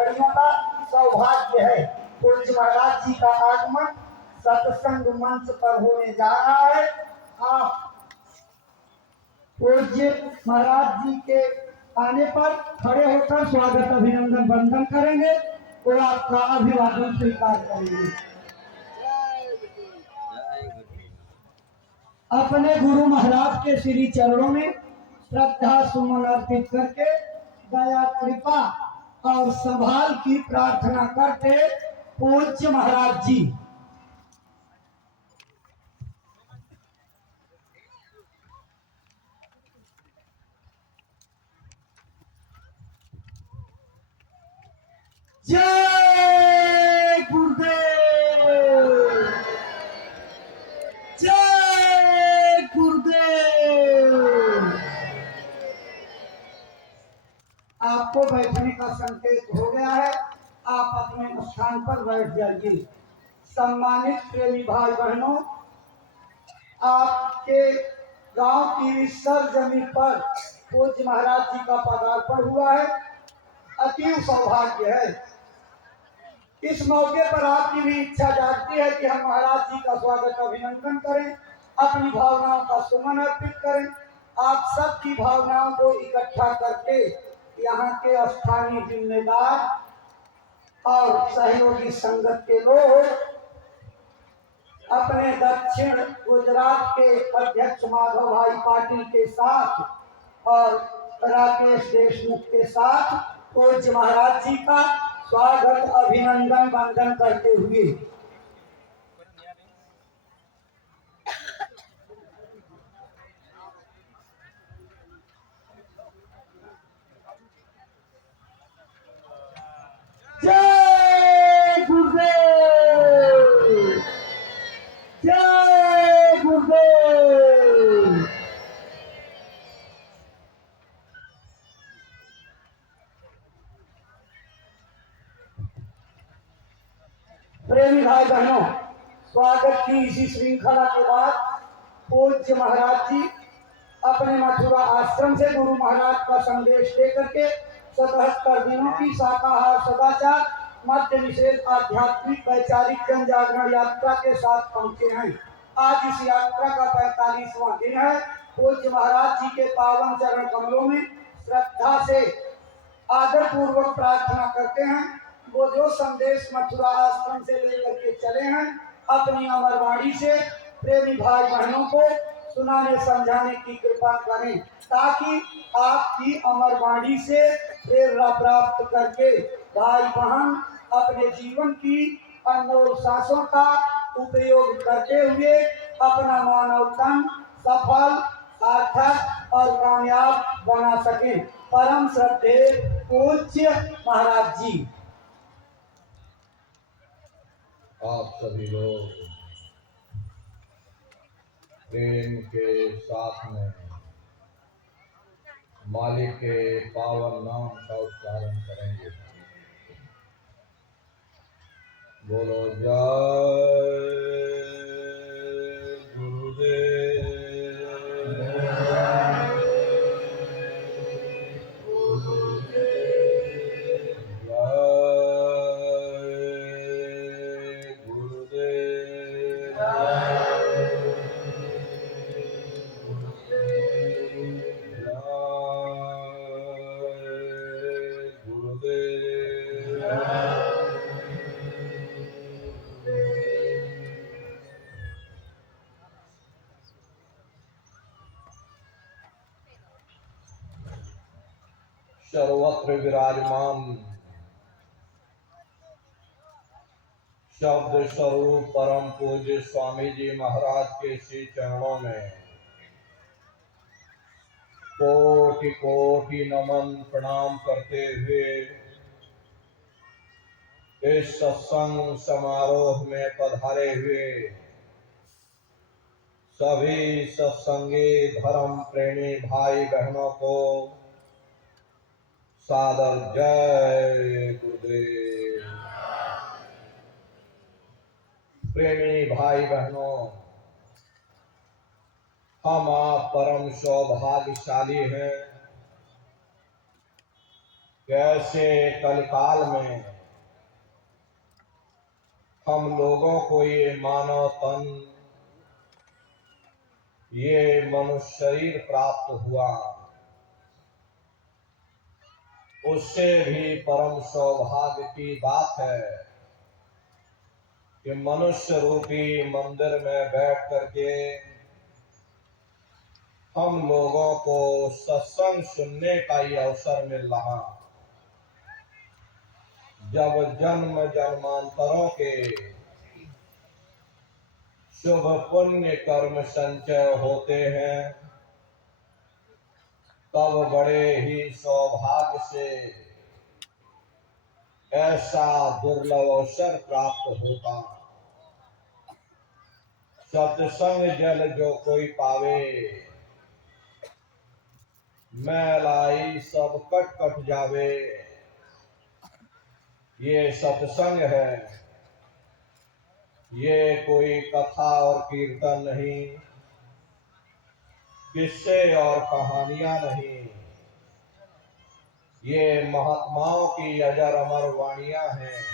बढ़िया सौभाग्य है। पूज्य महाराज जी का आगमन सत्संग मंच पर होने जा रहा है। आप पूज्य महाराज जी के आने पर खड़े होकर स्वागत अभिनंदन वंदन करेंगे और आपका अभिवादन स्वीकार करेंगे। अपने गुरु महाराज के श्री चरणों में श्रद्धा सुमन अर्पित करके दया कृपा और संभाल की प्रार्थना करते पूज्य महाराज जी। जय गुरुदेव, जय गुरुदेव। आपको बैठने का संकेत हो गया है, आप अपने स्थान पर बैठ जाइए। सम्मानित प्रेमी भाई बहनों, आपके गांव की सरजमी पर पूज्य महाराज जी का पदार्पण हुआ है, अतीव सौभाग्य है। इस मौके पर आपकी भी इच्छा जागती है कि हम महाराज जी का स्वागत अभिनंदन करें, अपनी भावनाओं का सुमन अर्पित करें। आप सबकी भावनाओं को इकट्ठा करके यहाँ के स्थानीय जिम्मेदार और सहयोगी संगत के लोग अपने दक्षिण गुजरात के अध्यक्ष माधव भाई पाटिल के साथ और राकेश देशमुख के साथ पूज्य महाराज जी का स्वागत अभिनंदन वंदन करते हुए जय गुरुदेव, जय गुरुदेव। प्रेमी भाई बहनों, स्वागत की इसी श्रृंखला के बाद पूज्य महाराज जी अपने मथुरा आश्रम से गुरु महाराज का संदेश लेकर के 77 दिनों की शाकाहार सदाचार मद्य निषेध आध्यात्मिक वैचारिक जन जागरण यात्रा के साथ पहुंचे हैं। आज इस यात्रा का 45वां दिन है। पूज्य महाराज जी के पावन चरण कमलों में श्रद्धा से आदर पूर्वक प्रार्थना करते हैं, वो जो संदेश मथुरा आश्रम से लेकर के चले हैं अपनी अमरवाणी से प्रेमी भाई बहनों को सुनाने समझाने की कृपा करें, ताकि आपकी अमरवाणी से प्रेरणा प्राप्त करके भाई बहन अपने जीवन की अनमोल सांसों का उपयोग करते हुए अपना मानव तन सफल सार्थक और कामयाब बना सकें। परम श्रद्धेय पूज्य महाराज जी। आप सभी लोग प्रेम के साथ में मालिक के पावन नाम का उच्चारण करेंगे। बोलो जय गुरुदेव, सर्वत्र विराजमान शब्द स्वरूप परम पूज्य स्वामी जी महाराज के श्री चरणों में कोटि कोटि नमन प्रणाम करते हुए इस सत्संग समारोह में पधारे हुए सभी सत्संगी धर्म प्रेमी भाई बहनों को सादर जय गुरुदेव। प्रेमी भाई बहनों, हम आप परम सौभाग्यशाली हैं कैसे कलिकाल में हम लोगों को ये मानव तन, ये मनुष्य शरीर प्राप्त हुआ, उससे भी परम सौभाग्य की बात है कि मनुष्य रूपी मंदिर में बैठ करके हम लोगों को सत्संग सुनने का ये अवसर मिल रहा। जब जन्म जन्मांतरों के शुभ पुण्य कर्म संचय होते हैं, तब बड़े ही सौभाग्य से ऐसा दुर्लभ अवसर प्राप्त होता। सत्संग जल जो कोई पावे, मैलाई सब कट कट जावे। ये सत्संग है, ये कोई कथा और कीर्तन नहीं, किस्से और कहानियां नहीं, ये महात्माओं की अजर अमर वाणियां हैं।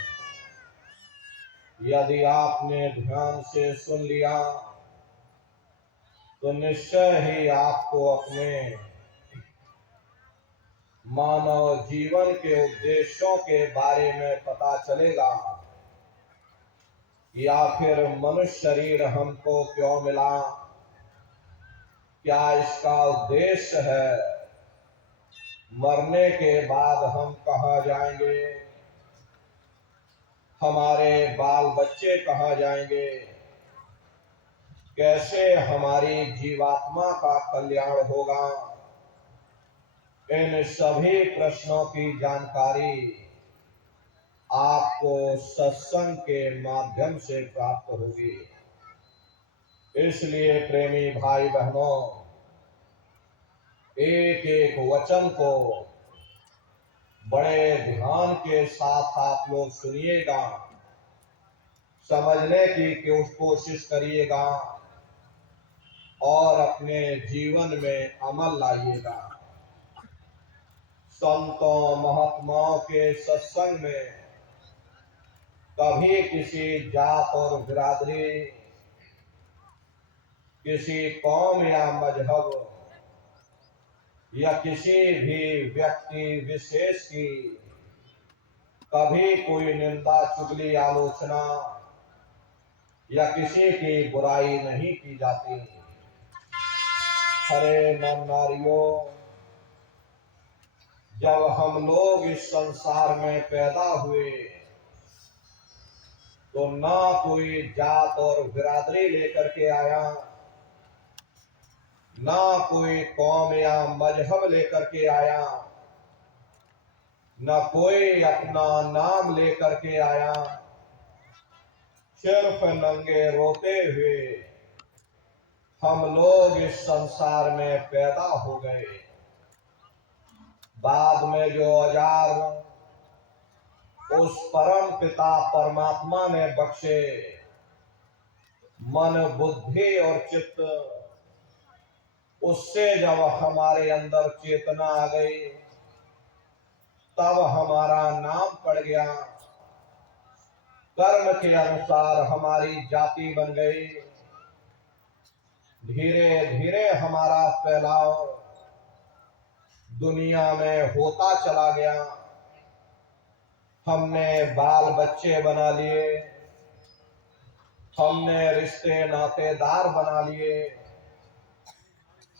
यदि आपने ध्यान से सुन लिया तो निश्चय ही आपको अपने मानव जीवन के उद्देश्यों के बारे में पता चलेगा कि आखिर मनुष्य शरीर हमको क्यों मिला, क्या इसका उद्देश्य है, मरने के बाद हम कहाँ जाएंगे, हमारे बाल बच्चे कहाँ जाएंगे, कैसे हमारी जीवात्मा का कल्याण होगा। इन सभी प्रश्नों की जानकारी आपको सत्संग के माध्यम से प्राप्त होगी। इसलिए प्रेमी भाई बहनों, एक एक वचन को बड़े ध्यान के साथ आप लोग सुनिएगा, समझने की कोशिश करिएगा और अपने जीवन में अमल लाइएगा। संतों महात्माओं के सत्संग में कभी किसी जात और बिरादरी, किसी कौम या मजहब या किसी भी व्यक्ति विशेष की कभी कोई निंदा चुगली आलोचना या किसी की बुराई नहीं की जाती। हरे नर नारियों, जब हम लोग इस संसार में पैदा हुए तो ना कोई जात और बिरादरी लेकर के आया, ना कोई कौम या मजहब लेकर के आया, ना कोई अपना नाम लेकर के आया। सिर्फ नंगे रोते हुए हम लोग इस संसार में पैदा हो गए। बाद में जो औजार उस परम पिता परमात्मा ने बख्शे, मन बुद्धि और चित्त, उससे जब हमारे अंदर चेतना आ गई, तब हमारा नाम पड़ गया, कर्म के अनुसार हमारी जाति बन गई। धीरे धीरे हमारा फैलाव दुनिया में होता चला गया। हमने बाल बच्चे बना लिए, हमने रिश्ते नातेदार बना लिए,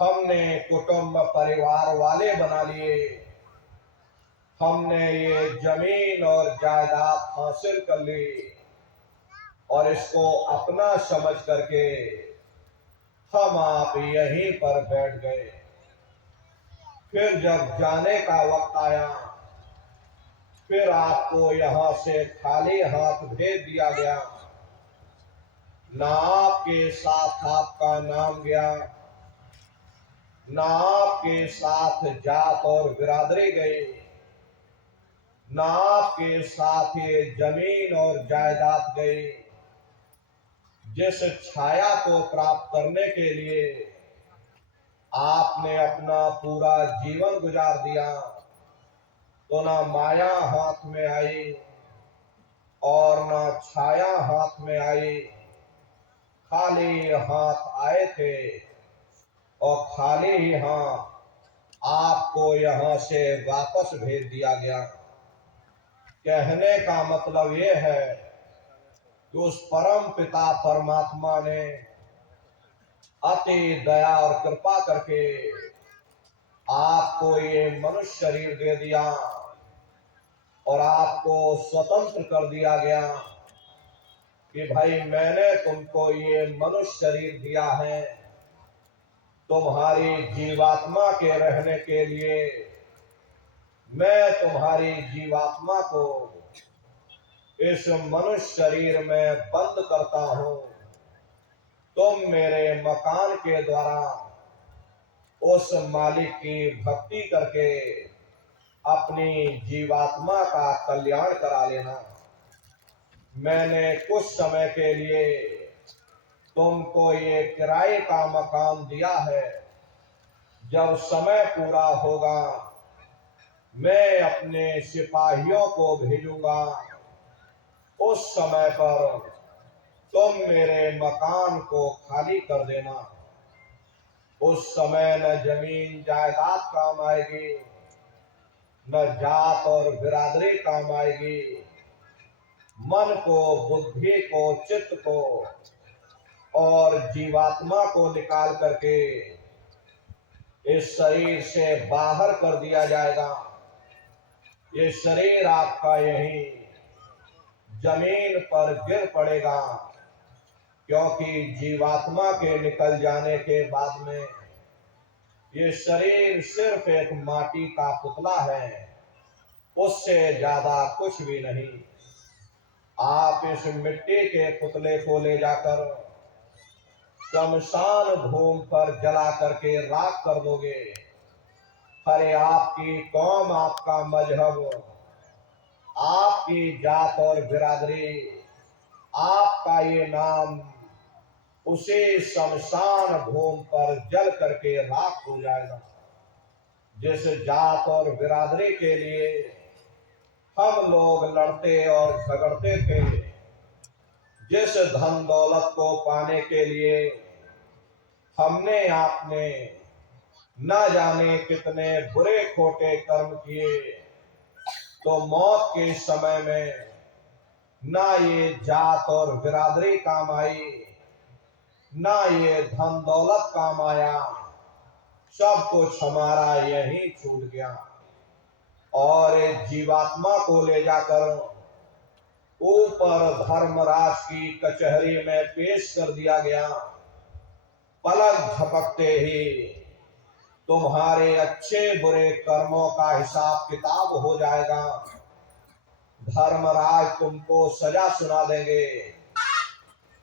हमने कुटुंब परिवार वाले बना लिए, हमने ये जमीन और जायदाद हासिल कर ली और इसको अपना समझ करके हम आप यहीं पर बैठ गए। फिर जब जाने का वक्त आया, फिर आपको यहां से खाली हाथ भेज दिया गया। ना आपके साथ आपका नाम गया, ना आपके साथ जात और बिरादरी गई, ना आपके साथ ये जमीन और जायदाद गई। जिस छाया को प्राप्त करने के लिए आपने अपना पूरा जीवन गुजार दिया, तो ना माया हाथ में आई और ना छाया हाथ में आई, खाली हाथ आए थे और खाली ही हाथ आपको यहां से वापस भेज दिया गया। कहने का मतलब ये है कि उस परम पिता परमात्मा ने अति दया और कृपा करके आपको ये मनुष्य शरीर दे दिया और आपको स्वतंत्र कर दिया गया कि भाई मैंने तुमको ये मनुष्य शरीर दिया है तुम्हारी जीवात्मा के रहने के लिए। मैं तुम्हारी जीवात्मा को इस मनुष्य शरीर में बंद करता हूं। तुम मेरे मकान के द्वारा उस मालिक की भक्ति करके अपनी जीवात्मा का कल्याण करा लेना। मैंने कुछ समय के लिए तुमको ये किराए का मकान दिया है। जब समय पूरा होगा मैं अपने सिपाहियों को भेजूंगा। उस समय पर तुम मेरे मकान को खाली कर देना। उस समय न जमीन जायदाद काम आएगी, न जात और बिरादरी काम आएगी। मन को, बुद्धि को, चित्त को और जीवात्मा को निकाल करके इस शरीर से बाहर कर दिया जाएगा। ये शरीर आपका यही जमीन पर गिर पड़ेगा, क्योंकि जीवात्मा के निकल जाने के बाद में ये शरीर सिर्फ एक माटी का पुतला है, उससे ज्यादा कुछ भी नहीं। आप इस मिट्टी के पुतले को ले जाकर शमशान भूमि पर जला करके राख कर दोगे। अरे आपकी कौम, आपका मजहब, आपकी जात और बिरादरी, आपका ये नाम उसी शमशान भूमि पर जल करके राख हो जाएगा। जिस जात और बिरादरी के लिए हम लोग लड़ते और झगड़ते थे, जिस धन दौलत को पाने के लिए हमने आपने न जाने कितने बुरे खोटे कर्म किए, तो मौत के समय में ना ये जात और बिरादरी काम आई, ना ये धन दौलत काम आया। सब कुछ हमारा यही छूट गया और एक जीवात्मा को ले जाकर ऊपर धर्मराज की कचहरी में पेश कर दिया गया। पलक झपकते ही तुम्हारे अच्छे बुरे कर्मों का हिसाब किताब हो जाएगा। धर्मराज तुमको सजा सुना देंगे,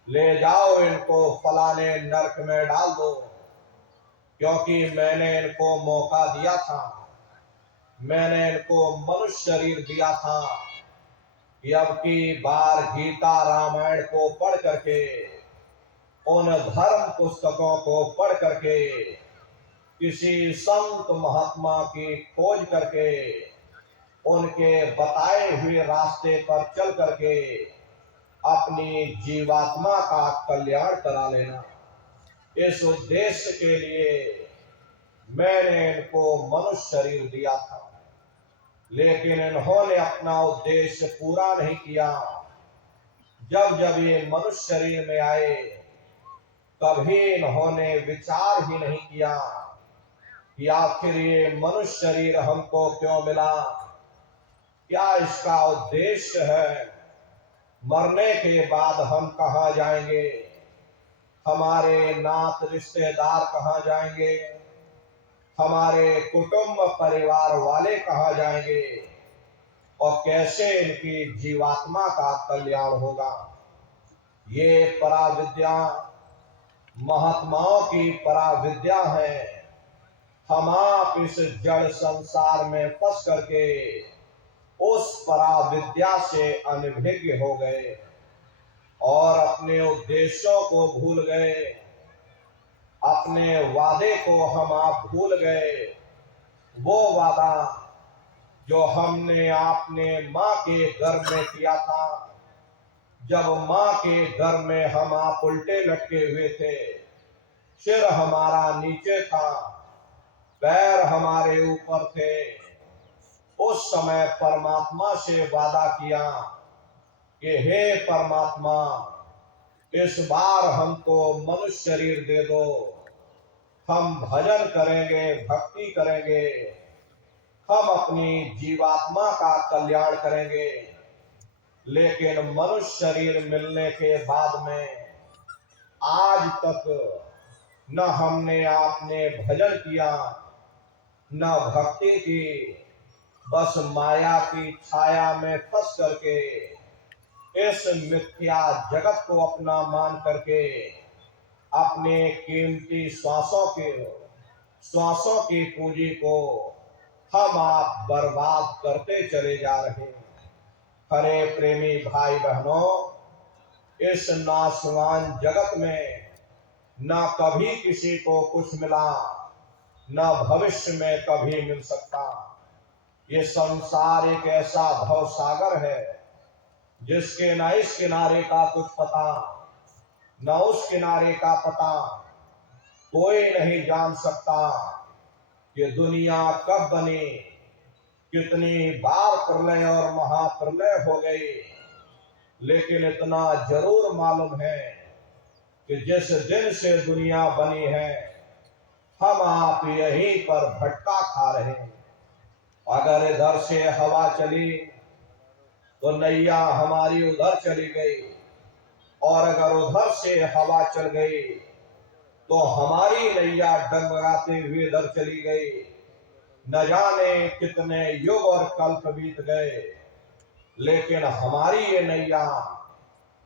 ले जाओ इनको फलाने नरक में डाल दो, क्योंकि मैंने इनको मौका दिया था, मैंने इनको मनुष्य शरीर दिया था कि अब की बार गीता रामायण को पढ़ करके, उन धर्म पुस्तकों को पढ़ करके, किसी संत महात्मा की खोज करके, उनके बताए हुए रास्ते पर चल करके अपनी जीवात्मा का कल्याण करा लेना। इस उद्देश्य के लिए मैंने इनको मनुष्य शरीर दिया था, लेकिन इन्होंने अपना उद्देश्य पूरा नहीं किया। जब जब ये मनुष्य शरीर में आए, कभी इन्होंने विचार ही नहीं किया कि आखिर ये मनुष्य शरीर हमको क्यों मिला, क्या इसका उद्देश्य है, मरने के बाद हम कहाँ जाएंगे, हमारे नात रिश्तेदार कहाँ जाएंगे, हमारे कुटुंब परिवार वाले कहाँ जाएंगे और कैसे इनकी जीवात्मा का कल्याण होगा। ये पराविद्या महात्माओं की पराविद्या है। हम आप इस जड़ संसार में फंस करके उस पराविद्या से अनभिज्ञ हो गए और अपने उद्देश्यों को भूल गए, अपने वादे को हम आप भूल गए। वो वादा जो हमने आपने माँ के गर्भ में किया था, जब माँ के गर्भ में हम आप उल्टे लटके हुए थे, सिर हमारा नीचे था, पैर हमारे ऊपर थे, उस समय परमात्मा से वादा किया कि हे परमात्मा, इस बार हमको मनुष्य शरीर दे दो, हम भजन करेंगे, भक्ति करेंगे, हम अपनी जीवात्मा का कल्याण करेंगे। लेकिन मनुष्य शरीर मिलने के बाद में आज तक न हमने आपने भजन किया, न भक्ति की, बस माया की छाया में फंस करके इस मिथ्या जगत को अपना मान करके अपने कीमती श्वासों की पूंजी को हम आप बर्बाद करते चले जा रहे हैं। हरे प्रेमी भाई बहनों, इस नाशवान जगत में न कभी किसी को कुछ मिला, न भविष्य में कभी मिल सकता। ये संसार एक ऐसा भव सागर है जिसके न इस किनारे का कुछ पता, न उस किनारे का पता, कोई नहीं जान सकता कि दुनिया कब बनी, कितनी बार प्रलय और महाप्रलय हो गई। लेकिन इतना जरूर मालूम है कि जिस दिन से दुनिया बनी है, हम आप यहीं पर भटका खा रहे हैं। अगर इधर से हवा चली तो नैया हमारी उधर चली गई, और अगर उधर से हवा चल गई तो हमारी नैया डगमगाते हुए इधर चली गई। न जाने कितने युग और कल्प बीत गए, लेकिन हमारी ये नैया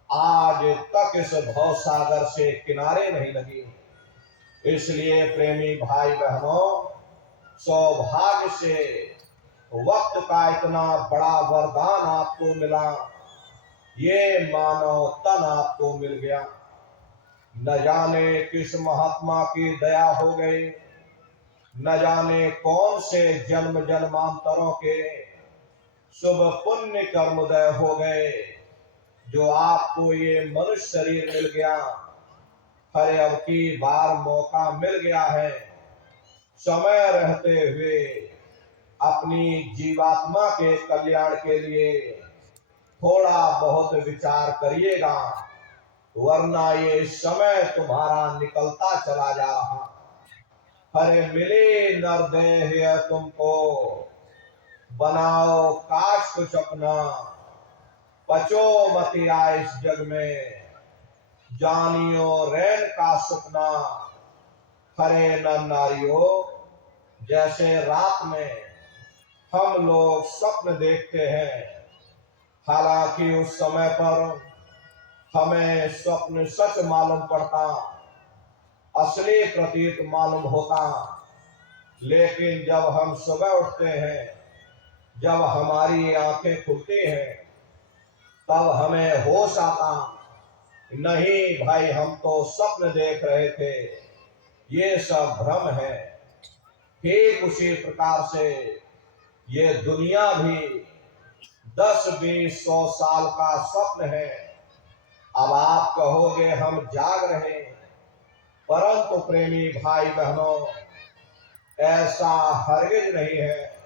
आज तक इस भव सागर से किनारे नहीं लगी। इसलिए प्रेमी भाई बहनों, सौभाग्य से वक्त का इतना बड़ा वरदान आपको मिला, ये मानव तन आपको मिल गया। न जाने किस महात्मा की दया हो गई, न जाने कौन से जन्म जन्मांतरों के शुभ पुण्य कर्मोदय हो गए, जो आपको ये मनुष्य शरीर मिल गया। हरे अब की बार मौका मिल गया है, समय रहते हुए अपनी जीवात्मा के कल्याण के लिए थोड़ा बहुत विचार करिएगा, वरना ये समय तुम्हारा निकलता चला जा रहा। हरे मिले नरदेह तुमको, बनाओ काश कुछ अपना, बचो मत आए इस जग में, जानियो रैन का सपना। हरे नर नारियों, जैसे रात में हम लोग स्वप्न देखते हैं, हालांकि उस समय पर हमें स्वप्न सच मालूम पड़ता, असली प्रतीत मालूम होता। लेकिन जब हम सुबह उठते हैं, जब हमारी आंखें खुलती हैं, तब हमें होश आता, नहीं भाई, हम तो स्वप्न देख रहे थे, ये सब भ्रम है। ठीक उसी प्रकार से ये दुनिया भी 10-20-100 साल का स्वप्न है। अब आप कहोगे हम जाग रहे हैं, परंतु प्रेमी भाई बहनों, ऐसा हरगिज नहीं है।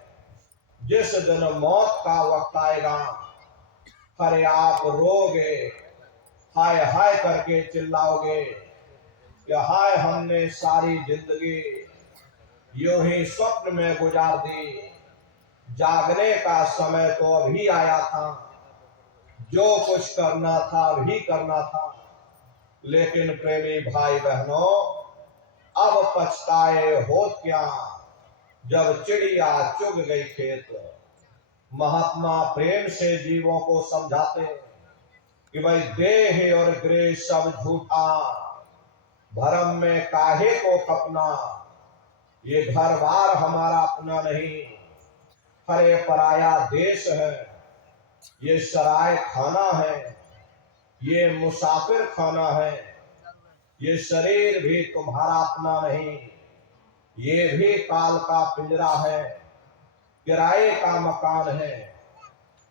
जिस दिन मौत का वक्त आएगा, हरे आप रोगे, हाय हाय करके चिल्लाओगे कि हाय, हमने सारी जिंदगी यूं ही स्वप्न में गुजार दी, जागने का समय तो अभी आया था, जो कुछ करना था अभी करना था। लेकिन प्रेमी भाई बहनों, अब पछताए होत क्या, जब चिड़िया चुग गई खेत। महात्मा प्रेम से जीवों को समझाते कि भाई देह और गृह सब झूठा, भरम में काहे को कपना, ये घर बार हमारा अपना नहीं, हरे पराया देश है, ये सराय खाना है, ये मुसाफिर खाना है, ये शरीर भी तुम्हारा अपना नहीं, ये भी काल का पिंजरा है। किराए का मकान है,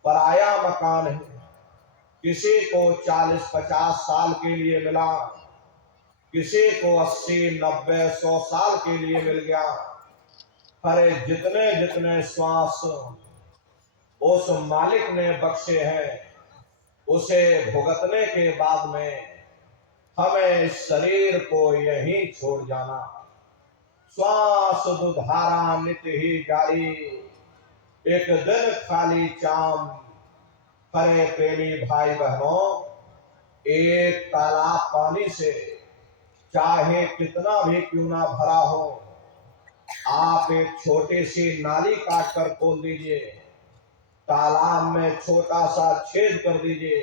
पराया मकान है। किसी को 40-50 साल के लिए मिला, किसी को 80-90-100 साल के लिए मिल गया। अरे जितने जितने श्वास उस मालिक ने बख्शे हैं, उसे भुगतने के बाद में हमें इस शरीर को यहीं छोड़ जाना। श्वास दुधारा नित्य ही जारी, एक दिन खाली चाम। हरे प्रेमी भाई बहनों, एक तालाब पानी से चाहे कितना भी क्यों ना भरा हो, आप एक छोटी सी नाली काट कर खोल दीजिए, तालाब में छोटा सा छेद कर दीजिए,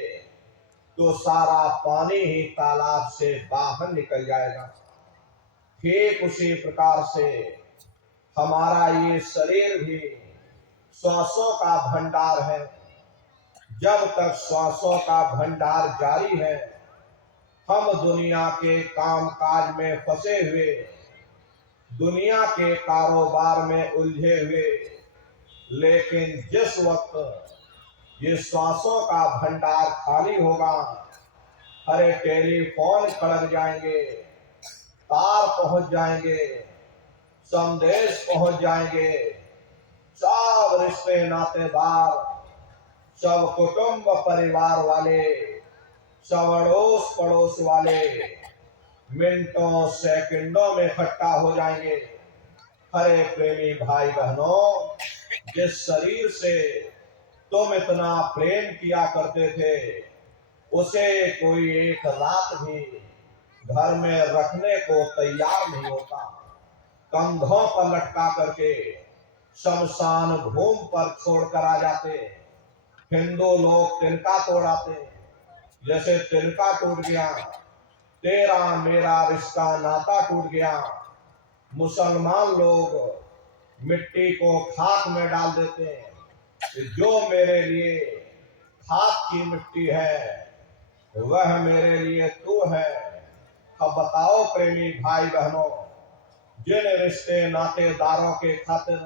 तो सारा पानी ही तालाब से बाहर निकल जाएगा। ठीक उसी प्रकार से हमारा ये शरीर भी श्वासों का भंडार है। जब तक श्वासों का भंडार जारी है, हम दुनिया के काम काज में फंसे हुए, दुनिया के कारोबार में उलझे हुए, लेकिन जिस वक्त ये श्वासों का भंडार खाली होगा, अरे टेलीफोन खड़क जाएंगे, तार पहुंच जाएंगे, संदेश पहुंच जाएंगे, सब रिश्ते नातेदार, सब कुटुंब परिवार वाले, सब अड़ोस पड़ोस वाले मिनटों सेकंडों में इकट्ठा हो जाएंगे। हरे प्रेमी भाई बहनों, जिस शरीर से तुम इतना प्रेम किया करते थे, उसे कोई एक रात भी घर में रखने को तैयार नहीं होता। कंधों पर लटका करके शमशान भूमि पर छोड़कर आ जाते। हिंदू लोग तिनका तोड़ाते, जैसे तिनका टूट गया, तेरा मेरा रिश्ता नाता टूट गया। मुसलमान लोग मिट्टी को खाक में डाल देते हैं। जो मेरे लिए खाक की मिट्टी है, वह मेरे लिए तू है। अब बताओ प्रेमी भाई बहनों, जिन रिश्ते नातेदारों के खातिर,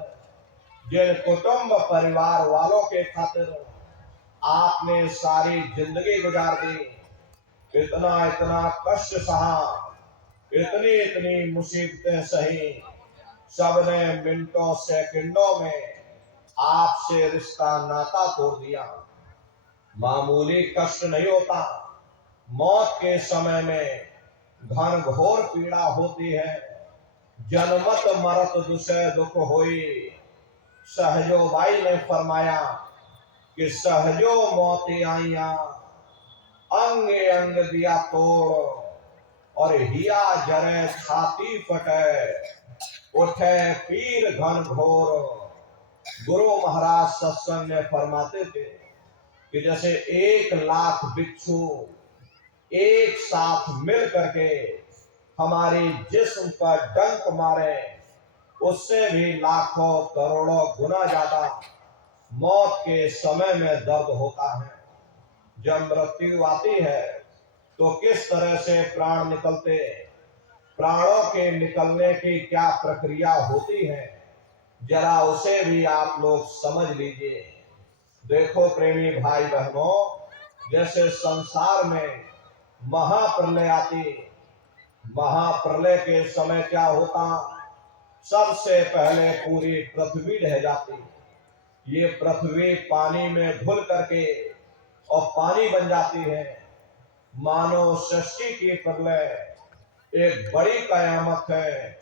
जिन कुटुंब परिवार वालों के खातिर आपने सारी जिंदगी गुजार दी, इतना इतना कष्ट सहा, इतनी इतनी मुसीबतें सही, सबने मिनटों सेकंडों में आपसे रिश्ता नाता तोड़ दिया। मामूली कष्ट नहीं होता, मौत के समय में घनघोर पीड़ा होती है। जनमत मरत दुसै दुख होई, सहजो बाई ने फरमाया कि सहजो मौत आईया, अंग अंग दिया तोड़, और हिया जरे छाती फटे, उठे पीर घन घोर। गुरु महाराज सत्संग में फरमाते थे कि जैसे 1,00,000 बिच्छू एक साथ मिल करके हमारी जिस्म पर डंक मारे, उससे भी लाखों करोड़ों गुना ज्यादा मौत के समय में दर्द होता है। जब मृत्यु आती है तो किस तरह से प्राण निकलते, प्राणों के निकलने की क्या प्रक्रिया होती है, जरा उसे भी आप लोग समझ लीजिए। देखो प्रेमी भाई बहनों, जैसे संसार में महाप्रलय आती, महाप्रलय के समय क्या होता, सबसे पहले पूरी पृथ्वी ढह जाती। ये पृथ्वी पानी में घुल करके और पानी बन जाती है। मानव सृष्टि की प्रलय एक बड़ी कयामत है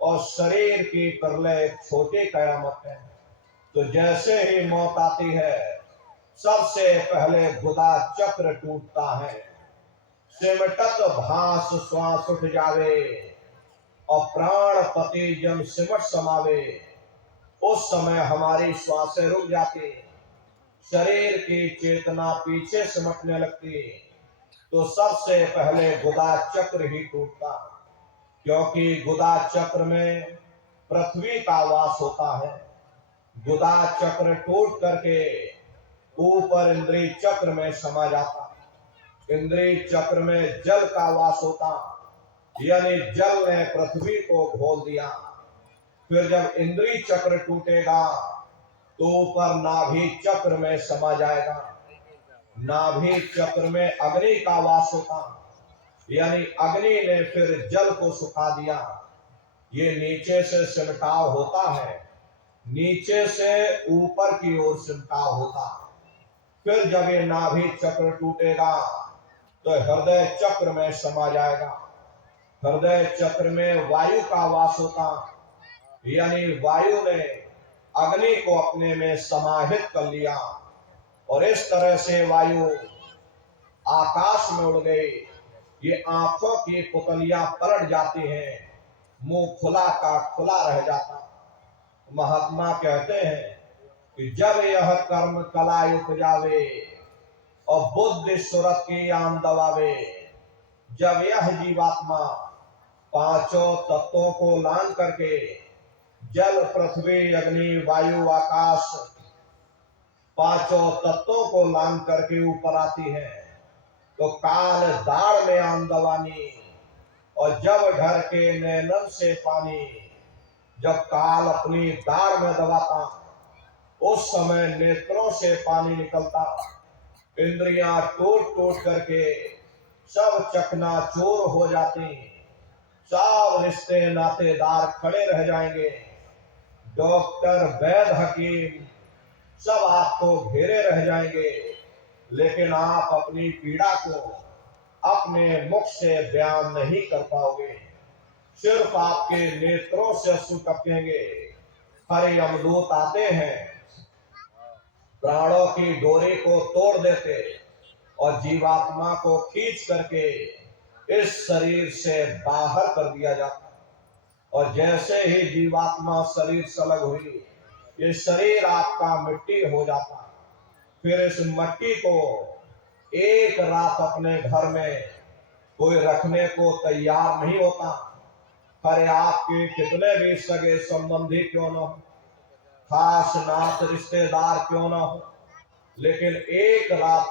और शरीर की प्रलय एक छोटी कयामत है। तो जैसे ही मौत आती है, सबसे पहले गुदा चक्र टूटता है, सिमटत भास श्वास उठ जावे, और प्राण पति जब सिमट समावे, उस समय हमारी श्वासें रुक जाती, शरीर की चेतना पीछे सिमटने लगती। तो सबसे पहले गुदा चक्र ही टूटता, क्योंकि गुदा चक्र में पृथ्वी का वास होता है। गुदा चक्र टूट करके ऊपर इंद्रिय चक्र में समा जाता। इंद्रिय चक्र में जल का वास होता, यानी जल ने पृथ्वी को घोल दिया। फिर जब इंद्रिय चक्र टूटेगा तो ऊपर नाभि चक्र में समा जाएगा। नाभि चक्र में अग्नि का वास होता, यानी अग्नि ने फिर जल को सुखा दिया। ये नीचे से सिमटाव होता है, नीचे से ऊपर की ओर सिमटाव होता। फिर जब ये नाभि चक्र टूटेगा तो हृदय चक्र में समा जाएगा। हृदय चक्र में वायु का वास होता, यानी वायु ने अग्नि को अपने में समाहित कर लिया और इस तरह से वायु आकाश में उड़ गई। ये आंखों की पुतलियां पलट जाती हैं, मुंह खुला का खुला रह जाता। महात्मा कहते हैं कि जब यह कर्म कला उपजावे और बुद्धि सुरत की आम दबावे, जब यह जीवात्मा पांचों तत्वों को लांग करके जल पृथ्वी अग्नि वायु आकाश पांचों तत्वों को लांग करके ऊपर आती है तो काल दाढ़ में आम दबानी, और जब ढर के नैनन से पानी, जब काल अपनी दाढ़ में दबाता उस समय नेत्रों से पानी निकलता। इंद्रियां टूट टूट करके सब चकनाचूर हो जाती, सब रिश्ते नातेदार खड़े रह जाएंगे। डॉक्टर वैद्य हकीम सब आपको घेरे रह जाएंगे, लेकिन आप अपनी पीड़ा को अपने मुख से बयान नहीं कर पाओगे। सिर्फ आपके नेत्रों से अश्रु टपकेंगे। हरे यमदूत आते हैं, प्राणों की डोरी को तोड़ देते और जीवात्मा को खींच करके इस शरीर से बाहर कर दिया जाता। और जैसे ही जीवात्मा शरीर से अलग हुई, ये शरीर आपका मिट्टी हो जाता। फिर इस मिट्टी को एक रात अपने घर में कोई रखने को तैयार नहीं होता। अरे आपके कितने भी सगे संबंधी क्यों न हो, खास नात रिश्तेदार क्यों न हो, लेकिन एक रात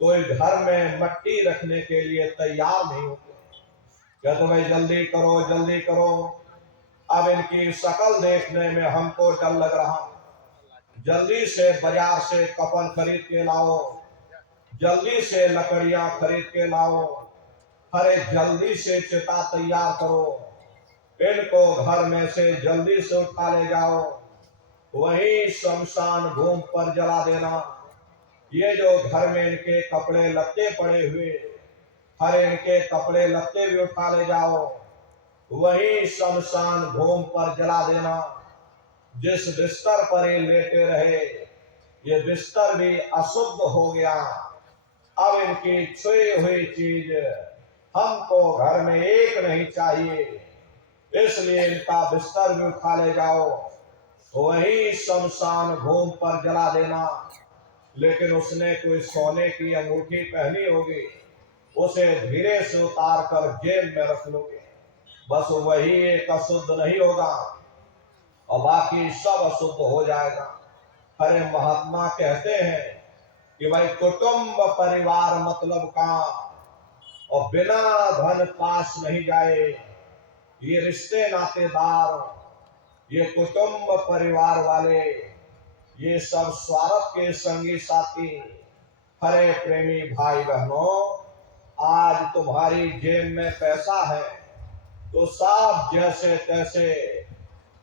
कोई घर में मिट्टी रखने के लिए तैयार नहीं होते। कहते भाई जल्दी करो जल्दी करो, अब इनकी शक्ल देखने में हमको डर लग रहा, जल्दी से बाजार से कफन खरीद के लाओ, जल्दी से लकड़ियां खरीद के लाओ, अरे जल्दी से चिता तैयार करो, इनको घर में से जल्दी से उठा ले जाओ, वहीं शमशान भूमि पर जला देना। ये जो घर में इनके कपड़े लत्ते पड़े हुए, हर इनके कपड़े लत्ते भी उठा ले जाओ, वहीं शमशान भूमि पर जला देना। जिस बिस्तर पर ये लेटे रहे ये बिस्तर भी अशुद्ध हो गया। अब इनकी छुई हुई चीज हमको घर में एक नहीं चाहिए, इसलिए इनका बिस्तर भी उठा ले जाओ, वही शमशान भूमि पर जला देना। लेकिन उसने कोई सोने की अंगूठी पहनी होगी, उसे धीरे से उतार कर जेल में रख लोगे, बस वही एक अशुद्ध नहीं होगा और बाकी सब अशुद्ध हो जाएगा। अरे महात्मा कहते हैं कि भाई कुटुंब परिवार मतलब काम, और बिना धन पास नहीं जाए। ये रिश्ते नातेदार, ये कुटुंब परिवार वाले, ये सब स्वार्थ के संगी साथी। हरे प्रेमी भाई बहनों, आज तुम्हारी जेब में पैसा है तो सब जैसे तैसे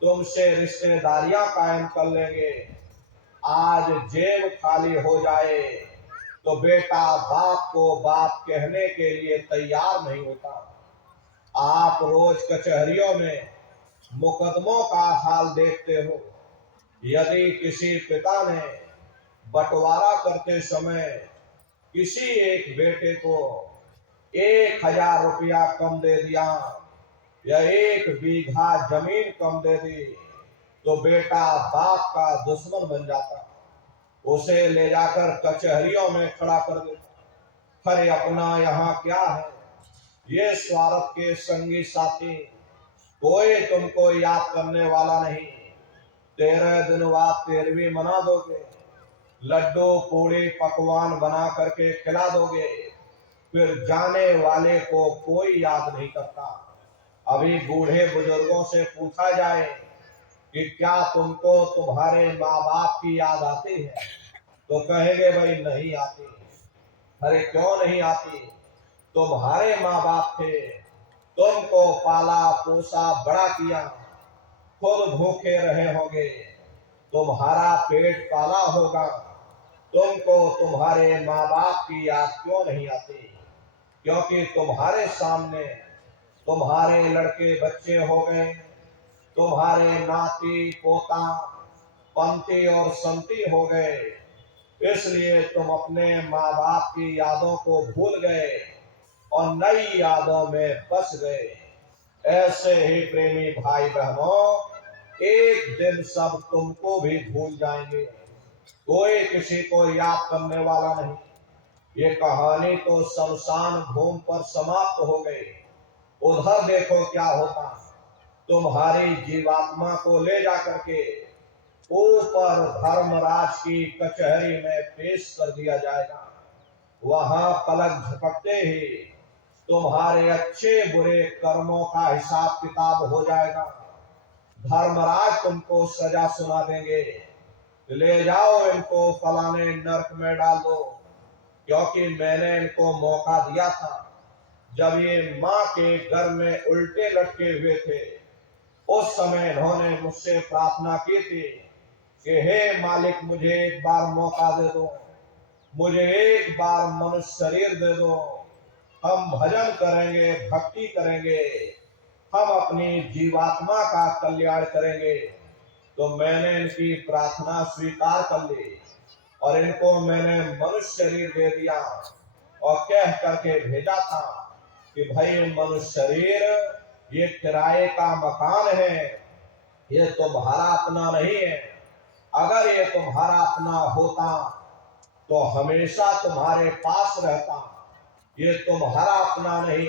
तुमसे रिश्तेदारियां कायम कर लेंगे। आज जेब खाली हो जाए तो बेटा बाप को बाप कहने के लिए तैयार नहीं होता। आप रोज कचहरियों में मुकदमों का हाल देखते हो। यदि किसी पिता ने बंटवारा करते समय किसी एक बेटे को 1000 रुपया कम दे दिया या 1 बीघा जमीन कम दे दी तो बेटा बाप का दुश्मन बन जाता, उसे ले जाकर कचहरियों में खड़ा कर देता। अरे अपना यहाँ क्या है, ये स्वार्थ के संगी साथी, कोई तुमको याद करने वाला नहीं। 13 दिन बाद 13वीं मना दोगे, लड्डू पूड़ी पकवान बना करके खिला दोगे, फिर जाने वाले को कोई याद नहीं करता। अभी बूढ़े बुजुर्गों से पूछा जाए कि क्या तुमको तुम्हारे माँ बाप की याद आती है? तो कहेंगे भाई नहीं आती। अरे क्यों नहीं आती? तुम्हारे माँ बाप थे, तुमको पाला पोसा बड़ा किया, खुद भूखे रहे होंगे, तुम्हारा पेट पाला होगा, तुमको तुम्हारे माँ बाप की याद क्यों नहीं आती? क्योंकि तुम्हारे सामने तुम्हारे लड़के बच्चे हो गए, तुम्हारे नाती पोता पंती और संती हो गए, इसलिए तुम अपने माँ बाप की यादों को भूल गए और नई यादों में फंस गए। ऐसे ही प्रेमी भाई बहनों, एक दिन सब तुमको भी भूल जाएंगे, कोई किसी को याद करने वाला नहीं। ये कहानी तो शमशान भूमि पर समाप्त हो गई। उधर देखो क्या होता, तुम्हारी जीवात्मा को ले जा करके ऊपर धर्मराज की कचहरी में पेश कर दिया जाएगा। वहां पलक झपकते ही तुम्हारे अच्छे बुरे कर्मों का हिसाब किताब हो जाएगा। धर्मराज तुमको सजा सुना देंगे, ले जाओ इनको फलाने नरक में डाल दो, क्योंकि मैंने इनको मौका दिया था जब ये माँ के घर में उल्टे लटके हुए थे। उस समय इन्होंने मुझसे प्रार्थना की थी कि हे मालिक, मुझे एक बार मौका दे दो, मुझे एक बार मनुष्य शरीर दे दो, हम भजन करेंगे, भक्ति करेंगे, हम अपनी जीवात्मा का कल्याण करेंगे। तो मैंने इनकी प्रार्थना स्वीकार कर ली और इनको मैंने मनुष्य शरीर दे दिया और कह करके भेजा था कि भाई मनुष्य शरीर ये किराए का मकान है, ये तुम्हारा अपना नहीं है। अगर ये तुम्हारा अपना होता तो हमेशा तुम्हारे पास रहता। ये तुम्हारा अपना नहीं,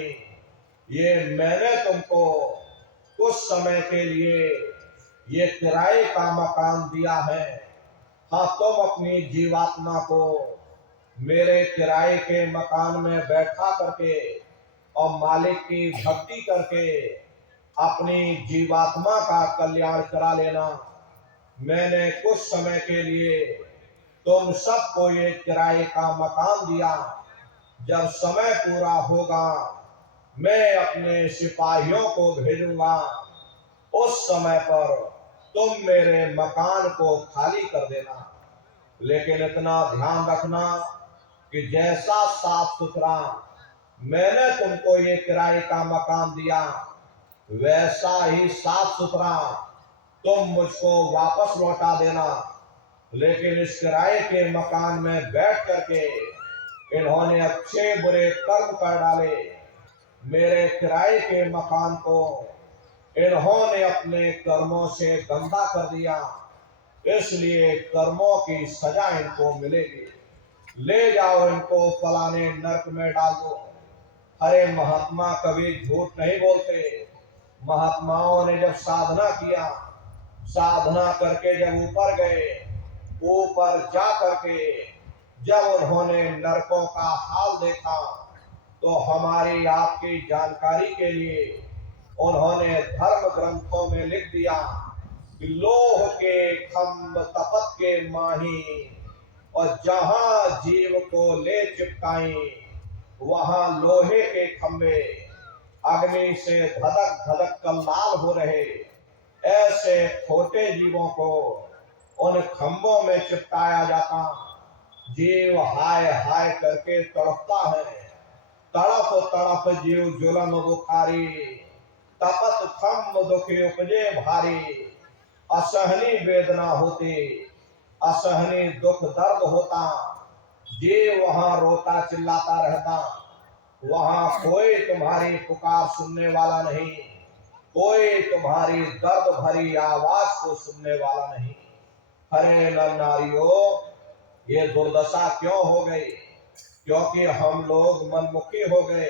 ये मैंने तुमको कुछ समय के लिए ये किराए का मकान दिया है। हाँ, तुम अपनी जीवात्मा को मेरे किराए के मकान में बैठा करके और मालिक की भक्ति करके अपनी जीवात्मा का कल्याण करा लेना। मैंने कुछ समय के लिए तुम सबको ये किराए का मकान दिया, जब समय पूरा होगा मैं अपने सिपाहियों को भेजूंगा, उस समय पर तुम मेरे मकान को खाली कर देना। लेकिन इतना ध्यान रखना कि जैसा साफ सुथरा मैंने तुमको ये किराए का मकान दिया, वैसा ही साफ सुथरा तुम मुझको वापस लौटा देना। लेकिन इस किराए के मकान में बैठ करके इन्होंने अच्छे बुरे कर्म कर डाले। मेरे किराए के मकान को इन्होंने अपने कर्मों से गंदा कर दिया, इसलिए कर्मों की सजा इनको मिलेगी। ले जाओ इनको फलाने नरक में डाल दो। अरे महात्मा कभी झूठ नहीं बोलते। महात्माओं ने जब साधना किया, साधना करके जब ऊपर गए, ऊपर जा करके जब उन्होंने नरकों का हाल देखा, तो हमारी आपकी जानकारी के लिए उन्होंने धर्म ग्रंथों में लिख दिया कि लोह के खंभ तपत के माही, और जहां जीव को ले चिपकाई वहां लोहे के खंभे अग्नि से धधक धधक कर लाल हो रहे। ऐसे छोटे जीवों को उन खंभों में चिपकाया जाता, जीव हाय हाय करके तड़पता है। तड़प तड़प जीव जुलन बुखारी, तपत खम्भ दुखी उपजे भारी। असहनी वेदना होती, असहनी दुख दर्द होता, जीव वहां रोता चिल्लाता रहता। वहां कोई तुम्हारी पुकार सुनने वाला नहीं, कोई तुम्हारी दर्द भरी आवाज को सुनने वाला नहीं। हरे नर नारियों, ये दुर्दशा क्यों हो गई? क्योंकि हम लोग मनमुखी हो गए,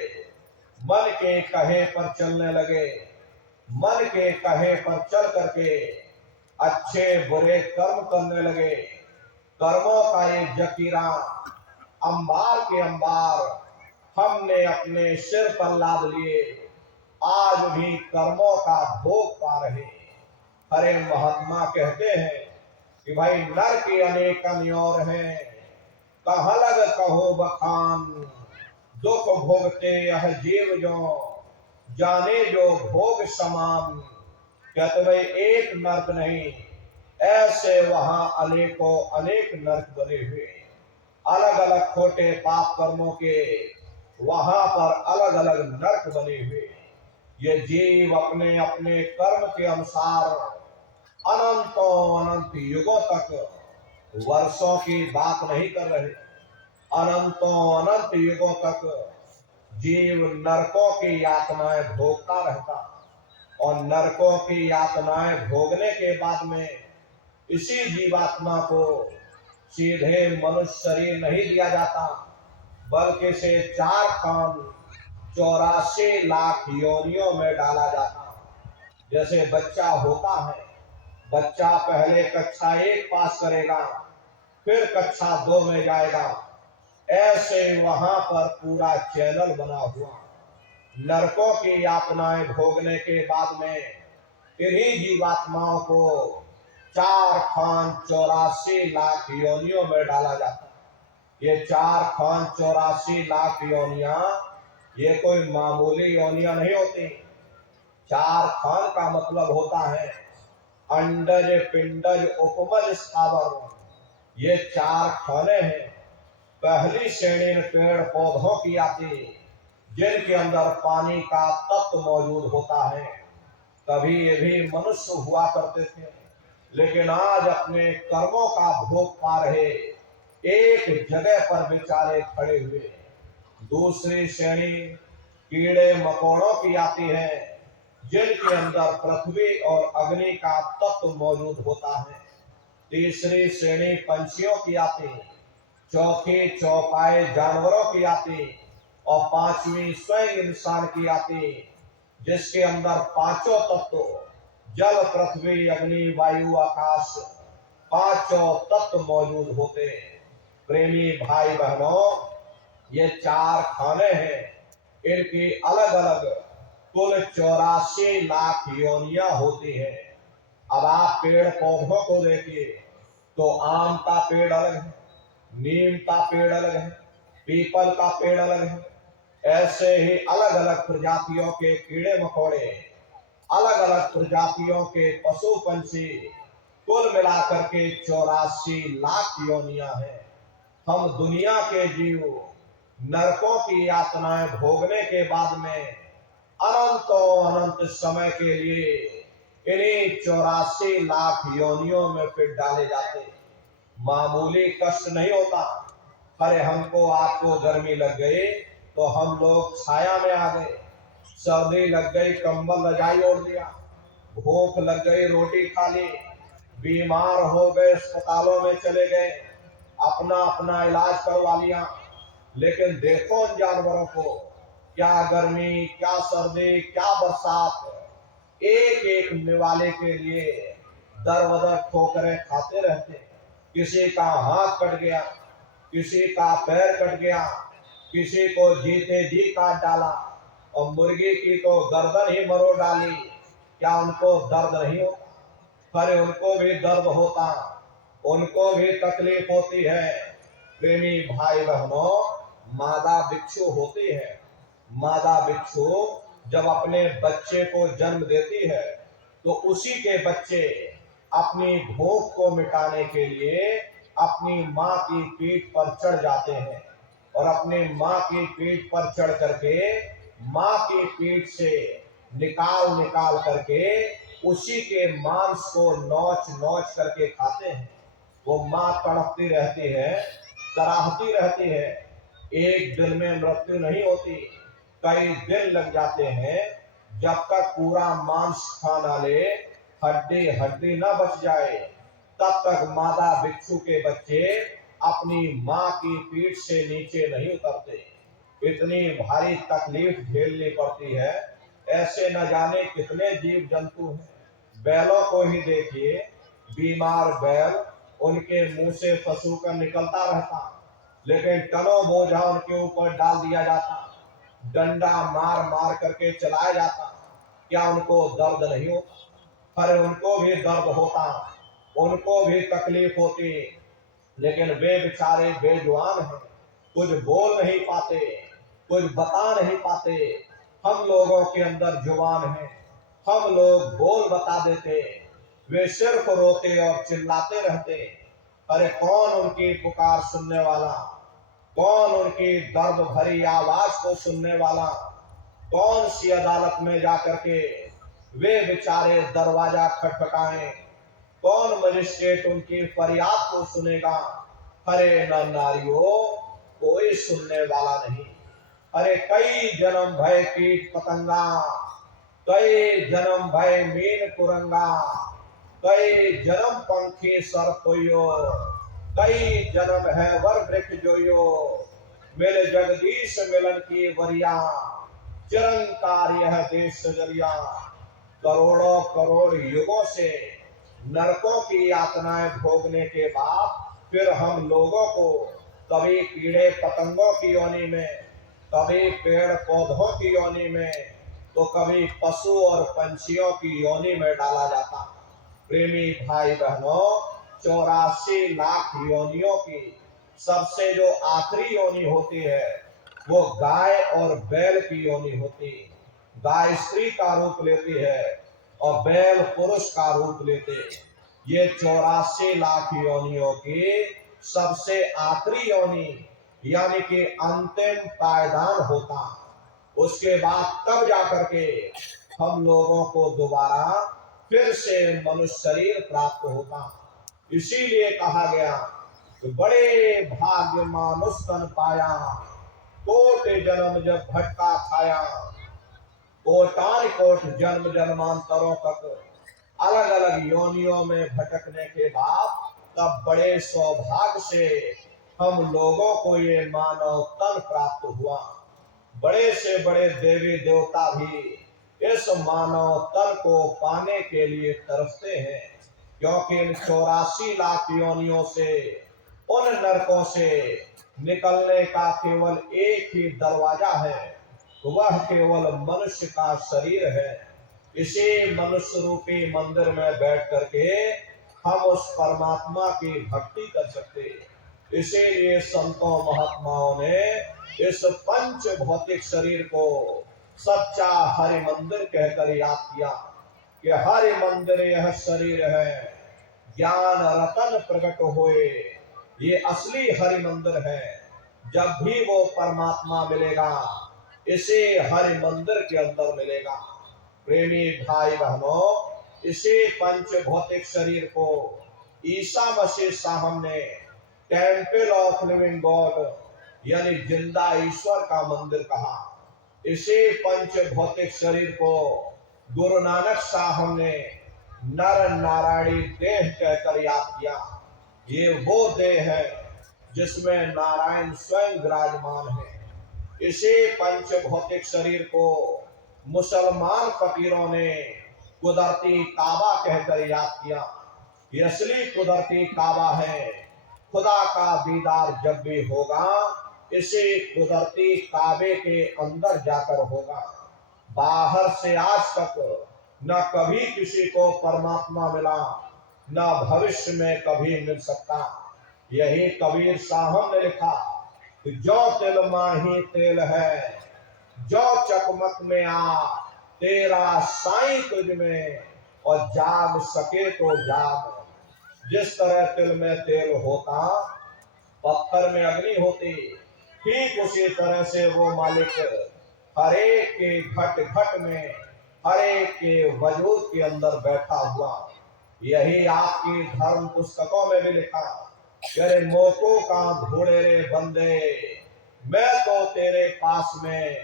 मन के कहे पर चलने लगे। मन के कहे पर चल करके अच्छे बुरे कर्म करने लगे। कर्मों का ये जकीरा अंबार के अंबार हमने अपने सिर पर लाद लिए, आज भी कर्मों का भोग पा रहे। हरे महात्मा कहते हैं कि भाई नर के अनेक अन्योर हैं, कहाँ लग कहो बखान, दुख भोगते यह जीव जो, जाने जो भोग समान। कहते भाई एक नरक नहीं, ऐसे वहां अनेकों अनेक नरक बने हुए, अलग अलग खोटे पाप कर्मों के वहां पर अलग अलग नरक बने हुए। ये जीव अपने अपने कर्म के अनुसार अनंतों अनंत युगों तक, वर्षों की बात नहीं कर रहे, अनंतों अनंत युगों तक जीव नरकों की यातनाएं भोगता रहता, और नरकों की यातनाएं भोगने के बाद में इसी जीवात्मा को सीधे मनुष्य शरीर नहीं दिया जाता, बल्कि से 4 कान 84 लाख योनियों में डाला जाता। जैसे बच्चा होता है, बच्चा पहले कक्षा 1 पास करेगा, फिर कक्षा 2 में जाएगा, ऐसे वहां पर पूरा चैनल बना हुआ। नरकों की यातनाएं भोगने के बाद में इन्हीं जीवात्माओं को 4 खान 84 लाख योनियों में डाला जाता। ये 4 खान 84 लाख योनियां ये कोई मामूली योनियां नहीं होती। 4 खान का मतलब होता है अंडज पिंडज उपमज स्थावर, ये 4 खाने हैं। पहली श्रेणी पेड़ पौधों की आती, जिनके अंदर पानी का तत्व मौजूद होता है। कभी ये भी मनुष्य हुआ करते थे, लेकिन आज अपने कर्मों का भोग पा रहे एक जगह पर बेचारे खड़े हुए। दूसरी श्रेणी कीड़े मकोड़ों की आती है, जिनके अंदर पृथ्वी और अग्नि का तत्व मौजूद होता है। तीसरी श्रेणी पंछियों की आती, चौथी चौपाए जानवरों की आती, और 5वीं स्वयं इंसान की आती, जिसके अंदर 5 तत्व जल पृथ्वी अग्नि वायु आकाश 5 तत्व मौजूद होते। प्रेमी भाई बहनों, ये 4 खाने हैं, इनकी अलग अलग कुल 84 लाख योनियां होती है। अब आप पेड़ पौधों को देखिए तो आम का पेड़ अलग है, नीम का पेड़ अलग है, पीपल का पेड़ अलग है। ऐसे ही अलग अलग प्रजातियों के कीड़े मकोड़े, अलग अलग प्रजातियों के पशु पंछी, कुल मिलाकर के 84 लाख योनियां हैं। हम दुनिया के जीव नरकों की यातनाएं भोगने के बाद में अनंतों अनंत समय के लिए इन्हीं 84 लाख योनियों में फिर डाले जाते। मामूली कष्ट नहीं होता। अरे हमको आपको गर्मी लग गई तो हम लोग छाया में आ गए, सर्दी लग गई कंबल रजाई ओढ़ लिया, भूख लग गई रोटी खा ली, बीमार हो गए अस्पतालों में चले गए, अपना अपना इलाज करवा लिया। लेकिन देखो उन जानवरों को, क्या गर्मी, क्या सर्दी, क्या बरसात, एक एक निवाले के लिए दर बदर ठोकरें खाते रहते। किसी का हाथ कट गया, किसी का पैर कट गया, किसी को जीते जी काट डाला, और मुर्गी की तो गर्दन ही मरोड़ डाली। क्या उनको दर्द नहीं होता? अरे उनको भी दर्द होता, उनको भी तकलीफ होती है। प्रेमी भाई बहनों, मादा बिच्छू होती है। मादा बिच्छू जब अपने बच्चे को जन्म देती है तो उसी के बच्चे अपनी भूख को मिटाने के लिए अपनी माँ की पीठ पर चढ़ जाते हैं, और अपनी माँ की पीठ पर चढ़ करके माँ की पीठ से निकाल निकाल करके उसी के मांस को नोच नोच करके खाते हैं। वो माँ तड़पती रहती है, कराहती रहती है। एक दिन में मृत्यु नहीं होती, कई दिन लग जाते हैं, जब तक पूरा मांस खा ना ले, हड्डी हड्डी न बच जाए, तब तक मादा बिच्छू के बच्चे अपनी माँ की पीठ से नीचे नहीं उतरते। इतनी भारी तकलीफ झेलनी पड़ती है। ऐसे न जाने कितने जीव जंतु हैं। बैलों को ही देखिए, बीमार बैल, उनके मुंह से पशु का निकलता रहता, लेकिन टनों बोझा उनके ऊपर डाल दिया जाता, डंडा मार मार करके चलाया जाता। क्या उनको दर्द नहीं होता? अरे उनको भी दर्द होता, उनको भी तकलीफ होती, लेकिन वे बेचारे बेजुबान हैं, कुछ बोल नहीं पाते, कुछ बता नहीं पाते। हम लोगों के अंदर जुबान है, हम लोग बोल बता देते, वे सिर्फ रोते और चिल्लाते रहते। अरे कौन उनकी पुकार सुनने वाला, कौन उनकी दर्द भरी आवाज को सुनने वाला, कौन सी अदालत में जाकर के वे बेचारे दरवाजा खटखटाएं, कौन मजिस्ट्रेट उनकी फरियाद को सुनेगा। अरे न नारियों, कोई सुनने वाला नहीं। अरे कई जन्म भय कीट पतंगा, कई जन्म भय मीन कुरंगा, कई जन्म पंखी सरपोयो, कई जन्म है वर वृक्ष जोयो, मिल जगदीश मिलन की वरिया, चिरंकार यह देश सजरिया। करोड़ों करोड़ युगों से नरकों की यातनाएं भोगने के बाद फिर हम लोगों को कभी कीड़े पतंगों की योनि में, कभी पेड़ पौधों की योनि में, तो कभी पशु और पंछियों की योनि में डाला जाता। प्रेमी भाई बहनों, 84 लाख योनियों की सबसे जो आखिरी योनि होती है वो गाय और बैल की योनि होती। गाय स्त्री का रूप लेती है और बैल पुरुष का रूप लेते। ये 84 लाख योनियों की सबसे आखिरी योनि यानी कि अंतिम पायदान होता। उसके बाद तब जाकर के हम लोगों को दोबारा फिर से मनुष्य शरीर प्राप्त होता। इसीलिए कहा गया कि बड़े भाग्य मानुष तन पाया, कोट जन्म जब भटका खाया। कोटान कोट जन्म जन्मांतरों तक अलग अलग योनियों में भटकने के बाद तब बड़े सौभाग्य से हम लोगों को ये मानव तन प्राप्त हुआ। बड़े से बड़े देवी देवता भी इस मानव तन को पाने के लिए तरसते हैं, क्योंकि इन 84 लाख योनियों से, उन नरकों से निकलने का केवल एक ही दरवाजा है, वह केवल मनुष्य का शरीर है। इसी मनुष्य रूपी मंदिर में बैठ करके हम उस परमात्मा की भक्ति कर सकते। इसीलिए संतों महात्माओं ने इस पंच भौतिक शरीर को सच्चा हरि मंदिर कहकर याद किया कि हरि मंदिर यह शरीर है, ज्ञान रतन प्रकट होए, ये असली हरि मंदिर है। जब भी वो परमात्मा मिलेगा इसे हरि मंदिर के अंदर मिलेगा। प्रेमी भाई बहनों, इसी पंच भौतिक शरीर को ईसा मसीह साहब ने टेम्पल ऑफ लिविंग गॉड यानी जिंदा ईश्वर का मंदिर कहा। इसी पंच भौतिक शरीर को गुरु नानक साहब ने नर नारायणी देह कहकर याद किया। ये वो देह है जिसमें नारायण स्वयं विराजमान है। इसी पंच भौतिक शरीर को मुसलमान फकीरों ने कुदरती काबा कहकर याद किया। ये असली कुदरती काबा है। खुदा का दीदार जब भी होगा इसी कुदरती काबे के अंदर जाकर होगा। बाहर से आज तक न कभी किसी को परमात्मा मिला, न भविष्य में कभी मिल सकता। यही कबीर साहब ने लिखा कि जो तिल माही तेल है, जो चकमक में आ तेरा साईं तुझ में, और जाग सके तो जाग। जिस तरह तिल में तेल होता, पत्थर में अग्नि होती, ठीक उसी तरह से वो मालिक हरेक के घट घट में, हरेक के वजूद के अंदर बैठा हुआ। यही आपकी धर्म पुस्तकों में भी लिखा, अरे मोको का घोड़े रे बंदे, मैं तो तेरे पास में,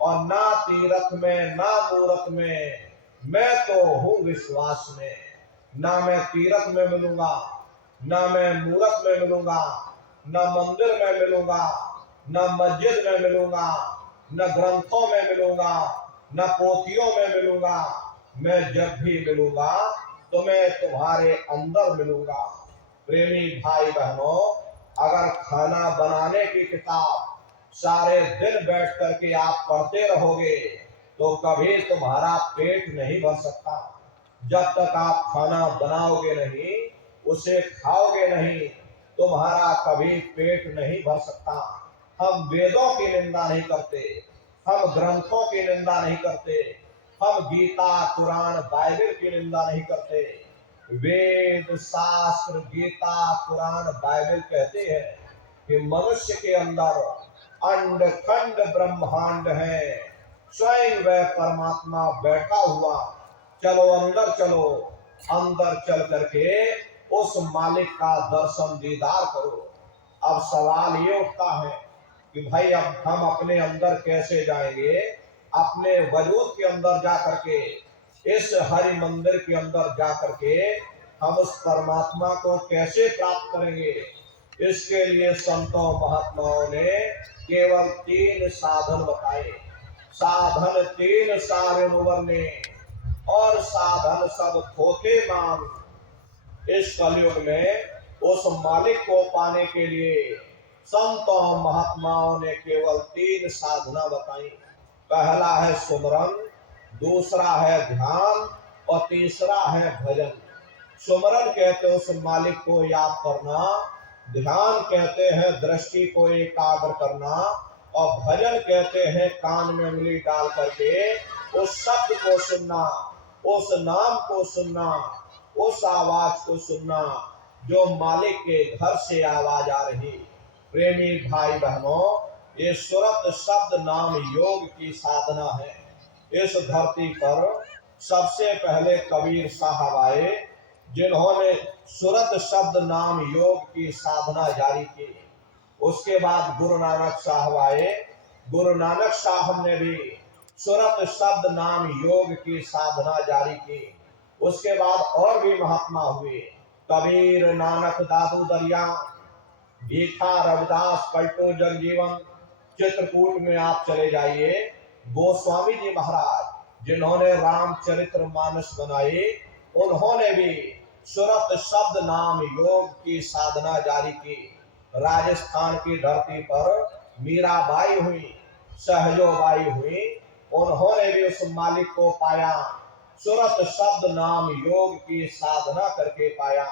और ना तीरथ में ना मूरत में, मैं तो हूँ विश्वास में। ना मैं तीरथ में मिलूंगा, ना मैं मूरत में मिलूंगा, न मंदिर में मिलूंगा, न मस्जिद में मिलूंगा, न ग्रंथों में मिलूंगा, न पोथियों में मिलूंगा। मैं जब भी मिलूंगा तो मैं तुम्हारे अंदर मिलूंगा। प्रेमी भाई बहनों, अगर खाना बनाने की किताब सारे दिन बैठ करके आप पढ़ते रहोगे तो कभी तुम्हारा पेट नहीं भर सकता। जब तक आप खाना बनाओगे नहीं, उसे खाओगे नहीं, तुम्हारा कभी पेट नहीं भर सकता। हम वेदों की निंदा नहीं करते, हम ग्रंथों की निंदा नहीं करते, हम गीता कुरान बाइबल की निंदा नहीं करते। वेद शास्त्र गीता कुरान बाइबल कहते हैं कि मनुष्य के अंदर अंड खंड ब्रह्मांड है, स्वयं वह परमात्मा बैठा हुआ। चलो अंदर चलो, अंदर चल करके उस मालिक का दर्शन दीदार करो। अब सवाल ये उठता है कि भाई अब हम अपने अंदर कैसे जाएंगे, अपने वजूद के अंदर जा करके, इस हरि मंदिर के अंदर जा करके हम उस परमात्मा को कैसे प्राप्त करेंगे। इसके लिए संतों महात्माओं ने केवल 3 साधन बताए। साधन 3 सारे ने, और साधन सब धोखे मान। इस कलयुग में उस मालिक को पाने के लिए संतों महात्माओं ने केवल 3 साधना बताई। पहला है सुमरन, दूसरा है ध्यान और तीसरा है भजन। सुमरन कहते उस मालिक को याद करना, ध्यान कहते हैं दृष्टि को एकाग्र करना, और भजन कहते हैं कान में उंगली डाल करके उस शब्द को सुनना, उस नाम को सुनना, उस आवाज को सुनना जो मालिक के घर से आवाज आ रही। प्रेमी भाई बहनों, ये सुरत शब्द नाम योग की साधना है। इस धरती पर सबसे पहले कबीर साहब आए, जिन्होंने सुरत शब्द नाम योग की साधना जारी की। उसके बाद गुरु नानक साहब आए, गुरु नानक साहब ने भी सुरत शब्द नाम योग की साधना जारी की। उसके बाद और भी महात्मा हुए, कबीर, नानक, दादू दरिया, गीता, रविदास, पलटू जगजीवन। चित्रकूट में आप चले जाइए, गोस्वामी जी महाराज जिन्होंने रामचरित्र मानस बनाई, उन्होंने भी सुरत शब्द नाम योग की साधना जारी की। राजस्थान की धरती पर मीराबाई हुई, सहजोबाई हुई, उन्होंने भी उस मालिक को पाया, सुरत शब्द नाम योग की साधना करके पाया।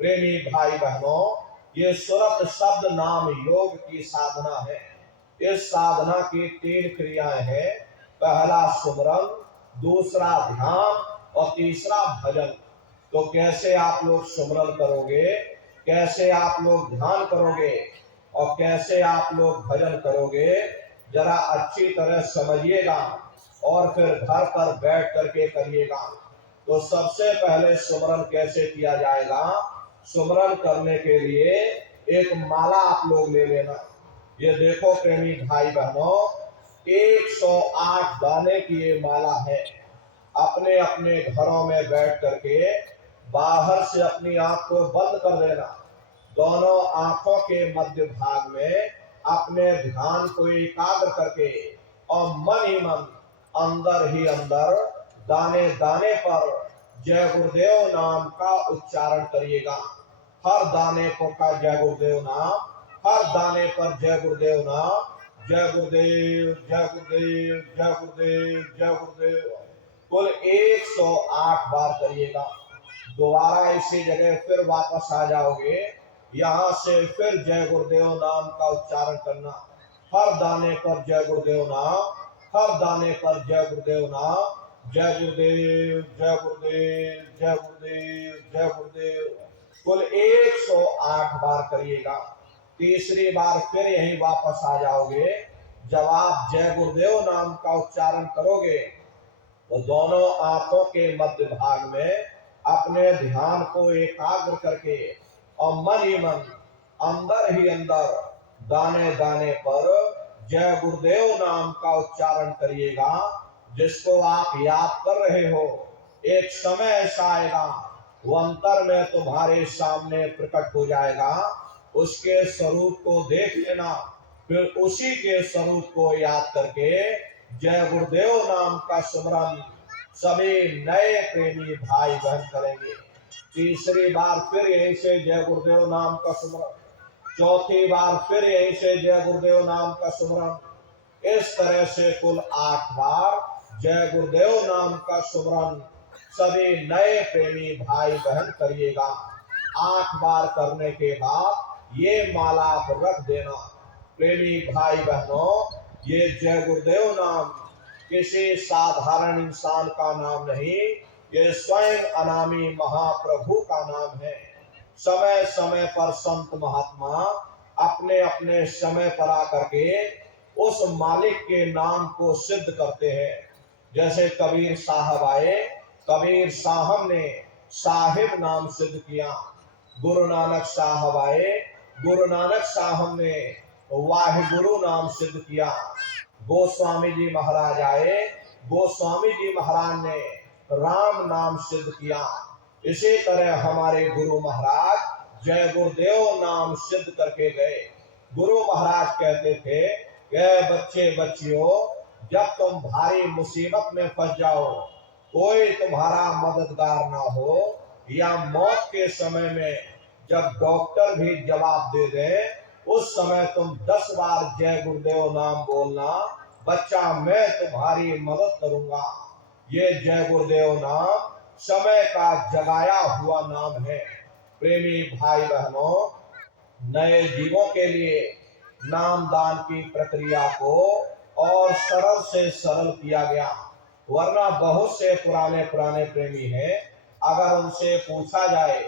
प्रेमी भाई बहनों, ये सुरत शब्द नाम योग की साधना है। इस साधना की 3 क्रियाएं हैं। पहला सुमरन, दूसरा ध्यान और तीसरा भजन। तो कैसे आप लोग सुमरन करोगे, कैसे आप लोग ध्यान करोगे और कैसे आप लोग भजन करोगे, जरा अच्छी तरह समझिएगा और फिर घर पर बैठ करके करिएगा। तो सबसे पहले सुमरन कैसे किया जाएगा। सुमरन करने के लिए एक माला आप लोग ले लेना। ये देखो प्रेमी भाई बहनों, 108 दाने की ये माला है। अपने अपने घरों में बैठ करके बाहर से अपनी आंख को बंद कर देना। दोनों आंखों के मध्य भाग में अपने ध्यान को एकाग्र करके और मन ही मन अंदर ही अंदर दाने दाने पर जय गुरुदेव नाम का उच्चारण करिएगा। हर दाने पर का जय गुरुदेव नाम, हर दाने पर जय गुरुदेव नाम, जय गुरुदेव जय गुरुदेव जय गुरुदेव जय गुरुदेव, कुल 108 बार करिएगा। दोबारा इसी जगह फिर वापस आ जाओगे, यहाँ से फिर जय गुरुदेव नाम का उच्चारण करना। हर दाने पर जय गुरुदेव नाम, हर दाने पर जय गुरुदेव नाम, जय गुरुदेव जय गुरुदेव जय गुरुदेव जय गुरुदेव, कुल 108 बार करिएगा। तीसरी बार फिर यहीं वापस आ जाओगे। जब आप जय गुरुदेव नाम का उच्चारण करोगे तो दोनों आंखों के मध्य भाग में अपने ध्यान को एकाग्र करके और मन ही मन अंदर ही अंदर दाने दाने पर जय गुरुदेव नाम का उच्चारण करिएगा। जिसको आप याद कर रहे हो, एक समय ऐसा आएगा वो अंतर में तुम्हारे सामने प्रकट हो जाएगा। उसके स्वरूप को देख लेना, फिर उसी के स्वरूप को याद करके जय गुरुदेव नाम का सुमरन सभी नए प्रेमी भाई बहन करेंगे। तीसरी बार फिर यहीं से जय गुरुदेव नाम का सुमरन, चौथी बार फिर यहीं से जय गुरुदेव नाम का सुमरन। इस तरह से कुल 8 बार जय गुरुदेव नाम का सुमरन सभी नए प्रेमी भाई बहन करिएगा। 8 बार करने के बाद ये माला आप रख देना। प्रेमी भाई बहनों, ये जय गुरुदेव नाम किसी साधारण इंसान का नाम नहीं, ये स्वयं अनामी महाप्रभु का नाम है। समय समय पर संत महात्मा अपने अपने समय पर आकर के उस मालिक के नाम को सिद्ध करते हैं। जैसे कबीर साहब आए, कबीर साहब ने साहिब नाम सिद्ध किया। गुरु नानक साहब आए, गुरु नानक साहब ने वाहिगुरु नाम सिद्ध किया। गोस्वामी जी महाराज आए, गोस्वामी जी महाराज ने राम नाम सिद्ध किया। इसी तरह हमारे गुरु महाराज जय गुरुदेव नाम सिद्ध करके गए। गुरु महाराज कहते थे कि बच्चे बच्चियों, जब तुम भारी मुसीबत में फंस जाओ, कोई तुम्हारा मददगार ना हो, या मौत के समय में जब डॉक्टर भी जवाब दे दे, उस समय तुम 10 बार जय गुरुदेव नाम बोलना, बच्चा मैं तुम्हारी मदद करूंगा। ये जय गुरुदेव नाम समय का जगाया हुआ नाम है। प्रेमी भाई बहनों, नए जीवों के लिए नामदान की प्रक्रिया को और सरल से सरल किया गया। वरना बहुत से पुराने पुराने प्रेमी हैं, अगर उनसे पूछा जाए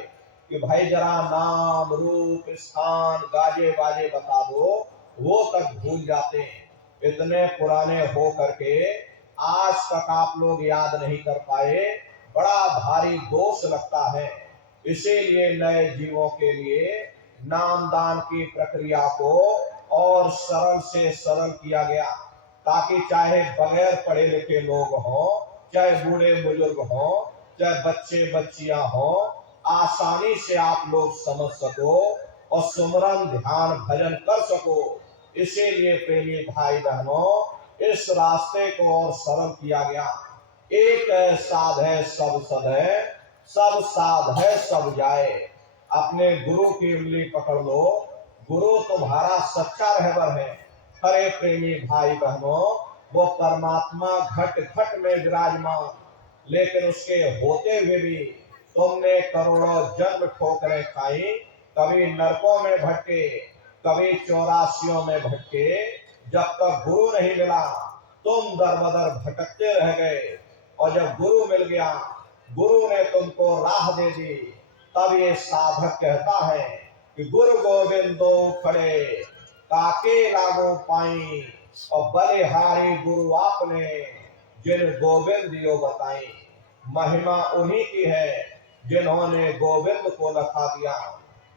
कि भाई जरा नाम रूप स्थान गाजे बाजे बता दो, वो तक भूल जाते हैं। इतने पुराने हो करके आज तक आप लोग याद नहीं कर पाए, बड़ा भारी दोष लगता है। इसीलिए नए जीवों के लिए नामदान की प्रक्रिया को और सरल से सरल किया गया, ताकि चाहे बगैर पढ़े लिखे लोग हों, चाहे बूढ़े बुजुर्ग हों, चाहे बच्चे बच्चियां हों, आसानी से आप लोग समझ सको और सुमरन ध्यान भजन कर सको। इसीलिए प्रेमी भाई बहनों, इस रास्ते को और सरल किया गया। एक साध है सब सद है, सब साध है सब जाए। अपने गुरु की उंगली पकड़ लो, गुरु तुम्हारा सच्चा रहबर है। हरे प्रेमी भाई बहनों, वो परमात्मा घट घट में विराजमान, लेकिन उसके होते हुए भी तुमने करोड़ों जन्म ठोकरें खाई, कभी नरकों में भटके, कभी 84 में भटके। जब तक गुरु नहीं मिला तुम दर बदर भटकते रह गए, और जब गुरु मिल गया, गुरु ने तुमको राह दे दी, तब ये साधक कहता है कि गुरु गोविंदो खड़े काके लागो पाई, और बलिहारी गुरु आपने जिन गोविंद दियो बताई। महिमा उन्हीं की है जिन्होंने गोविंद को लखा दिया।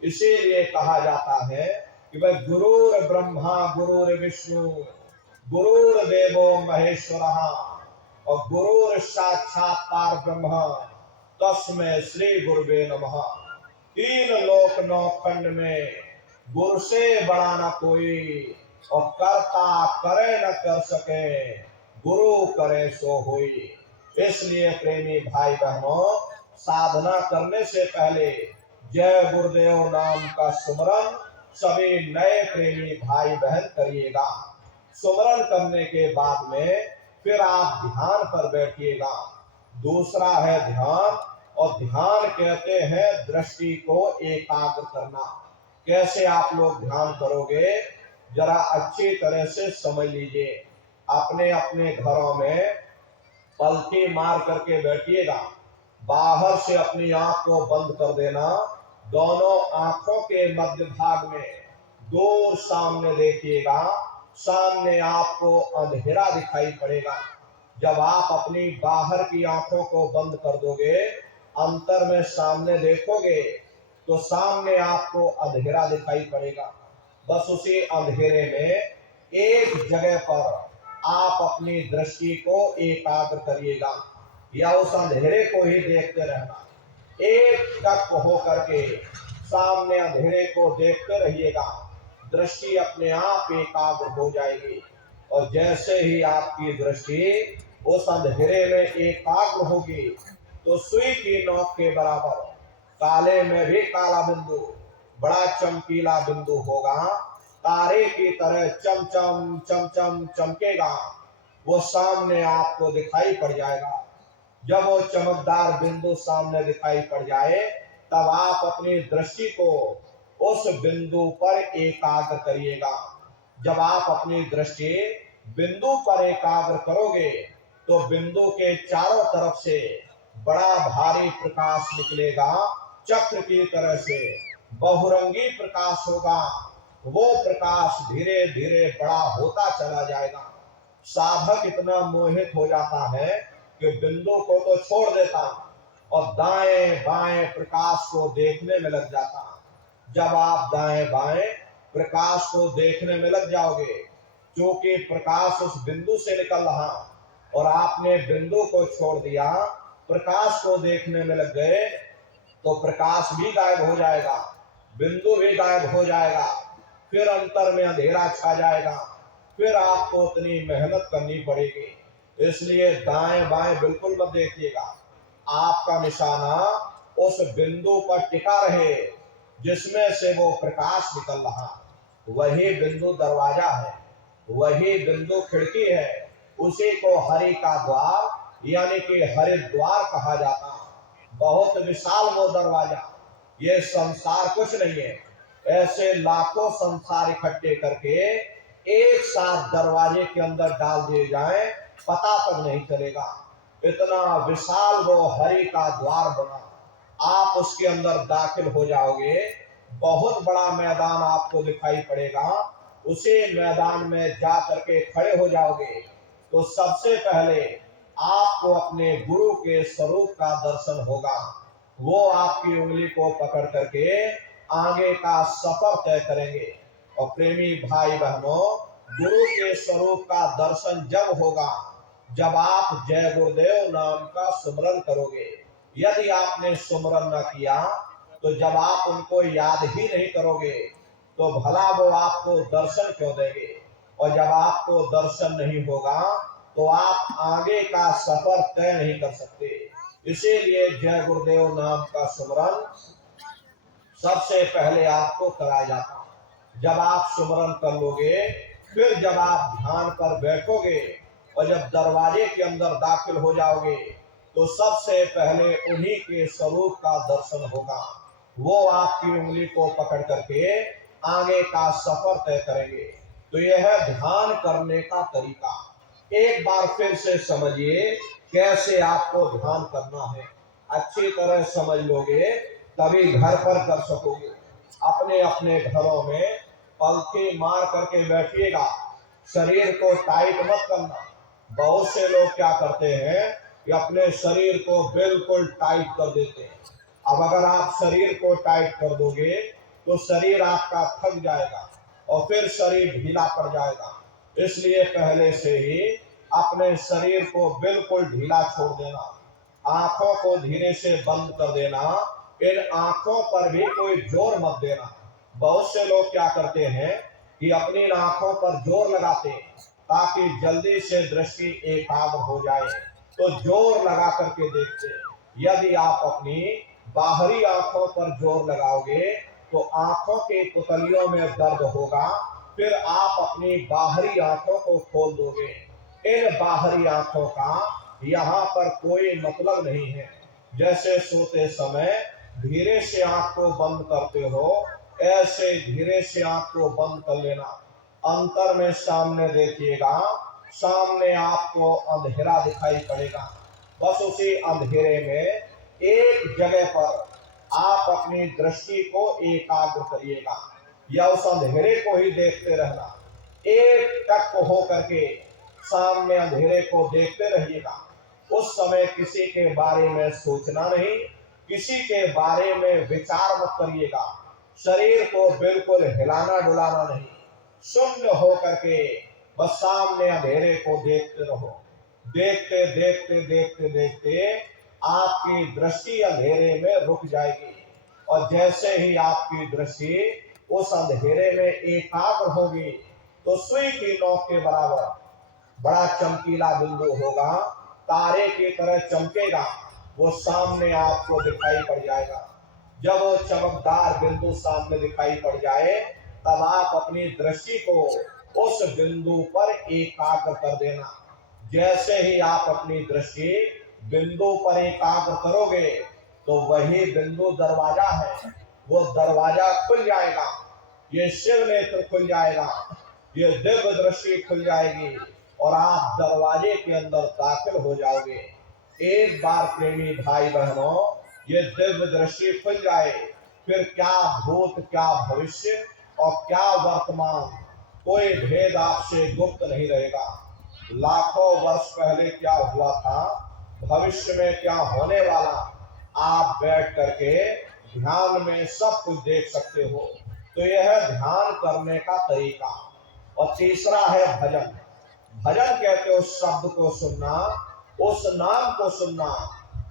इसीलिए कहा जाता है कि वह गुरुर ब्रह्मा गुरुर विष्णु गुरुर देवो महेश्वरः, और गुरुर साक्षात पार ब्रह्म तस्मै श्री गुरुवे नमः। 3 लोक 9 खंड में गुरु से बड़ा न कोई, और करता करे न कर सके, गुरु करे सो होई। इसलिए प्रेमी भाई बहनों, साधना करने से पहले जय गुरुदेव नाम का सुमरन सभी नए प्रेमी भाई बहन करिएगा। सुमरन करने के बाद में फिर आप ध्यान पर बैठिएगा। दूसरा है ध्यान, और ध्यान कहते हैं दृष्टि को एकाग्र करना। कैसे आप लोग ध्यान करोगे, जरा अच्छी तरह से समझ लीजिए। अपने अपने घरों में पलथी मार करके बैठिएगा। बाहर से अपनी आंख को बंद कर देना। दोनों आंखों के मध्य भाग में दूर सामने देखिएगा। सामने आपको अंधेरा दिखाई पड़ेगा। जब आप अपनी बाहर की आंखों को बंद कर दोगे, अंतर में सामने देखोगे, तो सामने आपको अंधेरा दिखाई पड़ेगा। बस उसी अंधेरे में एक जगह पर आप अपनी दृष्टि को एकाग्र करिएगा, या उस अंधेरे को ही देखते रहना। एक टक हो करके सामने अंधेरे को देखते रहिएगा। दृष्टि अपने आप एकाग्र हो जाएगी, और जैसे ही आपकी दृष्टि उस अंधेरे में एकाग्र होगी, तो सुई की नोक के बराबर काले में भी काला बिंदु बड़ा चमकीला बिंदु होगा। तारे की तरह चमचम चमचम चमकेगा, वो सामने आपको दिखाई पड़ जाएगा। जब वो चमकदार बिंदु सामने दिखाई पड़ जाए तब आप अपनी दृष्टि को उस बिंदु पर एकाग्र करिएगा। जब आप अपनी दृष्टि बिंदु पर एकाग्र करोगे तो बिंदु के चारों तरफ से बड़ा भारी प्रकाश निकलेगा, चक्र की तरह से बहुरंगी प्रकाश होगा। वो प्रकाश धीरे धीरे बड़ा होता चला जाएगा। साधक इतना मोहित हो जाता है कि बिंदु को तो छोड़ देता और दाएं बाएं प्रकाश को देखने में लग जाता। जब आप दाएं बाएं प्रकाश को देखने में लग जाओगे, क्योंकि प्रकाश उस बिंदु से निकल रहा और आपने बिंदु को छोड़ दिया, प्रकाश को देखने में लग गए, तो प्रकाश भी गायब हो जाएगा, बिंदु भी गायब हो जाएगा, फिर अंतर में अंधेरा छा जाएगा, फिर आपको उतनी मेहनत करनी पड़ेगी। इसलिए दाएं बाएं बिल्कुल मत देखिएगा। आपका निशाना उस बिंदु पर टिका रहे जिसमें से वो प्रकाश निकल रहा। वही बिंदु दरवाजा है, वही बिंदु खिड़की है, उसी को हरि का द्वार यानी कि हरिद्वार कहा जाता। बहुत विशाल वो दरवाजा, ये संसार कुछ नहीं है। ऐसे लाखों संसार इकट्ठे करके एक साथ दरवाजे के अंदर डाल दिए जाएं, पता तक नहीं चलेगा। इतना विशाल वो हरि का द्वार बना। आप उसके अंदर दाखिल हो जाओगे, बहुत बड़ा मैदान आपको दिखाई पड़ेगा। उसी मैदान में जा करके खड़े हो जाओगे तो सबसे पहले आपको अपने गुरु के स्वरूप का दर्शन होगा। वो आपकी उंगली को पकड़ करके आगे का सफर तय करेंगे। और प्रेमी भाई बहनों, गुरु के स्वरूप का दर्शन जब होगा जब आप जय गुरुदेव नाम का सुमरन करोगे। यदि आपने सुमरन न किया तो जब आप उनको याद ही नहीं करोगे तो भला वो आपको दर्शन क्यों देंगे। और जब आपको दर्शन नहीं होगा तो आप आगे का सफर तय नहीं कर सकते। इसीलिए जय गुरुदेव नाम का सुमरन सबसे पहले आपको कराया जाता। जब आप सुमरन कर लोगे, फिर जब आप ध्यान पर बैठोगे और जब दरवाजे के अंदर दाखिल हो जाओगे तो सबसे पहले उन्हीं के स्वरूप का दर्शन होगा। वो आपकी उंगली को पकड़ करके आगे का सफर तय करेंगे। तो यह है ध्यान करने का तरीका। एक बार फिर से समझिए कैसे आपको ध्यान करना है। अच्छी तरह समझ लोगे तभी घर पर कर सकोगे। अपने अपने घरों में पलथी मार करके बैठिएगा, शरीर को टाइट मत करना। बहुत से लोग क्या करते हैं कि अपने शरीर को बिल्कुल टाइट कर देते हैं। अब अगर आप शरीर को टाइट कर दोगे तो शरीर आपका थक जाएगा और फिर शरीर ढीला पड़ जाएगा। इसलिए पहले से ही अपने शरीर को बिल्कुल ढीला छोड़ देना, आंखों को धीरे से बंद कर देना, इन आंखों पर भी कोई जोर मत देना। बहुत से लोग क्या करते हैं कि अपनी आंखों पर जोर लगाते हैं ताकि जल्दी से दृष्टि एकाग्र हो जाए, तो जोर लगा करके देखते हैं। यदि आप अपनी बाहरी आंखों पर जोर लगाओगे तो आंखों के पुतलियों में दर्द होगा, फिर आप अपनी बाहरी आंखों को खोल दोगे। इन बाहरी आंखों का यहाँ पर कोई मतलब नहीं है। जैसे सोते समय धीरे से आंख को बंद करते हो, ऐसे धीरे से आंख को बंद कर लेना। अंतर में सामने देखिएगा, सामने आपको अंधेरा दिखाई पड़ेगा। बस उसी अंधेरे में एक जगह पर आप अपनी दृष्टि को एकाग्र करिएगा या उस अंधेरे को ही देखते रहना। एक टक हो करके सामने अंधेरे को देखते रहिएगा। उस समय किसी के बारे में सोचना नहीं, किसी के बारे में विचार मत करिएगा। शरीर को बिल्कुल हिलाना डुलाना नहीं, शून्य हो करके बस सामने अंधेरे को देखते रहो। देखते देखते देखते देखते आपकी दृष्टि अंधेरे में रुक जाएगी और जैसे ही आपकी दृष्टि उस अंधेरे में एकाग्र होगी तो सुई की नोक के बराबर बड़ा चमकीला बिंदु होगा, तारे की तरह चमकेगा, वो सामने आपको दिखाई पड़ जाएगा। जब वो चमकदार बिंदु सामने दिखाई पड़ जाए तब आप अपनी दृष्टि को उस बिंदु पर एकाग्र कर देना। जैसे ही आप अपनी दृष्टि बिंदु पर एकाग्र करोगे तो वही बिंदु दरवाजा है। वो दरवाजा खुल जाएगा, ये शिव नेत्र खुल जाएगा, ये दिव्य दृष्टि खुल जाएगी और आप दरवाजे के अंदर दाखिल हो जाओगे। एक बार प्रेमी भाई बहनों ये दिव्य दृष्टि खुल जाए, फिर क्या भूत, क्या भविष्य और क्या वर्तमान, कोई भेद आपसे गुप्त नहीं रहेगा। लाखों वर्ष पहले क्या हुआ था, भविष्य में क्या होने वाला, आप बैठ करके ध्यान में सब कुछ देख सकते हो। तो यह ध्यान करने का तरीका। और तीसरा है भजन। भजन कहते हो शब्द को सुनना, उस नाम को सुनना,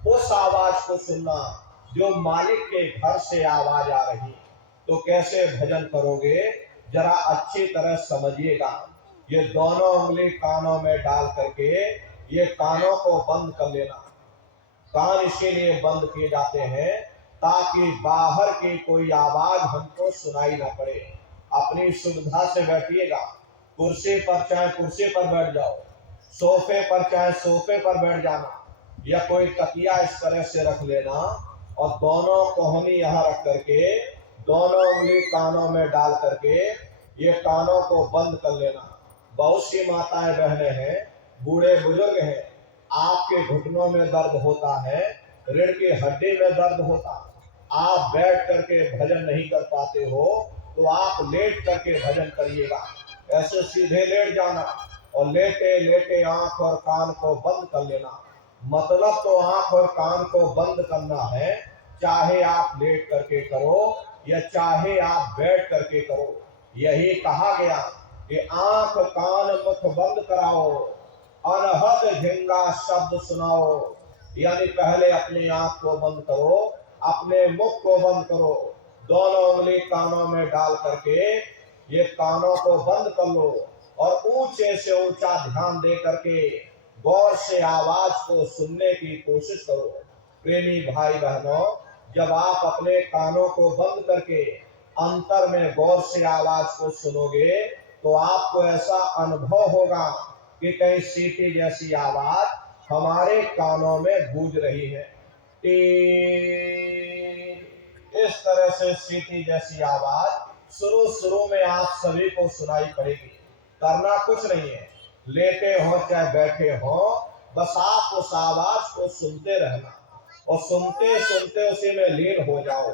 उस आवाज को सुनना जो मालिक के घर से आवाज आ रही। तो कैसे भजन करोगे जरा अच्छी तरह समझिएगा। ये दोनों उंगली कानों में डाल करके ये कानों को बंद कर लेना। कान इसीलिए बंद किए जाते हैं ताकि बाहर की कोई आवाज हमको सुनाई ना पड़े। अपनी सुविधा से बैठिएगा, कुर्सी पर चाहे कुर्सी पर बैठ जाओ, सोफे पर चाहे सोफे पर बैठ जाना, या कोई तकिया इस तरह से रख लेना और दोनों कोहनी यहाँ रख करके दोनों उंगली कानों में डाल करके ये कानों को बंद कर लेना। बहुत सी माताएं बहनें हैं, बूढ़े बुजुर्ग हैं, आपके घुटनों में दर्द होता है, रीढ़ की हड्डी में दर्द होता, आप बैठ करके भजन नहीं कर पाते हो तो आप लेट करके भजन करिएगा। ऐसे सीधे लेट जाना और लेटे लेटे आंख और कान को बंद कर लेना। मतलब तो आंख और कान को बंद करना है, चाहे आप लेट करके करो या चाहे आप बैठ करके करो। यही कहा गया कि आंख कान मुख बंद कराओ, अनहद झिंगा शब्द सुनाओ। यानी पहले अपनी आंख को बंद करो, अपने मुख को बंद करो, दोनों उंगली कानों में डाल करके ये कानों को बंद कर लो और ऊंचे से ऊंचा ध्यान दे करके गौर से आवाज को सुनने की कोशिश करो। प्रेमी भाई बहनों, जब आप अपने कानों को बंद करके अंतर में गौर से आवाज को सुनोगे तो आपको ऐसा अनुभव होगा कि कहीं सीटी जैसी आवाज हमारे कानों में गूंज रही है। इस तरह से सीटी जैसी आवाज शुरू में आप सभी को सुनाई पड़ेगी। करना कुछ नहीं है, लेटे हो चाहे बैठे हो, बस आप उस आवाज को सुनते रहना और सुनते सुनते उसी में लीन हो जाओ।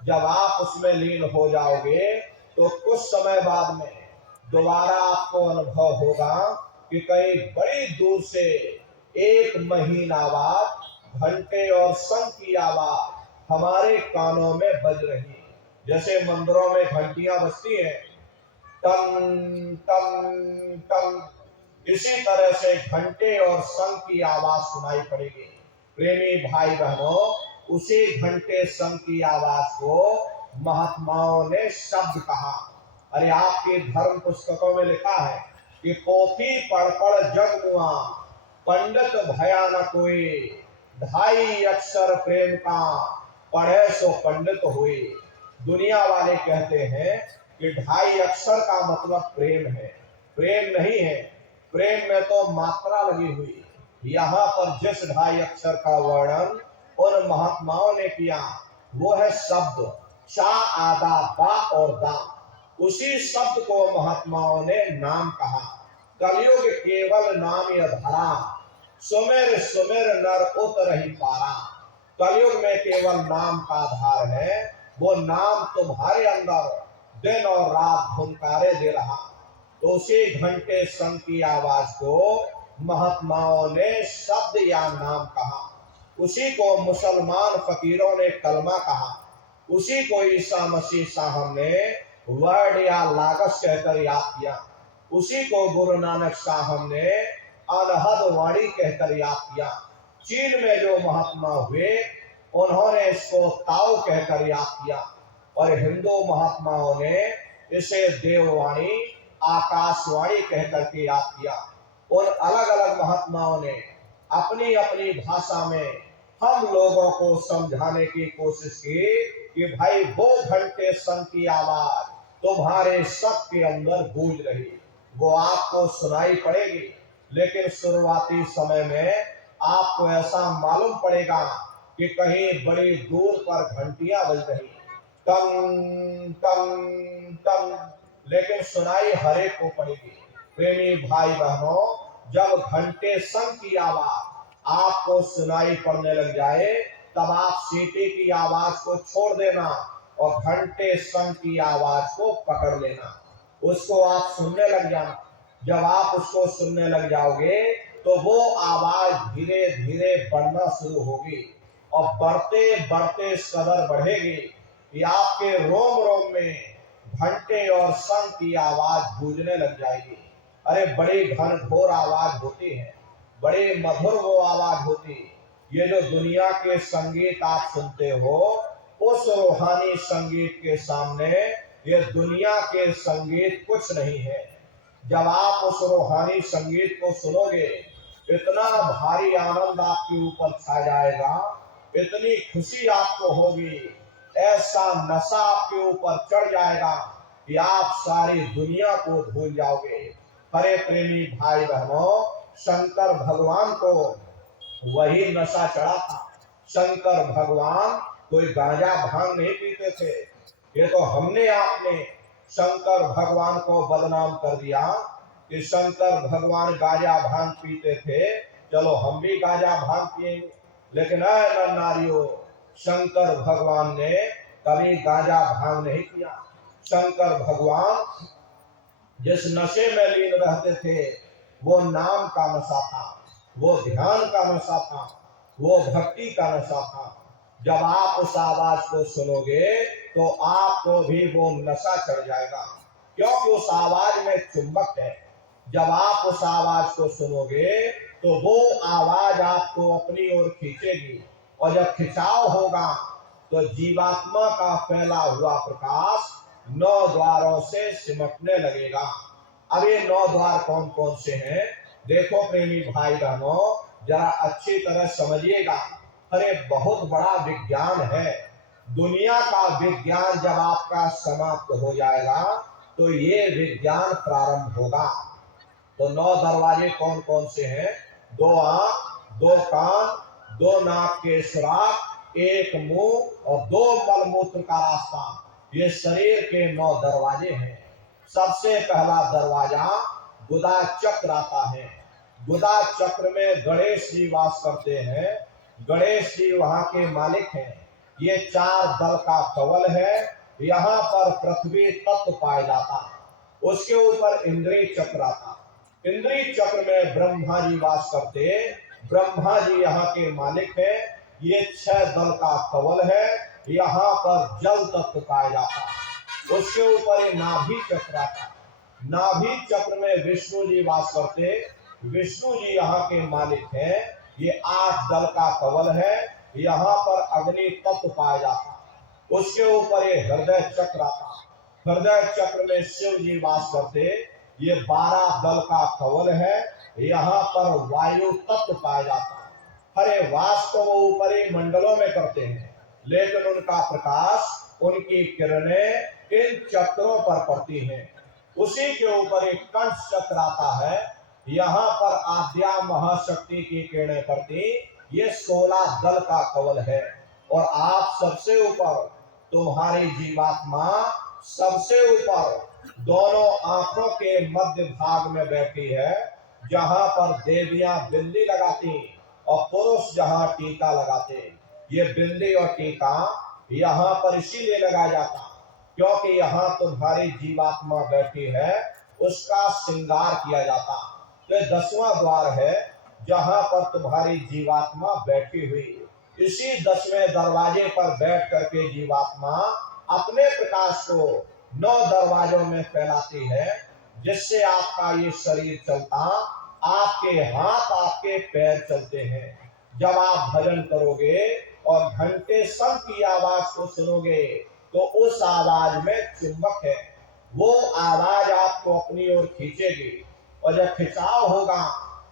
जब आप उसमें लीन हो जाओगे तो कुछ समय बाद में दोबारा आपको अनुभव होगा कि कहीं बड़ी दूर से एक महीन आवाज, घंटे और शंख की आवाज हमारे कानों में बज रही है। जैसे मंदिरों में घंटियां बजती हैं, टन टन टन, इसी तरह से घंटे और शंख की आवाज सुनाई पड़ेगी। प्रेमी भाई बहनों, उसी घंटे शंख की आवाज को महात्माओं ने शब्द कहा। अरे आपके धर्म पुस्तकों में लिखा है कि पोथी पढ़ पढ़ जग मुआ, पंडित भया न कोई, ढाई अक्षर प्रेम का, पढ़े सो पंडित हुए। दुनिया वाले कहते हैं कि ढाई अक्षर का मतलब प्रेम है, प्रेम नहीं है। प्रेम में तो मात्रा लगी हुई। यहाँ पर जिस ढाई अक्षर का वर्णन उन महात्माओं ने किया वो है शब्द, चा आदा बा और दा। उसी शब्द को महात्माओं ने नाम कहा। कलयुग केवल नाम यह धरा, सुमेर सुमेर नर उतरहि पारा। कलयुग में केवल नाम का आधार है, वो नाम तुम्हारे अंदर दिन और रात धुनकारे दे रहा। तो उसी घंटे शंख की आवाज को महात्माओं ने शब्द या नाम कहा। उसी को मुसलमान फकीरों ने कलमा कहा। उसी को ईसा मसीह साहब ने वर्ड या लागत कहकर याद किया। उसी को गुरु नानक साहब ने अनहद वाणी कहकर याद किया। चीन में जो महात्मा हुए उन्होंने इसको ताओ कहकर याद किया और हिंदू महात्माओं ने इसे देववाणी, आकाशवाणी कहकर के याद किया। उन अलग अलग महात्माओं ने अपनी अपनी भाषा में हम लोगों को समझाने की कोशिश की कि भाई वो घंटे शंख की आवाज तुम्हारे सबके अंदर गूंज रही, वो आपको सुनाई पड़ेगी। लेकिन शुरुआती समय में आपको ऐसा मालूम पड़ेगा कि कहीं बड़ी दूर पर घंटियां बज रही, टंग टंग टंग, लेकिन सुनाई हर एक को पड़ेगी। प्रेमी भाई बहनों, जब घंटे संग की आवाज आपको सुनाई पड़ने लग जाए, तब आप सीटी की आवाज को छोड़ देना और घंटे संग की आवाज को पकड़ लेना, उसको आप सुनने लग जाना। जब आप उसको सुनने लग जाओगे तो वो आवाज धीरे धीरे बढ़ना शुरू होगी और बढ़ते बढ़ते इस कदर बढ़ेगी कि आपके रोम रोम में घंटे और शंख की आवाज गूंजने लग जाएगी। अरे बड़ी घनघोर आवाज होती है, बड़ी मधुर वो आवाज होती। ये जो दुनिया के संगीत आप सुनते हो, उस रूहानी संगीत के सामने ये दुनिया के संगीत कुछ नहीं है। जब आप उस रूहानी संगीत को सुनोगे, इतना भारी आनंद आपके ऊपर छा जाएगा, इतनी खुशी आपको होगी, ऐसा नशा आपके ऊपर चढ़ जाएगा कि आप सारी दुनिया को भूल जाओगे। अरे प्रेमी भाई बहनों, शंकर भगवान को वही नशा चढ़ा था। शंकर भगवान कोई गांजा भांग नहीं पीते थे। ये तो हमने आपने शंकर भगवान को बदनाम कर दिया कि शंकर भगवान गांजा भांग पीते थे, चलो हम भी गांजा भांग पिएंगे। लेकिन नारियों, शंकर भगवान ने कभी गांजा भांग नहीं पिया। शंकर भगवान जिस नशे में लीन रहते थे, वो नाम का नशा था, वो ध्यान का नशा था, वो भक्ति का नशा था। जब आप उस आवाज को सुनोगे तो आपको भी वो नशा चढ़ जाएगा, क्योंकि उस आवाज में चुंबक है। जब आप उस आवाज को सुनोगे तो वो आवाज आपको अपनी ओर खींचेगी, और जब खिंचाव होगा तो जीवात्मा का फैला हुआ प्रकाश 9 द्वारों से सिमटने लगेगा। अब ये 9 द्वार कौन कौन से हैं? देखो प्रेमी भाई बहनों, जरा अच्छी तरह समझिएगा। अरे बहुत बड़ा विज्ञान है। दुनिया का विज्ञान जब आपका समाप्त हो जाएगा तो ये विज्ञान प्रारंभ होगा। तो 9 दरवाजे कौन कौन से हैं? 2 आंख, 2 कान, 2 नाक के सुराख, 1 मुंह और 2 मलमूत्र का रास्ता, ये शरीर के 9 दरवाजे हैं। सबसे पहला दरवाजा गुदा चक्र आता है। गुदा चक्र में गणेश जी वास करते हैं। गणेश जी वहां के मालिक हैं। ये 4 दल का कवल है। यहाँ पर पृथ्वी तत्व पाया जाता। उसके ऊपर इंद्रिय चक्र आता। इंद्रिय चक्र में ब्रह्मा जी वास करते। ब्रह्मा जी यहाँ के मालिक हैं। ये 6 दल का कवल है। यहाँ पर जल तत्व पाया जाता। उसके ऊपर ये नाभि चक्र आता। नाभि चक्र में विष्णु जी वास करते। विष्णु जी यहाँ के मालिक हैं। ये 8 दल का कवल है। यहाँ पर अग्नि तत्व पाया जाता। उसके ऊपर ये हृदय चक्र आता। हृदय चक्र में शिव जी वास करते। ये 12 दल का कवल है। यहाँ पर वायु तत्व पाया जाता। अरे वास तो वो ऊपरी मंडलों में करते हैं, लेकिन उनका प्रकाश, उनकी किरणें इन चक्रों पर पड़ती हैं। उसी के ऊपर एक कंठ चक्र आता है। यहाँ पर आद्या महाशक्ति की किरणें पड़ती। ये 16 दल का कवल है। और आप सबसे ऊपर, तुम्हारी जीवात्मा सबसे ऊपर दोनों आंखों के मध्य भाग में बैठी है, जहां पर देवियां बिंदी लगाती और पुरुष जहां टीका लगाते। ये बिंदी और टीका यहाँ पर इसीलिए लगाया जाता क्योंकि यहाँ तुम्हारी जीवात्मा बैठी है, उसका श्रृंगार किया जाता। तो 10वां द्वार है जहां पर तुम्हारी जीवात्मा बैठी हुई। इसी 10वें दरवाजे पर बैठ करके जीवात्मा अपने प्रकाश को 9 दरवाजों में फैलाती है, जिससे आपका ये शरीर चलता, आपके हाथ, आपके पैर चलते हैं। जब आप भजन करोगे और घंटे शंख की आवाज को सुनोगे तो उस आवाज में चुंबक है। वो आवाज आपको अपनी ओर खींचेगी, और जब खिंचाव होगा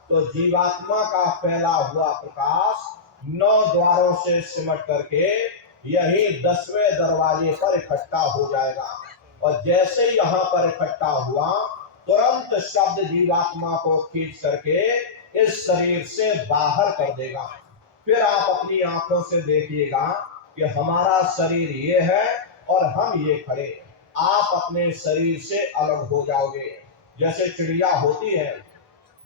तो जीवात्मा का फैला हुआ प्रकाश 9 द्वारों से सिमट करके यही 10वें दरवाजे पर इकट्ठा हो जाएगा। और जैसे ही यहाँ पर इकट्ठा हुआ, तुरंत शब्द जीवात्मा को खींच करके इस शरीर से बाहर कर देगा। फिर आप अपनी आंखों से देखिएगा कि हमारा शरीर ये है और हम ये खड़े। आप अपने शरीर से अलग हो जाओगे। जैसे चिड़िया होती है,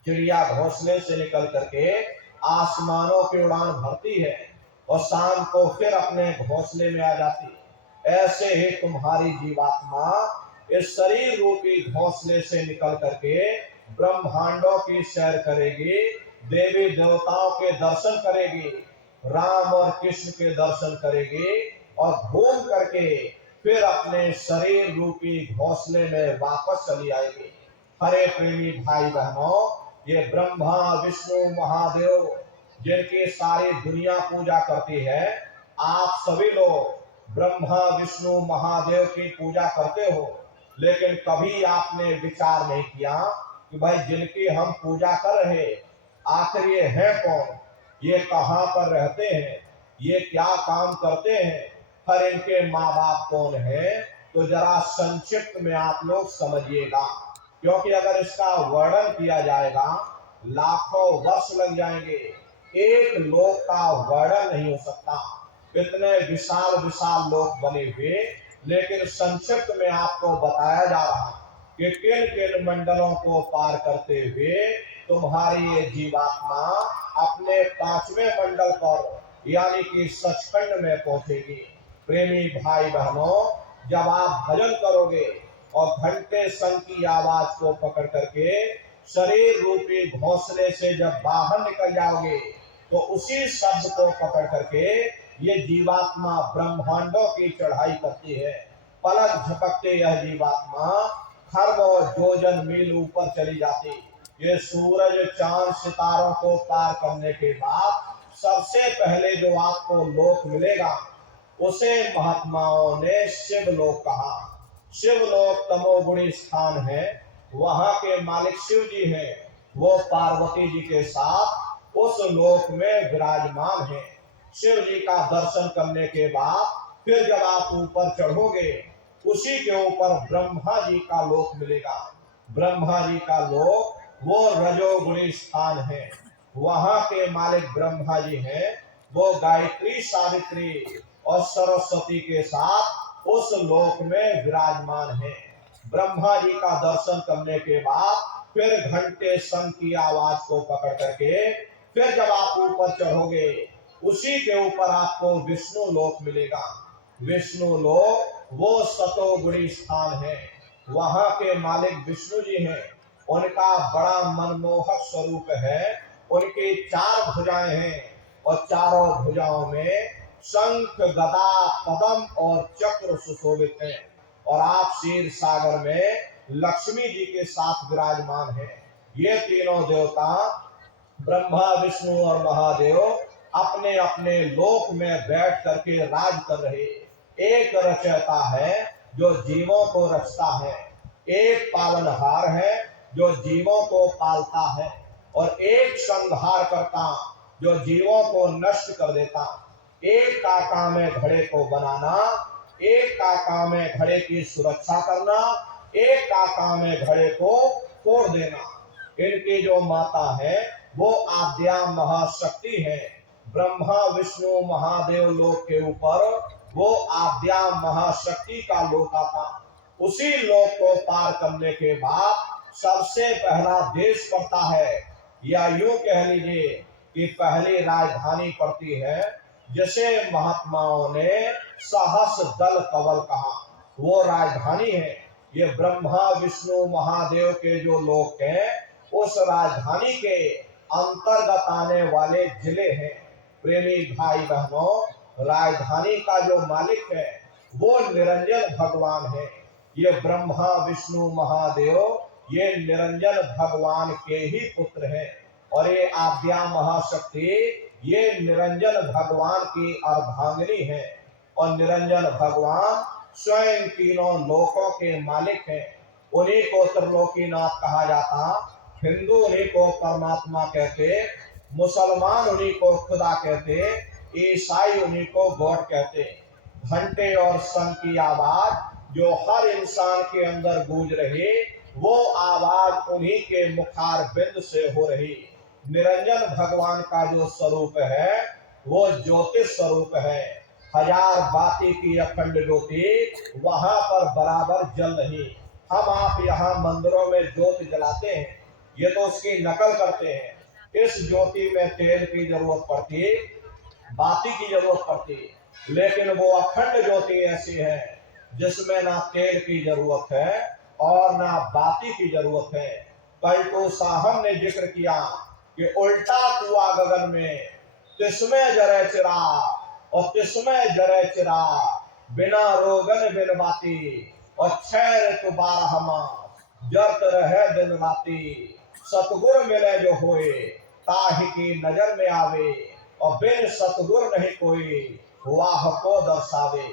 चिड़िया घोंसले से निकल करके आसमानों की उड़ान भरती है और शाम को फिर अपने घोंसले में आ जाती है। ऐसे ही तुम्हारी जीवात्मा इस शरीर रूपी घोंसले से निकल करके ब्रह्मांडों की सैर करेगी, देवी देवताओं के दर्शन करेगी, राम और कृष्ण के दर्शन करेगी और घूम करके फिर अपने शरीर रूपी घोंसले में वापस चली आएगी। हरे प्रेमी भाई बहनों, ये ब्रह्मा विष्णु महादेव जिनकी सारी दुनिया पूजा करती है, आप सभी लोग ब्रह्मा विष्णु महादेव की पूजा करते हो, लेकिन कभी आपने विचार नहीं किया कि भाई जिनकी हम पूजा कर रहे आखिर ये है कौन, ये कहाँ पर रहते हैं, ये क्या काम करते हैं, हर इनके माँ बाप कौन है। तो जरा संक्षिप्त में आप लोग समझिएगा, क्योंकि अगर इसका वर्णन किया जाएगा लाखों वर्ष लग जाएंगे, एक लोक का वर्णन नहीं हो सकता। इतने विशाल विशाल लोक बने हुए, लेकिन संक्षिप्त में आपको बताया जा रहा कि किन किन मंडलों को पार करते हुए तुम्हारी ये जीवात्मा अपने 5वें मंडल पर यानी कि सचखंड में पहुंचेगी। प्रेमी भाई बहनों, जब आप भजन करोगे और घंटे संग की आवाज को पकड़ करके शरीर रूपी घोंसले से जब बाहर निकल जाओगे, तो उसी शब्द को पकड़ करके ये जीवात्मा ब्रह्मांडों की चढ़ाई करती है। पलक झपकते यह जीवात्मा खरबों योजन मील ऊपर चली जाती। ये सूरज चांद सितारों को पार करने के बाद सबसे पहले जो आपको लोक मिलेगा उसे महात्माओं ने शिवलोक कहा। शिवलोक तमोगुणी स्थान है, वहां के मालिक शिव जी हैं, वो पार्वती जी के साथ उस लोक में विराजमान है। शिव जी का दर्शन करने के बाद फिर जब आप ऊपर चढ़ोगे, उसी के ऊपर ब्रह्मा जी का लोक मिलेगा। ब्रह्मा जी का लोक वो रजोगुणी स्थान है, वहां के मालिक ब्रह्मा जी हैं, वो गायत्री सावित्री और सरस्वती के साथ उस लोक में विराजमान है। ब्रह्मा जी का दर्शन करने के बाद फिर घंटे संग की आवाज को पकड़ करके फिर जब आप ऊपर चढ़ोगे, उसी के ऊपर आपको विष्णु लोक मिलेगा। विष्णु लोक वो सतोगुणी स्थान है, वहां के मालिक विष्णु जी हैं, उनका बड़ा मनमोहक स्वरूप है। उनकी 4 भुजाएं हैं और चारों भुजाओं में शंख गदा पद्म और चक्र सुशोभित हैं, और आप क्षीर सागर में लक्ष्मी जी के साथ विराजमान हैं। ये तीनों देवता ब्रह्मा विष्णु और महादेव अपने अपने लोक में बैठ करके राज कर रहे। एक रचयिता है जो जीवों को रचता है, एक पालनहार है जो जीवों को पालता है, और एक संहार करता जो जीवों को नष्ट कर देता। एक का काम है घड़े को बनाना, एक का काम है घड़े की सुरक्षा करना, एक का काम है घड़े को तोड़ देना। इनकी जो माता है वो आद्या महाशक्ति है। ब्रह्मा विष्णु महादेव लोक के यूपर वो आद्या महाशक्ति का लोक आता। उसी लोक को पार करने के बाद सबसे पहला देश पड़ता है, या यूं कह लीजिए कि पहली राजधानी पड़ती है, जिसे महात्माओं ने सहस दल कवल कहा। वो राजधानी है। ये ब्रह्मा विष्णु महादेव के जो लोक हैं, उस राजधानी के अंतर्गत आने वाले जिले हैं। प्रेमी भाई बहनों, राजधानी का जो मालिक है वो निरंजन भगवान है। ये ब्रह्मा विष्णु महादेव ये निरंजन भगवान के ही पुत्र हैं, और ये आद्या महाशक्ति ये निरंजन भगवान की अर्धांगिनी है। और निरंजन भगवान स्वयं तीनों लोकों के मालिक हैं। उन्हीं को त्रिलोकीनाथ कहा जाता। हिंदू उन्हीं को परमात्मा कहते, मुसलमान उन्हीं को खुदा कहते, ईसाई उन्हीं को गॉड कहते। घंटे और शंख की आवाज जो हर इंसान के अंदर गूंज रही, वो आवाज उन्हीं के मुखार बिंद से हो रही। निरंजन भगवान का जो स्वरूप है वो ज्योतिष स्वरूप है। हजार बाती की अखंड ज्योति वहां पर बराबर जल रही। हम आप यहाँ मंदिरों में ज्योत जलाते हैं, ये तो उसकी नकल करते हैं। इस ज्योति में तेल की जरूरत पड़ती, बाती की जरूरत पड़ती, लेकिन वो अखंड ज्योति ऐसी है जिसमें ना तेल की जरूरत है और ना बाती की जरूरत है। कल तो साहब ने जिक्र किया कि उल्टा कुआ गगन में, तिसमें जरे चिराग और तिसमें जरे चिराग, बिना रोगन बिन बाती और छह ऋतु 12 मास जरत रहे दिन राती। सतगुर मिले जो होए ताहि की नजर में आवे और बिन सतगुर नहीं कोई वाह को दर्शावे।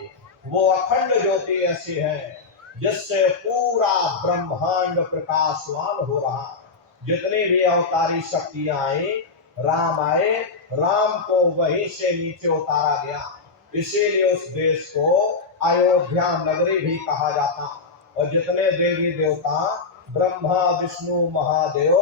वो अखंड ज्योति ऐसी है जिससे पूरा ब्रह्मांड प्रकाशवान हो रहा। जितनी भी अवतारी शक्तियां आई, राम आए, राम को वहीं से नीचे उतारा गया। इसीलिए उस देश को अयोध्या नगरी भी कहा जाता। और जितने देवी देवता ब्रह्मा विष्णु महादेव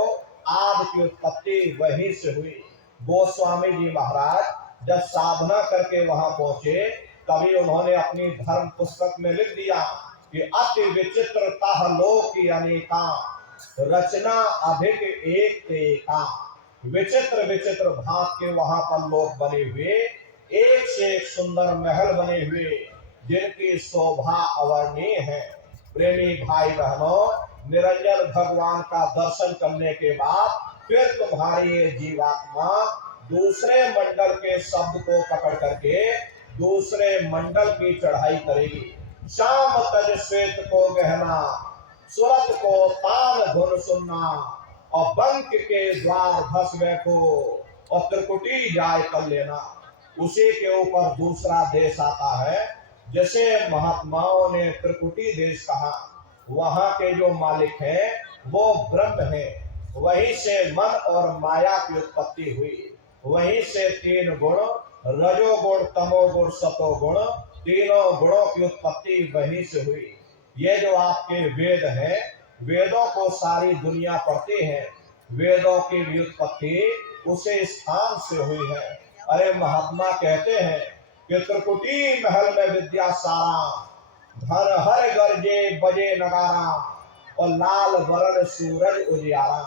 आदि की उत्पत्ति वहीं से हुई। गोस्वामी जी महाराज जब साधना करके वहां पहुंचे, तभी उन्होंने अपनी धर्म पुस्तक में लिख दिया कि अति विचित्रता लोक की अनेका, रचना अधिक एक तेका। विचित्र विचित्र भांत के वहां पर लोक बने हुए, एक से एक सुंदर महल बने हुए, जिनकी शोभा अवर्णीय है। प्रेमी भाई बहनों, निरंजन भगवान का दर्शन करने के बाद फिर तुम्हारी ये जीवात्मा दूसरे मंडल के शब्द को पकड़ करके दूसरे मंडल की चढ़ाई करेगी। शाम तज श्वेत को गहना, सुरत को तान धुन सुनना, और बंक के द्वार धस बैठो और त्रिकुटी जाय कर लेना। उसी के ऊपर दूसरा देश आता है जैसे महात्माओं ने त्रिकुटी देश कहा। वहां के जो मालिक हैं वो ब्रह्म है। वहीं से मन और माया की उत्पत्ति हुई। वहीं से तीन गुण, रजोगुण तमोगुण सतोगुण, तीनों गुणों की उत्पत्ति वहीं से हुई। ये जो आपके वेद हैं, वेदों को सारी दुनिया पढ़ती है। वेदों की व्युत्पत्ति उसे स्थान से हुई है। अरे महात्मा कहते हैं कि त्रिकुटी महल में विद्या सारा, धन हर गर्जे बजे नगारा और लाल वरण सूरज उजियारा।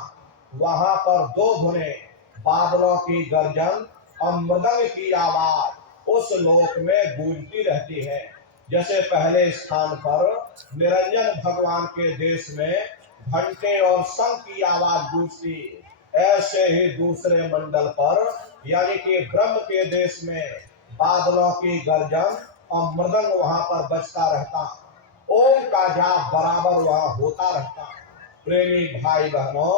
वहां पर दो धुने, बादलों की गर्जन और मृदंग की आवाज उस लोक में गूंजती रहती है। जैसे पहले स्थान पर निरंजन भगवान के देश में घंटे और शंख की आवाज गूंजती, ऐसे ही दूसरे मंडल पर यानी कि ब्रह्म के देश में बादलों की गर्जन और मृदंग वहां पर बजता रहता। ओम का जाप बराबर वहां होता रहता। प्रेमी भाई बहनों,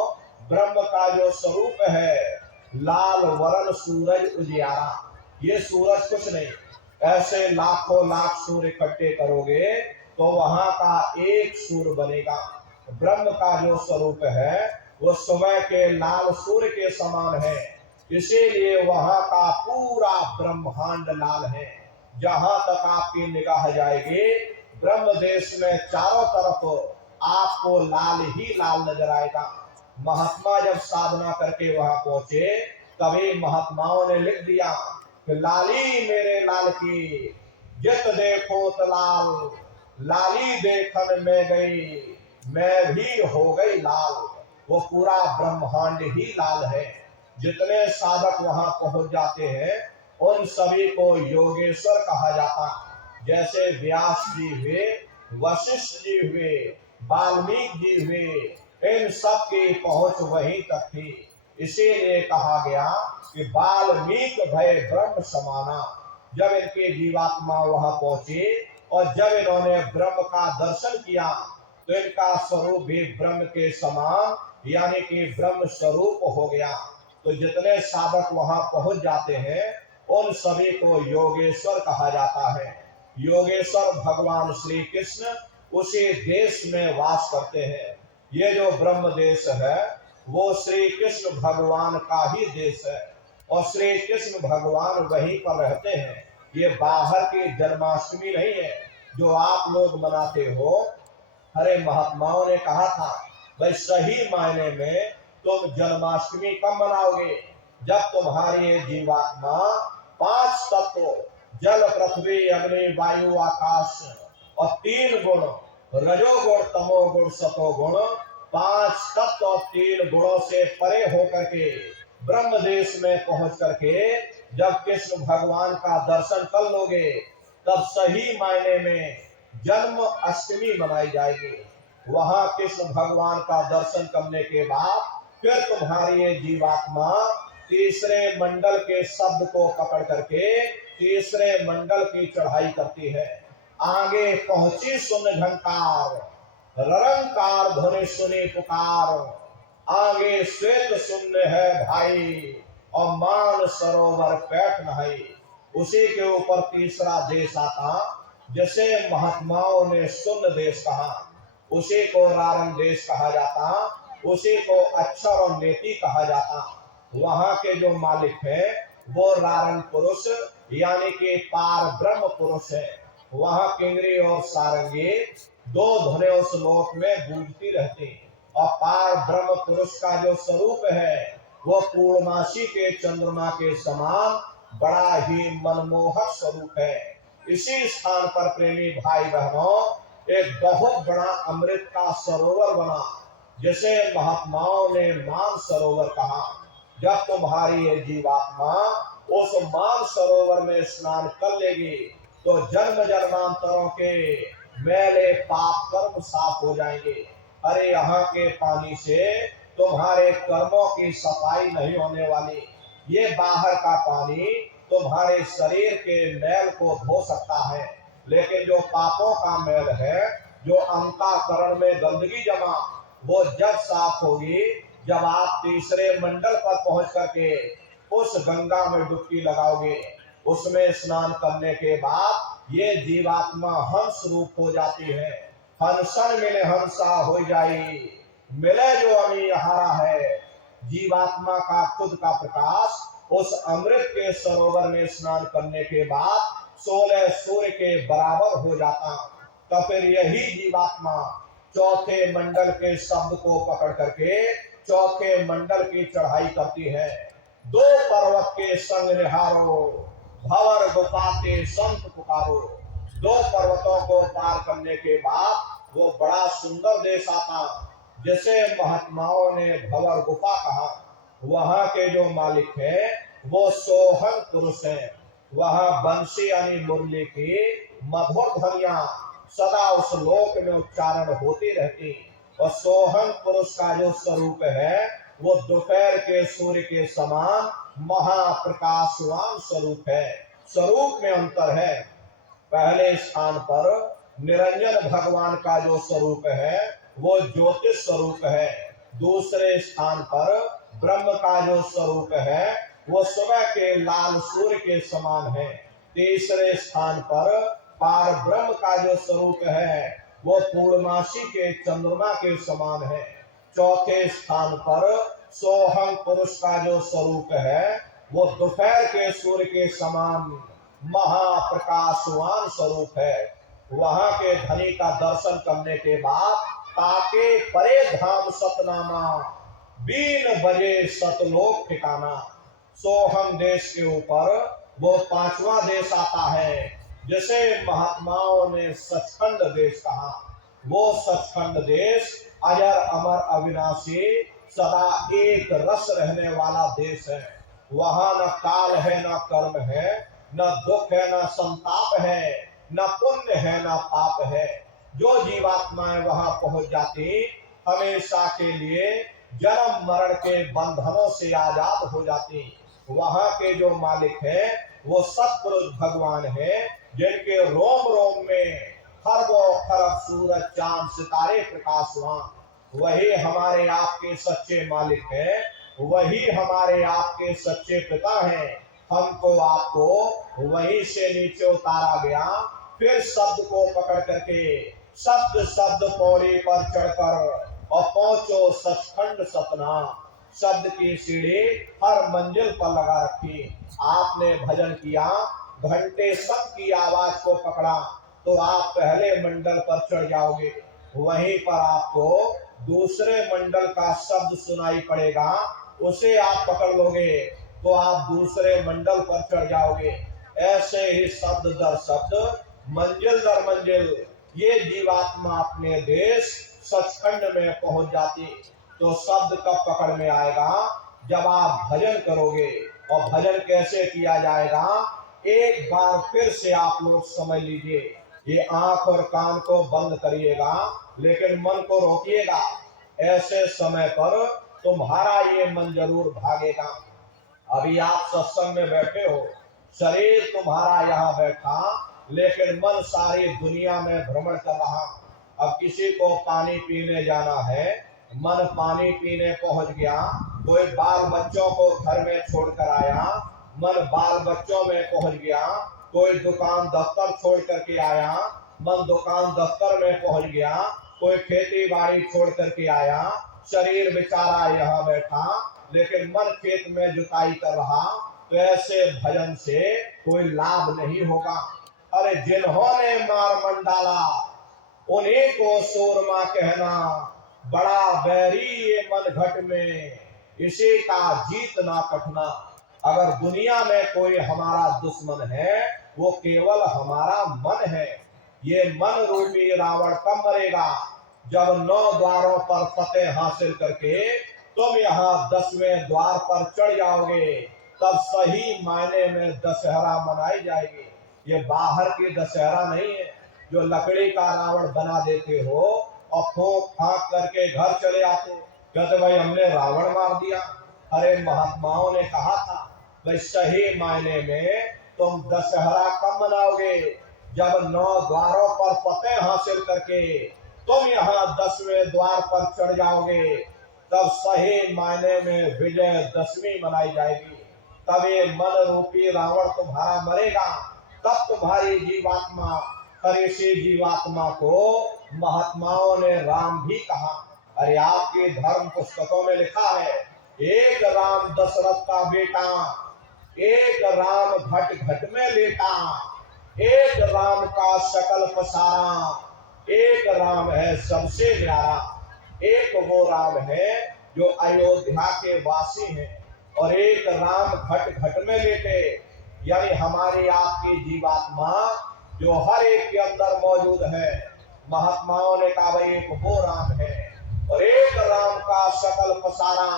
ब्रह्म का जो स्वरूप है लाल वरण सूरज उजियारा। ये सूरज कुछ नहीं, ऐसे लाखों लाख सूर्य इकट्ठे करोगे तो वहां का एक सूर्य बनेगा। ब्रह्म का जो स्वरूप है वो सुबह के लाल सूर्य के समान है। इसीलिए वहां का पूरा ब्रह्मांड लाल है। जहां तक आपकी निगाह जाएगी ब्रह्म देश में चारों तरफ आपको लाल ही लाल नजर आएगा। महात्मा जब साधना करके वहां पहुंचे, तभी महात्माओं ने लिख दिया कि लाली मेरे लाल की, जित देखो तो लाल, लाली देखन में गई, मैं भी हो गई लाल। वो पूरा ब्रह्मांड ही लाल है। जितने साधक वहां पहुंच जाते हैं उन सभी को योगेश्वर कहा जाता। जैसे व्यास जी हुए, वशिष्ठ जी हुए, वाल्मीकि जी हुए, इन सब की पहुंच वहीं तक थी। इसीलिए कहा गया कि वाल्मीकि भय ब्रह्म समाना। जब इनकी जीवात्मा वहां पहुंची और जब इन्होंने ब्रह्म का दर्शन किया तो इनका स्वरूप भी ब्रह्म के समान यानी कि ब्रह्म स्वरूप हो गया। तो जितने साधक वहां पहुंच जाते हैं उन सभी को योगेश्वर कहा जाता है। योगेश्वर भगवान श्री कृष्ण उसी देश में वास करते हैं। ये जो ब्रह्म देश है वो श्री कृष्ण भगवान का ही देश है और श्री कृष्ण भगवान वहीं पर रहते हैं। ये बाहर की जन्माष्टमी नहीं है जो आप लोग मनाते हो। अरे महात्माओं ने कहा था भाई सही मायने में तुम जन्माष्टमी कब मनाओगे? जब तुम्हारी ये जीवात्मा 5 तत्व जल, पृथ्वी, अग्नि, वायु, आकाश और 3 गुण रजोगुण, तमोगुण, सतोगुण, 5 तत्व और 3 गुणों से परे होकर के ब्रह्म देश में पहुंच करके जब कृष्ण भगवान का दर्शन कर लोगे, तब सही मायने में जन्म अष्टमी मनाई जाएगी। वहां कृष्ण भगवान का दर्शन करने के बाद फिर तुम्हारी ये जीवात्मा तीसरे मंडल के शब्द को पकड़ करके तीसरे मंडल की चढ़ाई करती है। आगे पहुंची सुन झंकार, ररंकार ध्वनि सुनी पुकार, आगे श्वेत शून्य है भाई और मान सरोवर पैठ नहाई। उसी के ऊपर तीसरा देश आता, जैसे महात्माओं ने शून्य देश कहा, उसी को रारंग देश कहा जाता, उसी को अक्षर और नेति कहा जाता। वहां के जो मालिक है वो रारंग पुरुष यानी कि पार ब्रह्म पुरुष है। वहां किंगरी और सारंगी 2 धुनें उस लोक में गूंजती रहती और पार ब्रह्म पुरुष का जो स्वरूप है वो पूर्णमासी के चंद्रमा के समान बड़ा ही मनमोहक स्वरूप है। इसी स्थान पर प्रेमी भाई बहनों एक बहुत बड़ा अमृत का सरोवर बना, जिसे महात्माओं ने मान सरोवर कहा। जब तुम्हारी ये जीवात्मा उस मान सरोवर में स्नान कर लेगी तो जन्म जन्मांतरों के मैले पाप कर्म साफ हो जाएंगे। अरे यहाँ के पानी से तुम्हारे कर्मों की सफाई नहीं होने वाली। ये बाहर का पानी तुम्हारे शरीर के मैल को धो सकता है, लेकिन जो पापों का मैल है, जो अंतःकरण में गंदगी जमा, वो जब साफ होगी जब आप तीसरे मंडल पर पहुंच करके उस गंगा में डुबकी लगाओगे। उसमें स्नान करने के बाद ये जीवात्मा हंस रूप हो जाती है। हंसन मिले हंसा हो जाई, मिले जो अमी हारा है। जीवात्मा का खुद का प्रकाश उस अमृत के सरोवर में स्नान करने के बाद 16 सूर्य के बराबर हो जाता। तो फिर यही जीवात्मा चौथे मंडल के शब्द को पकड़ करके चौथे मंडल की चढ़ाई करती है। 2 पर्वत के संग निहारो, भंवर गुफाते संत पुकारो। 2 पर्वतों को पार करने के बाद वो बड़ा सुंदर देश आता, जिसे महात्माओं ने भंवर गुफा कहा। वहां के जो मालिक है वो सोहन पुरुष है। वहां बंसी यानी मुरली की मधुर ध्वनियां सदा उस लोक में उच्चारण होती रहती। और सोहन पुरुष का जो स्वरूप है वो दोपहर के सूर्य के समान महाप्रकाशवान स्वरूप है। स्वरूप में अंतर है। पहले स्थान पर निरंजन भगवान का जो स्वरूप है वो ज्योतिष स्वरूप है। दूसरे स्थान पर ब्रह्म का जो स्वरूप है वो सुबह के लाल सूर्य के समान है। तीसरे स्थान पर पार ब्रह्म का जो स्वरूप है वो पूर्णमासी के चंद्रमा के समान है। चौथे स्थान पर सोहम पुरुष का जो स्वरूप है वो दोपहर के सूर्य के समान महाप्रकाशवान स्वरूप है। वहां के धनी का दर्शन करने के बाद ताके परे धाम सतनामा, बीन बजे सतलोक ठिकाना। सोहम देश के ऊपर वो 5वां देश आता है, जिसे महात्माओं ने सचखंड देश कहा। वो सचखंड देश अजर अमर अविनाशी सदा एक रस रहने वाला देश है। वहां न काल है, न कर्म है, न दुख है, न संताप है, न पुण्य है, न पाप है। जो जीवात्माएं वहां पहुंच जाती हमेशा के लिए जन्म मरण के बंधनों से आजाद हो जाती। वहां के जो मालिक है वो सत्पुरुष भगवान है, जिनके रोम रोम में खरबों खरब सूरज चांद सितारे प्रकाशवान। वही हमारे आपके सच्चे मालिक है, वही हमारे आपके सच्चे पिता हैं। हमको आपको वहीं से नीचे उतारा गया, फिर शब्द को पकड़ करके शब्द शब्द पौड़ी पर चढ़कर और पहुंचो सचखंड सतना। शब्द की सीढ़ी हर मंजिल पर लगा रखी। आपने भजन किया, घंटे सब की आवाज को पकड़ा तो आप पहले मंडल पर चढ़ जाओगे। वहीं पर आपको दूसरे मंडल का शब्द सुनाई पड़ेगा, उसे आप पकड़ लोगे तो आप दूसरे मंडल पर चढ़ जाओगे। ऐसे ही शब्द दर शब्द, मंजिल दर मंजिल ये जीवात्मा अपने देश सचखंड में पहुंच जाती। तो शब्द कब पकड़ में आएगा? जब आप भजन करोगे। और भजन कैसे किया जाएगा? एक बार फिर से आप लोग समझ लीजिए। ये आंख और कान को बंद करिएगा, लेकिन मन को रोकिएगा। ऐसे समय पर तुम्हारा ये मन जरूर भागेगा। अभी आप सत्संग में बैठे हो, शरीर तुम्हारा यहाँ बैठा, लेकिन मन सारी दुनिया में भ्रमण कर रहा। अब किसी को पानी पीने जाना है, मन पानी पीने पहुंच गया। कोई बाल बच्चों को घर में छोड़कर आया, मन बाल बच्चों में पहुंच गया। कोई दुकान दफ्तर छोड़ करके आया, मन दुकान दफ्तर में पहुंच गया। कोई खेती बाड़ी छोड़ करके आया, शरीर बेचारा यहाँ बैठा, लेकिन मन खेत में जुताई कर रहा। तो ऐसे भजन से कोई लाभ नहीं होगा। अरे जिन्होंने मार मन डाला, उन्हीं को सूरमा कहना। बड़ा बैरी ये मन घट में, इसी का जीतना कठना। अगर दुनिया में कोई हमारा दुश्मन है, वो केवल हमारा मन है। ये मन रूपी रावण कब मरेगा? जब 9 द्वारों पर फतेह हासिल करके तुम यहाँ 10वें द्वार पर चढ़ जाओगे, तब सही मायने में दशहरा मनाई जाएगी। ये बाहर की दशहरा नहीं है, जो लकड़ी का रावण बना देते हो और फूंक फांक करके घर चले आते, कहते भाई हमने रावण मार दिया। अरे महात्माओं ने कहा था भाई सही मायने में तुम दशहरा कब मनाओगे? जब 9 द्वारों पर फतेह हासिल करके तुम यहाँ 10वें द्वार पर चढ़ जाओगे, तब सही मायने में विजयदशमी मनाई जाएगी। तब ये मन रूपी रावण तुम्हारा मरेगा। तब तुम्हारी जीवात्मा, और इसी जीवात्मा को महात्माओं ने राम भी कहा। अरे आपके धर्म पुस्तकों में लिखा है, एक राम दशरथ का बेटा, एक राम घट घट में लेटा, एक राम का शकल पसारा, एक राम है सबसे प्यारा। एक वो राम है जो अयोध्या के वासी हैं, और एक राम घट घट में लेटे, यानी हमारी आपकी जीवात्मा जो हर एक के अंदर मौजूद है। महात्माओं ने कहा भाई एक वो राम है, और एक राम का शकल पसारा,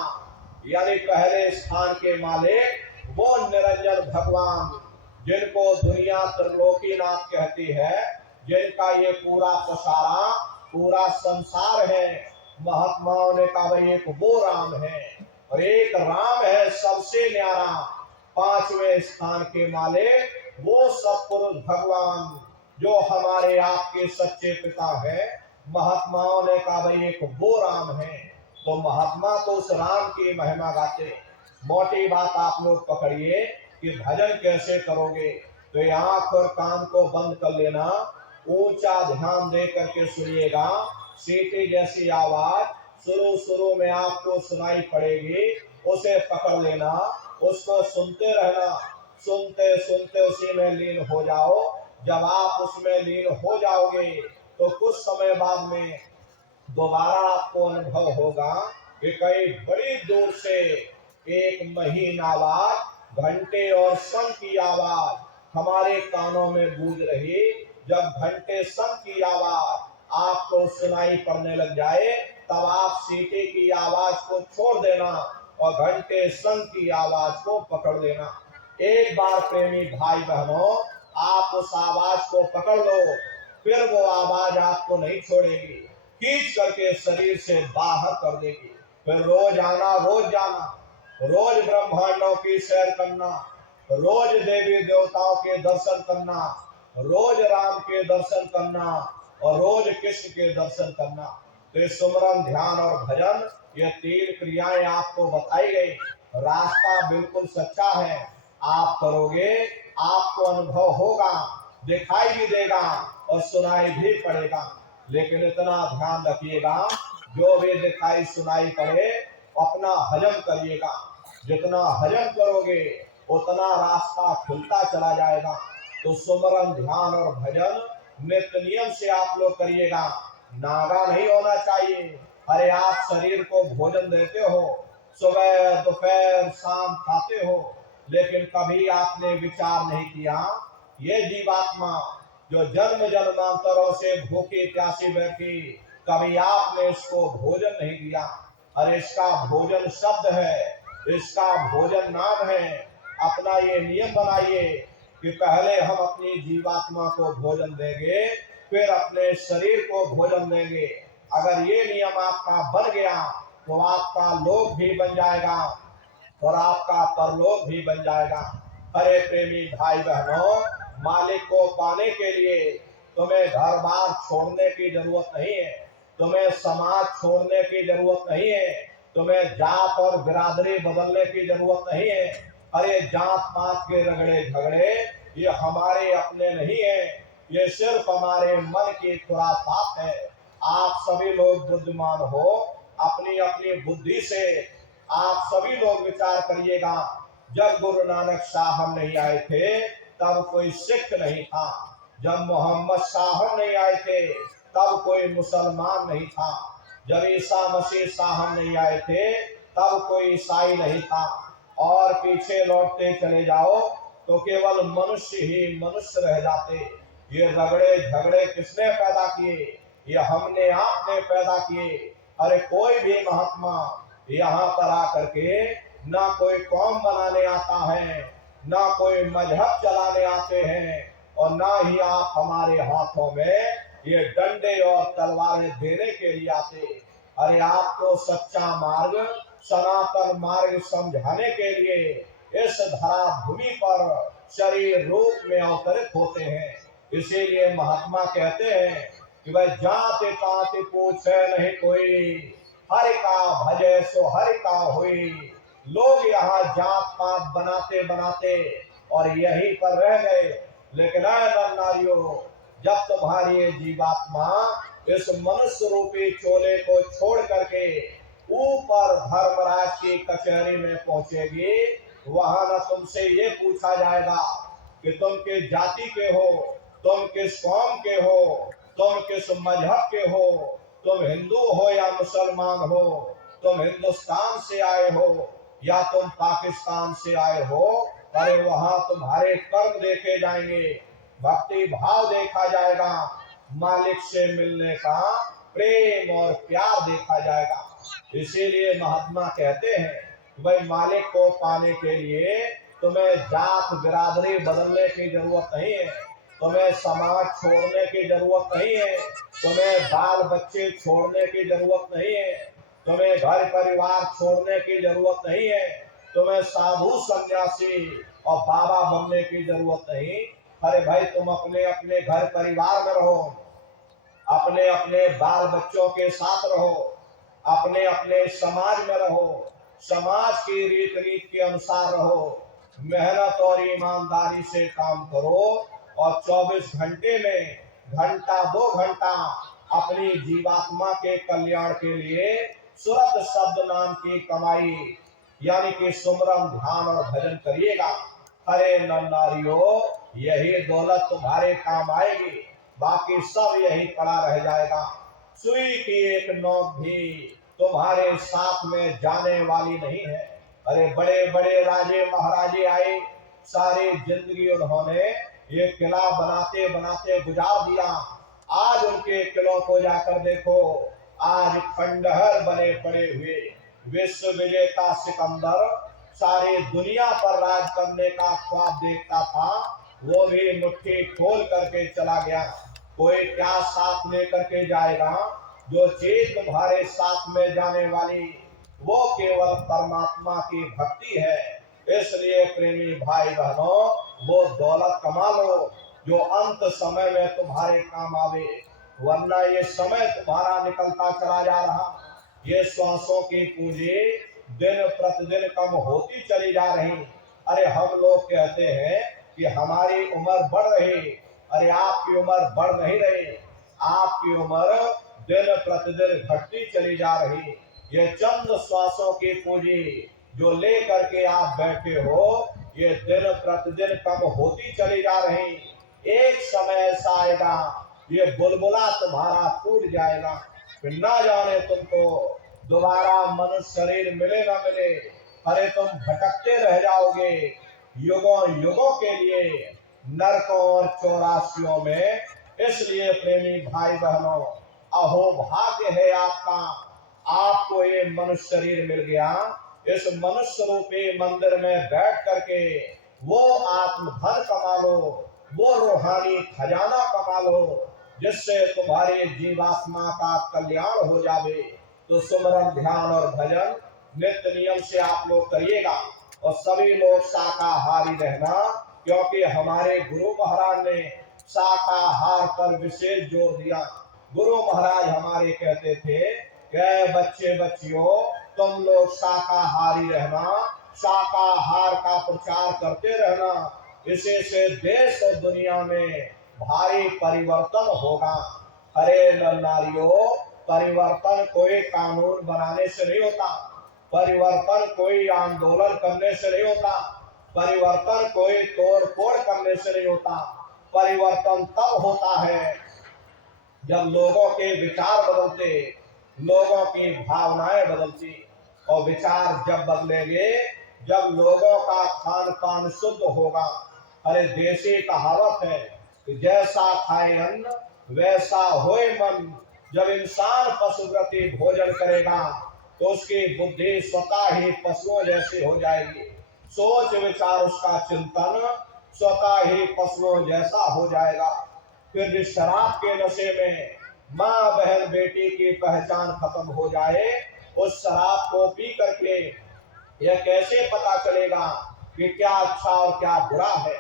यानी पहले स्थान के मालिक वो निरंजन भगवान, जिनको दुनिया त्रिलोकीनाथ कहती है, जिनका ये पूरा पसारा पूरा संसार है। महात्माओं ने कहा भाई एक वो राम है, और एक राम है सबसे न्यारा, 5वें स्थान के मालिक वो सत्पुरुष भगवान, जो हमारे आपके सच्चे पिता है। महात्माओं ने कहा भाई एक वो राम है। तो महात्मा तो उस राम की महिमा गाते। मोटी बात आप लोग पकड़िए कि भजन कैसे करोगे। तो ये आंख और कान को बंद कर लेना, ऊंचा ध्यान दे करके सुनिएगा। सीटी जैसी आवाज शुरू शुरू में आपको सुनाई पड़ेगी, उसे पकड़ लेना, उसको सुनते रहना। सुनते सुनते उसी में लीन हो जाओ। जब आप उसमें लीन हो जाओगे तो कुछ समय बाद में दोबारा आपको अनुभव होगा कि कई बड़ी दूर से एक महीन आवाज, घंटे और शंख की आवाज हमारे कानों में गूंज रही। जब घंटे शंख की आवाज आपको सुनाई पड़ने लग जाए, तब आप सीटी की आवाज को छोड़ देना और घंटे शंख की आवाज को पकड़ लेना। एक बार प्रेमी भाई बहनों, आप उस आवाज को पकड़ लो, फिर वो आवाज आपको नहीं छोड़ेगी, खींच करके शरीर से बाहर कर देगी। फिर रोज आना, रोज जाना, रोज ब्रह्मांडों की सैर करना, रोज देवी देवताओं के दर्शन करना, रोज राम के दर्शन करना, और रोज कृष्ण के दर्शन करना। तो सुमरन, ध्यान और भजन, ये 3 क्रियाएं आपको बताई गई। रास्ता बिल्कुल सच्चा है। आप करोगे, आपको अनुभव होगा, दिखाई भी देगा और सुनाई भी पड़ेगा। लेकिन इतना ध्यान रखिएगा, जो भी दिखाई सुनाई पड़े अपना हजम करिएगा। जितना हजम करोगे उतना रास्ता खुलता चला जाएगा। तो सुमरन, ध्यान और भजन नित्य नियम से आप लोग करिएगा। नागा नहीं होना चाहिए, अरे आप शरीर को भोजन देते हो, सुबह दोपहर शाम खाते हो, लेकिन कभी आपने विचार नहीं किया ये जीवात्मा जो जन्म जन्मांतरों से भूखी प्यासी बैठी, कभी आपने इसको भोजन नहीं दिया। अरे इसका भोजन शब्द है, इसका भोजन नाम है। अपना ये नियम बनाइए कि पहले हम अपनी जीवात्मा को भोजन देंगे, फिर अपने शरीर को भोजन देंगे। अगर ये नियम आपका बन गया तो आपका लोक भी बन जाएगा और आपका परलोक भी बन जाएगा। अरे प्रेमी भाई बहनों, मालिक को पाने के लिए तुम्हें घर बार छोड़ने की जरूरत नहीं है, तुम्हें समाज छोड़ने की जरूरत नहीं है, तुम्हें जात और बिरादरी बदलने की जरूरत नहीं है। अरे जात पात के रगड़े झगड़े ये हमारे अपने नहीं है, ये सिर्फ हमारे मन की खुराफात है। आप सभी लोग बुद्धिमान हो, अपनी अपनी बुद्धि से आप सभी लोग विचार करिएगा। जब गुरु नानक साहब नहीं आए थे तब कोई सिख नहीं था, जब मोहम्मद साहब नहीं आए थे तब कोई मुसलमान नहीं था, जब ईसा मसीह साहब नहीं आए थे तब कोई ईसाई नहीं था। और पीछे लौटते चले जाओ तो केवल मनुष्य ही मनुष्य रह जाते। ये रगड़े झगड़े किसने पैदा किए? ये हमने आपने पैदा किए। अरे कोई भी महात्मा यहाँ पर आकर के ना कोई कौम बनाने आता है, ना कोई मजहब चलाने आते हैं, और ना ही आप हमारे हाथों में ये डंडे और तलवारें देने के लिए आते। अरे आप तो सच्चा मार्ग, सनातन मार्ग समझाने के लिए इस धरा भूमि पर शरीर रूप में अवतरित होते हैं। इसीलिए महात्मा कहते हैं कि वह जाति पाति पूछे नहीं कोई, हरि का भजे सो हरि का हुई। लोग यहाँ जात पात बनाते बनाते और यहीं पर रह गए। लेकिन नारियों, जब तुम्हारी ये जीवात्मा इस मनुष्य रूपी चोले को छोड़ करके ऊपर धर्मराज की कचहरी में पहुंचेगी, वहां न तुमसे ये पूछा जाएगा कि तुम किस जाति के हो, तुम किस कौम के हो, तुम किस मजहब के हो, तुम हिंदू हो या मुसलमान हो, तुम हिंदुस्तान से आए हो या तुम पाकिस्तान से आए हो। अरे वहां तुम्हारे कर्म देखे जाएंगे, भक्ति भाव देखा जाएगा, मालिक से मिलने का प्रेम और प्यार देखा जाएगा। इसीलिए महात्मा कहते हैं भाई मालिक को पाने के लिए तुम्हें जात बिरादरी बदलने की जरूरत नहीं है, तुम्हें समाज छोड़ने की जरूरत नहीं है, तुम्हें बाल बच्चे छोड़ने की जरूरत नहीं है, तुम्हें घर परिवार छोड़ने की जरूरत नहीं है, तुम्हें साधु सन्यासी और बाबा बनने की जरूरत नहीं। अरे भाई तुम अपने अपने घर परिवार में रहो, अपने अपने बाल बच्चों के साथ रहो, अपने अपने समाज में रहो, समाज की रीत के अनुसार रहो, मेहनत और ईमानदारी से काम करो और 24 घंटे में घंटा 2 घंटा अपनी जीवात्मा के कल्याण के लिए सुरत शब्द नाम की कमाई यानी कि सुमरन ध्यान और भजन करिएगा। अरे नारियों, यही दौलत तुम्हारे काम आएगी, बाकी सब यही पड़ा रह जाएगा। सुई की एक नोक भी तुम्हारे साथ में जाने वाली नहीं है। अरे बड़े बड़े राजे महाराजे आए, सारी जिंदगी उन्होंने ये किला बनाते बनाते गुजार दिया। आज उनके किलों को जाकर देखो, आज खंडहर बने पड़े हुए। विश्व विजेता सिकंदर सारी दुनिया पर राज करने का ख्वाब देखता था, वो भी मुट्ठी खोल करके चला गया। कोई क्या साथ लेकर के जाएगा? जो चीज तुम्हारे साथ में जाने वाली वो केवल परमात्मा की भक्ति है। इसलिए प्रेमी भाई बहनों, वो दौलत कमा लो जो अंत समय में तुम्हारे काम आवे, वरना ये समय तुम्हारा निकलता चला जा रहा। ये श्वासों की पूंजी दिन प्रतिदिन कम होती चली जा रही। अरे हम लोग कहते हैं कि हमारी उम्र बढ़ रही, अरे आपकी उम्र बढ़ नहीं रही, आपकी उम्र दिन प्रतिदिन घटती चली जा रही। ये चंद श्वासों की पूंजी जो ले करके आप बैठे हो, ये दिन प्रतिदिन कम होती चली जा रही। एक समय ऐसा आएगा ये बुलबुला तुम्हारा टूट जाएगा, फिर ना जाने तुमको दोबारा मनुष्य शरीर मिले ना मिले, अरे तुम भटकते रह जाओगे युगों युगों के लिए नरकों और चौरासियों में। इसलिए प्रेमी भाई बहनों, अहो भाग्य है आपका, आपको ये मनुष्य शरीर मिल गया। इस मनुष्य रूपी मंदिर में बैठ करके वो आत्म धन कमा लो, वो रूहानी खजाना कमा लो, जिससे तुम्हारे जीवात्मा का कल्याण हो जावे। तो सुमरन, ध्यान और भजन नित्य नियम से आप लोग करिएगा, और सभी लोग शाकाहारी रहना, क्योंकि हमारे गुरु महाराज ने शाकाहार पर विशेष जोर दिया। गुरु महाराज हमारे कहते थे कि बच्चे बच्चियों तुम लोग शाकाहारी रहना, शाकाहार का प्रचार करते रहना, इसी से देश और दुनिया में भारी परिवर्तन होगा। अरे नारियों, परिवर्तन कोई कानून बनाने से नहीं होता, परिवर्तन कोई आंदोलन करने से नहीं होता, परिवर्तन कोई तोड़ फोड़ करने से नहीं होता। परिवर्तन तब होता है जब लोगों के विचार बदलते, लोगों की भावनाएं बदलती, और विचार जब बदलेंगे जब लोगों का खान पान शुद्ध होगा। अरे देसी कहावत है कि जैसा खाए अन्न वैसा होए मन। जब इंसान पशुप्रति भोजन करेगा तो उसकी बुद्धि स्वतः ही पशुओं जैसी हो जाएगी, सोच विचार उसका चिंतन स्वतः ही पशुओं जैसा हो जाएगा। फिर इस शराब के नशे में माँ बहन बेटी की पहचान खत्म हो जाए, उस शराब को पी करके यह कैसे पता चलेगा कि क्या अच्छा और क्या बुरा है।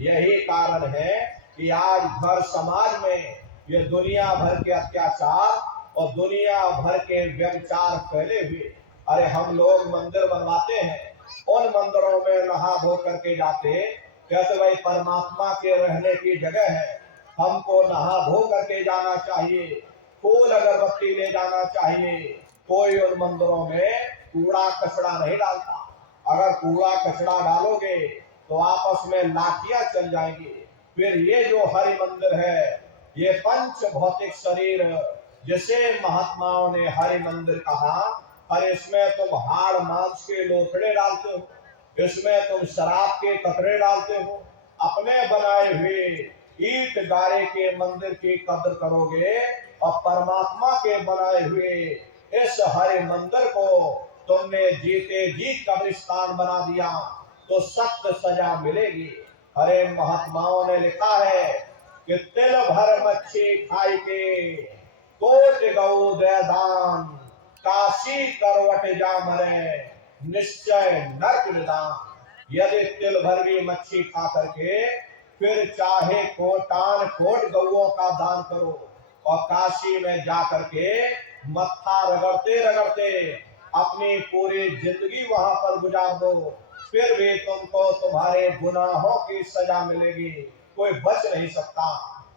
यही कारण है कि आज भर समाज में ये दुनिया भर के अत्याचार और दुनिया भर के व्यभिचार फैले हुए। अरे हम लोग मंदिर बनवाते हैं, उन मंदिरों में नहा धो करके जाते, कहते भाई परमात्मा के रहने की जगह है, हमको नहा धो करके जाना चाहिए, फूल अगरबत्ती ले जाना चाहिए। कोई उन मंदिरों में कूड़ा कचरा नहीं डालता। अगर कूड़ा कचरा डालोगे तो आपस में लाठियां चल जाएंगी। फिर ये जो हरि मंदिर है, ये पंच भौतिक शरीर जिसे महात्माओं ने हरि मंदिर कहा, अरे इसमें तुम हाड़ मांस के लोथड़े डालते हो, इसमें तुम शराब के कतरे डालते हो, अपने बनाए हुए ईट गारे के मंदिर की कदर करोगे और परमात्मा के बनाए हुए इस हरि मंदिर को तुमने जीते जी कब्रिस्तान बना दिया तो सख्त सजा मिलेगी। हरे महात्माओं ने लिखा है कि तिल भर मच्छी खाई के कोट गौ दे दान, काशी करवट जा मरे निश्चय नरक निदान। यदि तिल भर भी मच्छी खा करके फिर चाहे कोटान कोट गौओं का दान करो और काशी में जा करके मत्था रगड़ते रगड़ते अपनी पूरी जिंदगी वहां पर गुजार दो, फिर भी तुमको तुम्हारे गुनाहों की सजा मिलेगी, कोई बच नहीं सकता।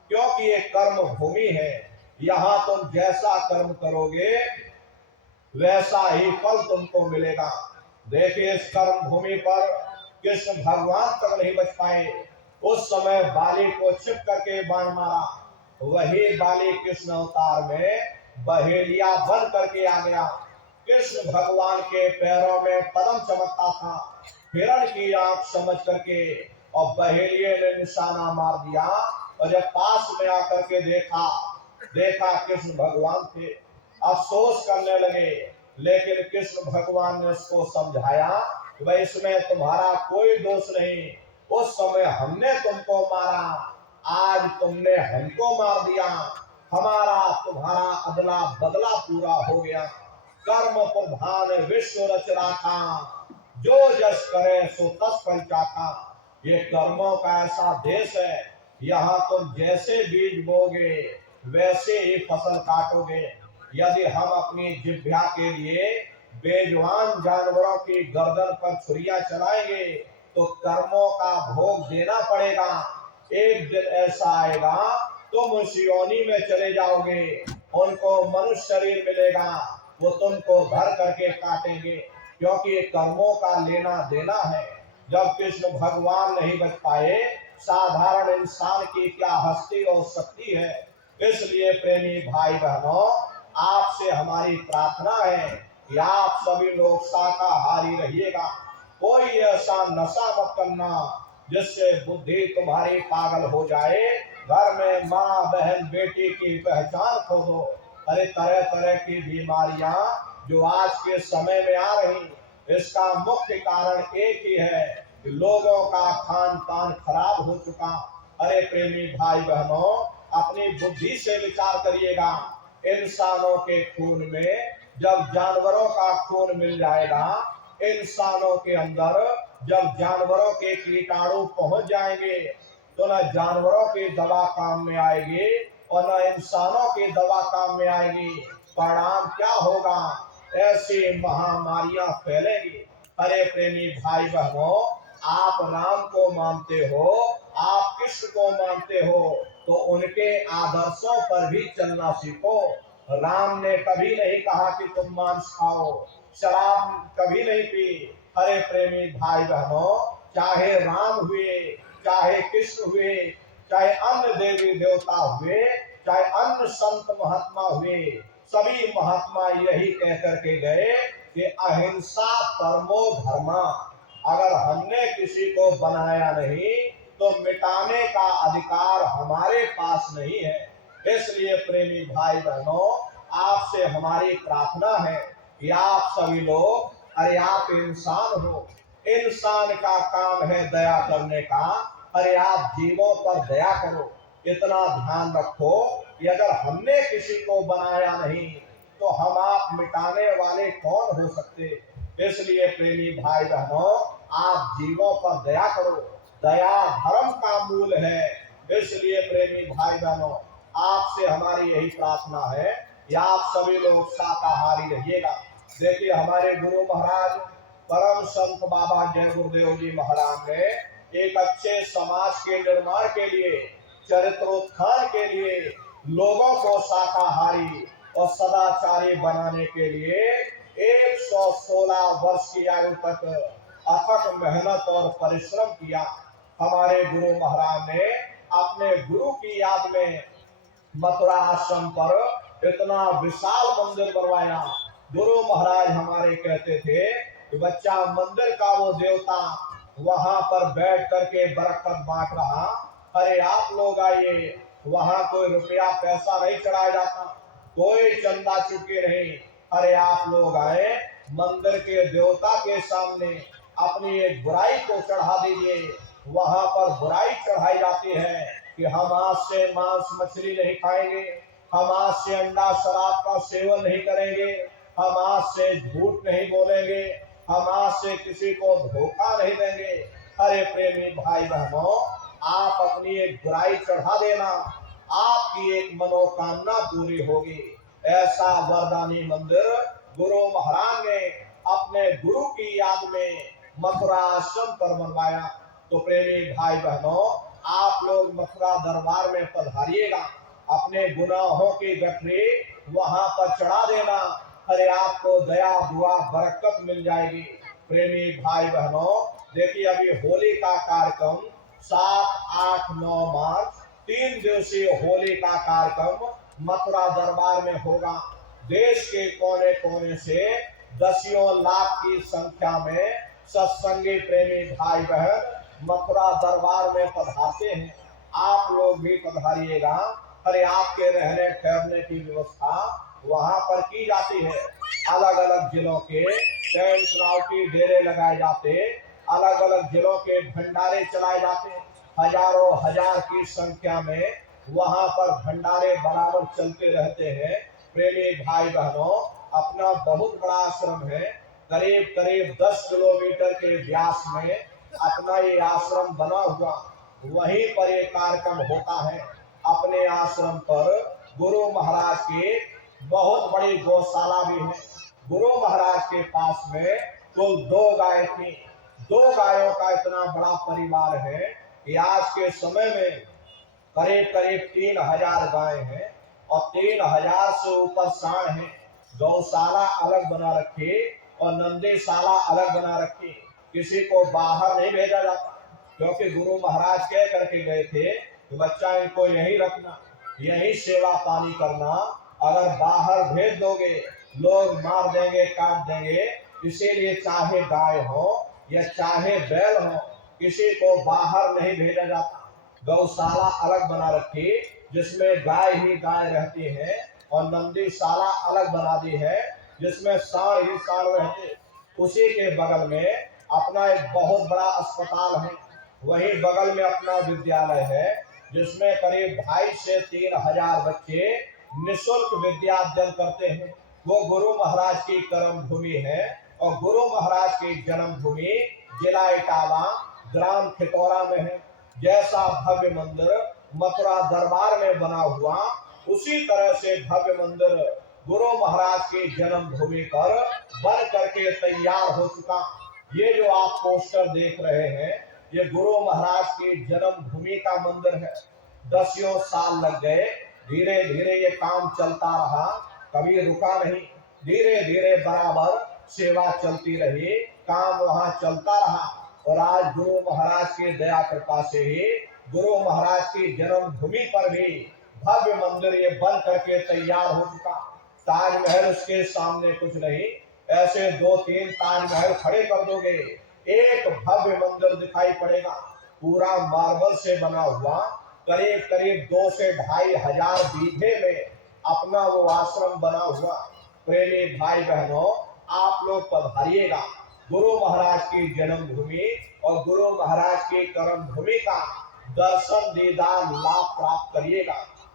क्योंकि ये कर्म भूमि है, यहाँ तुम जैसा कर्म करोगे वैसा ही फल तुमको मिलेगा। देखिए इस कर्म भूमि पर कृष्ण भगवान तक नहीं बच पाए, उस समय बाली को छिप करके बाण मारा, वही बाली कृष्ण अवतार में बहेलिया बन करके आ गया। कृष्ण भगवान के पैरों में पद्म चमकता था, हिरण की आंख समझ करके और बहेलिये ने निशाना मार दिया, और जब पास में आकर के देखा कृष्ण भगवान थे, अफसोस करने लगे। लेकिन कृष्ण भगवान ने उसको समझाया कि भाई इसमें तुम्हारा कोई दोष नहीं, उस समय हमने तुमको मारा, आज तुमने हमको मार दिया, हमारा तुम्हारा अदला बदला पूरा हो गया। कर्म प्रधान विश्व रच राखा, जो जस करे सो तस फल चाखा। ये कर्मों का ऐसा देश है, यहाँ तुम जैसे बीज बोगे वैसे ही फसल काटोगे। यदि हम अपनी जिह्वा के लिए बेजुबान जानवरों की गर्दन पर छुरियां चलाएंगे तो कर्मों का भोग देना पड़ेगा। एक दिन ऐसा आएगा तुम उस योनि में चले जाओगे, उनको मनुष्य शरीर मिलेगा, वो तुमको धर करके काटेंगे, क्योंकि ये कर्मों का लेना देना है। जब कृष्ण भगवान नहीं बच पाए, साधारण इंसान की क्या हस्ती और शक्ति है। इसलिए प्रेमी भाई बहनों, आपसे हमारी प्रार्थना है कि आप सभी लोग शाकाहारी रहिएगा। कोई ऐसा नशा मत करना जिससे बुद्धि तुम्हारी पागल हो जाए, घर में माँ बहन बेटी की पहचान खो दो। अरे तरह तरह की बीमारियां जो आज के समय में आ रही, इसका मुख्य कारण एक ही है कि लोगों का खान पान खराब हो चुका। अरे प्रेमी भाई बहनों, अपनी बुद्धि से विचार करिएगा। इंसानों के खून में जब जानवरों का खून मिल जाएगा, इंसानों के अंदर जब जानवरों के कीटाणु पहुंच जाएंगे, तो न जानवरों की दवा काम में आएगी और न इंसानों की दवा काम में आएगी। परिणाम क्या होगा? ऐसी महामारियां फैलेंगी। अरे प्रेमी भाई बहनों, आप राम को मानते हो, आप कृष्ण को मानते हो, तो उनके आदर्शों पर भी चलना सीखो। राम ने कभी नहीं कहा कि तुम मांस खाओ, शराब कभी नहीं पी। अरे प्रेमी भाई बहनों, चाहे राम हुए, चाहे कृष्ण हुए, चाहे अन्य देवी देवता हुए, चाहे अन्य संत महात्मा हुए, सभी महात्मा यही कह करके गए कि अहिंसा परमो धर्मा। अगर हमने किसी को बनाया नहीं तो मिटाने का अधिकार हमारे पास नहीं है। इसलिए प्रेमी भाई बहनों, आपसे हमारी प्रार्थना है कि आप सभी लोग, अरे आप इंसान हो, इंसान का काम है दया करने का। अरे आप जीवों पर दया करो। इतना ध्यान रखो कि अगर हमने किसी को बनाया नहीं तो हम आप मिटाने वाले कौन हो सकते। इसलिए प्रेमी भाई बहनों, आप जीवों पर दया करो। दया धर्म का मूल है। इसलिए प्रेमी भाई बहनों, आपसे हमारी यही प्रार्थना है कि आप सभी लोग शाकाहारी रहिएगा। देखिए, हमारे गुरु महाराज परम संत बाबा जय गुरुदेव जी महाराज ने एक अच्छे समाज के निर्माण के लिए, चरित्रोत्थान के लिए, लोगों को शाकाहारी और सदाचारी बनाने के लिए 116 वर्ष की आयु तक अथक मेहनत और परिश्रम किया। हमारे गुरु महाराज ने अपने गुरु की याद में मथुरा आश्रम पर इतना विशाल मंदिर बनवाया। गुरु महाराज हमारे कहते थे कि बच्चा, मंदिर का वो देवता वहां पर बैठ करके बरकत बांट रहा। अरे आप लोग आइए, वहां कोई रुपया पैसा नहीं चढ़ाया जाता, कोई चंदा चुटकी नहीं। अरे आप लोग आए, मंदिर के देवता के सामने अपनी एक बुराई को चढ़ा दीजिए। वहां पर बुराई चढ़ाई जाती है कि हम आज से मांस मछली नहीं खाएंगे, हम आज से अंडा शराब का सेवन नहीं करेंगे, हम आज से झूठ नहीं बोलेंगे, हम आज से किसी को धोखा नहीं देंगे। अरे प्रेमी भाई बहनों, आप अपनी एक बुराई चढ़ा देना, आपकी एक मनोकामना पूरी होगी। ऐसा वरदानी मंदिर गुरु महाराज ने अपने गुरु की याद में मथुरा आश्रम पर बनवाया। तो प्रेमी भाई बहनों, आप लोग मथुरा दरबार में पधारिएगा, अपने गुनाहों की गठरी वहां पर चढ़ा देना। अरे आपको दया दुआ बरकत मिल जाएगी। प्रेमी भाई बहनों, देखिए, अभी होली का कार्यक्रम 7, 8, 9 मार्च 3 दिवसीय होली का कार्यक्रम मथुरा दरबार में होगा। देश के कोने कोने से दसियों लाख की संख्या में सत्संगी प्रेमी भाई बहन मथुरा दरबार में पधारते हैं। आप लोग भी पधारिएगा। अरे आपके रहने ठहरने की व्यवस्था वहां पर की जाती है। अलग अलग जिलों के टेंट राउटी डेरे लगाए जाते, अलग अलग जिलों के भंडारे चलाए जाते, हजारों हजार की संख्या में वहां पर भंडारे बराबर चलते रहते हैं। प्रेमी भाई बहनों, अपना बहुत बड़ा आश्रम है, करीब करीब 10 किलोमीटर के व्यास में अपना ये आश्रम बना हुआ, वहीं पर ये कार्यक्रम होता है। अपने आश्रम पर गुरु महाराज की बहुत बड़ी गौशाला भी है। गुरु महाराज के पास में कुल 2 गाय थी। 2 गायों का इतना बड़ा परिवार है कि आज के समय में करीब करीब 3000 गाय हैं और 3000 से ऊपर सांड हैं। गौशाला अलग बना रखी और नंदीशाला अलग बना रखी। किसी को बाहर नहीं भेजा जाता, क्योंकि गुरु महाराज कह करके गए थे कि बच्चा, इनको यही रखना, यही सेवा पानी करना, अगर बाहर भेज दोगे लोग मार देंगे, काट देंगे। इसीलिए चाहे गाय हो या चाहे बैल हो, किसी को बाहर नहीं भेजा जाता। गौशाला अलग बना रखी जिसमें गाय ही गाय रहती है, और नंदीशाला अलग बना दी है जिसमें सांड ही सांड रहते। उसी के बगल में अपना एक बहुत बड़ा अस्पताल है, वही बगल में अपना विद्यालय है जिसमें करीब 2,500 से 3,000 बच्चे निःशुल्क विद्यार्जन करते हैं। वो गुरु महाराज की कर्म भूमि है, और गुरु महाराज की जन्मभूमि जिला इटावा ग्राम खितौरा में है। जैसा भव्य मंदिर मथुरा दरबार में बना हुआ, उसी तरह से भव्य मंदिर गुरु महाराज की जन्मभूमि पर बन करके तैयार हो चुका। ये जो आप पोस्टर देख रहे हैं, ये गुरु महाराज की जन्मभूमि का मंदिर है। 10 साल लग गए, धीरे धीरे ये काम चलता रहा, कभी रुका नहीं। धीरे धीरे बराबर सेवा चलती रही, काम वहां चलता रहा, और आज गुरु महाराज की दया कृपा से ही गुरु महाराज की जन्मभूमि पर भी भव्य मंदिर ये बन करके तैयार हो चुका। ताजमहल उसके सामने कुछ नहीं, ऐसे 2-3 ताजमहल खड़े कर दोगे, एक भव्य मंदिर दिखाई पड़ेगा, पूरा मार्बल से बना हुआ। करीब करीब 2 से 2,500 बीघे में अपना वो आश्रम बना हुआ। प्रेमी भाई बहनों, आप लोग पधारिएगा, गुरु महाराज की जन्मभूमि और गुरु महाराज की कर्म भूमि का दर्शन दीदार लाभ प्राप्त करिएगा।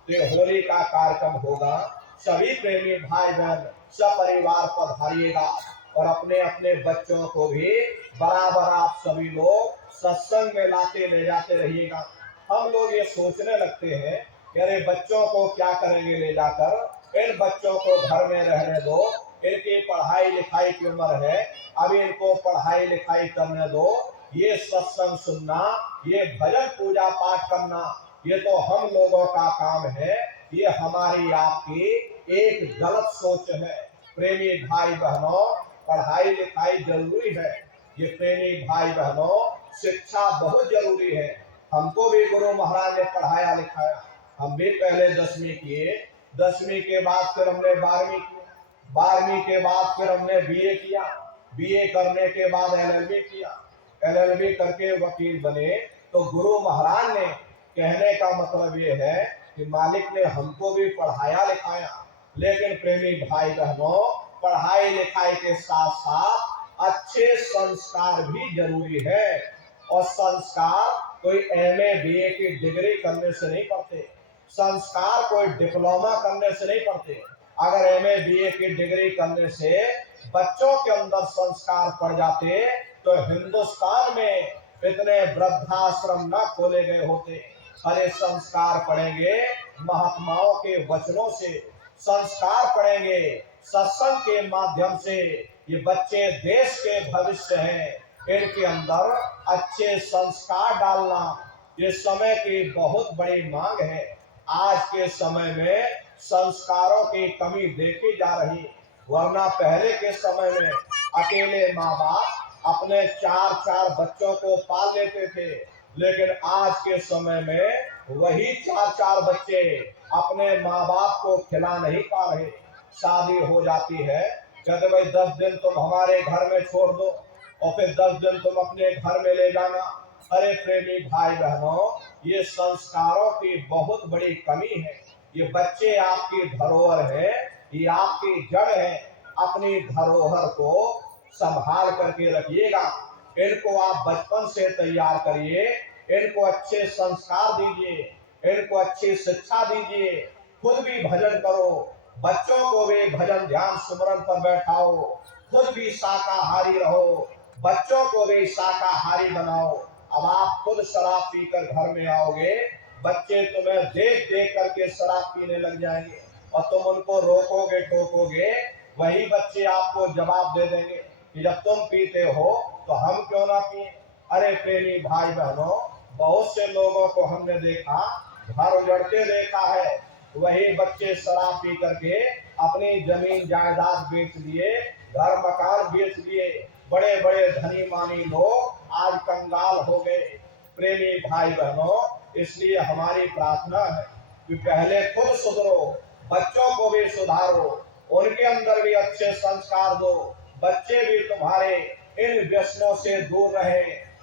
तो होली का कार्यक्रम होगा, सभी प्रेमी भाई बहन सपरिवार पधारिएगा, और अपने अपने बच्चों को भी बराबर आप सभी लोग सत्संग में लाते ले जाते रहिएगा। हम लोग ये सोचने लगते हैं कि अरे बच्चों को क्या करेंगे ले जाकर, इन बच्चों को घर में रहने दो, इनकी पढ़ाई लिखाई की उम्र है, अभी इनको पढ़ाई लिखाई करने दो। ये सत्संग सुनना, ये भजन पूजा पाठ करना, ये तो हम लोगों का काम है, ये हमारी आपकी एक गलत सोच है। प्रेमी भाई बहनों, पढ़ाई लिखाई जरूरी है, ये प्रेमी भाई बहनों शिक्षा बहुत जरूरी है। हमको भी गुरु महाराज ने पढ़ाया लिखाया, हम भी पहले 10वीं किए, 10वीं के बाद फिर हमने 12वीं की, 12वीं के बाद फिर हमने बीए किया, बीए करने के बाद एलएलबी किया, एलएलबी करके वकील बने। तो गुरु महाराज ने, कहने का मतलब ये है कि मालिक ने हमको भी पढ़ाया लिखाया। लेकिन प्रेमी भाई बहनों, पढ़ाई लिखाई के साथ साथ अच्छे संस्कार भी जरूरी है, और संस्कार कोई एमए बीए की डिग्री करने से नहीं पढ़ते, संस्कार कोई डिप्लोमा करने से नहीं पढ़ते। अगर एमए बीए की डिग्री करने से बच्चों के अंदर संस्कार पड़ जाते तो हिंदुस्तान में इतने वृद्धाश्रम न खोले गए होते। अरे संस्कार पढ़ेंगे महात्माओं के वचनों से, संस्कार पढ़ेंगे सत्संग के माध्यम से। ये बच्चे देश के भविष्य हैं, इनके अंदर अच्छे संस्कार डालना ये समय की बहुत बड़ी मांग है। आज के समय में संस्कारों की कमी देखी जा रही, वरना पहले के समय में अकेले माँ बाप अपने 4-4 बच्चों को पाल लेते थे, लेकिन आज के समय में वही 4-4 बच्चे अपने माँ बाप को खिला नहीं पा रहे। शादी हो जाती है, कहते भाई 10 दिन तुम हमारे घर में छोड़ दो, और फिर 10 दिन तुम अपने घर में ले जाना। अरे प्रेमी भाई बहनों, ये संस्कारों की बहुत बड़ी कमी है। ये बच्चे आपकी धरोहर है, ये आपकी जड़ है। अपनी धरोहर को संभाल करके रखिएगा, इनको आप बचपन से तैयार करिए, इनको अच्छे संस्कार दीजिए, इनको अच्छी शिक्षा दीजिए। खुद भी भजन करो, बच्चों को भी भजन ध्यान सुमरन पर बैठाओ, खुद भी शाकाहारी रहो, बच्चों को भी शाकाहारी बनाओ। अब आप खुद शराब पीकर घर में आओगे, बच्चे तुम्हें देख देख करके शराब पीने लग जाएंगे, और तुम उनको रोकोगे टोकोगे, वही बच्चे आपको जवाब दे देंगे कि जब तुम पीते हो तो हम क्यों ना पिए। अरे प्रेमी भाई बहनों, बहुत से लोगों को हमने देखा, घर उजड़ते देखा है, वही बच्चे शराब पी करके अपनी जमीन जायदाद बेच लिए, घर मकान बेच लिए। बड़े बड़े धनी मानी लोग आज कंगाल हो गए। प्रेमी भाई बहनों, इसलिए हमारी प्रार्थना है कि पहले खुद सुधरो, बच्चों को भी सुधारो, उनके अंदर भी अच्छे संस्कार दो, बच्चे भी तुम्हारे इन व्यसनों से दूर रहे,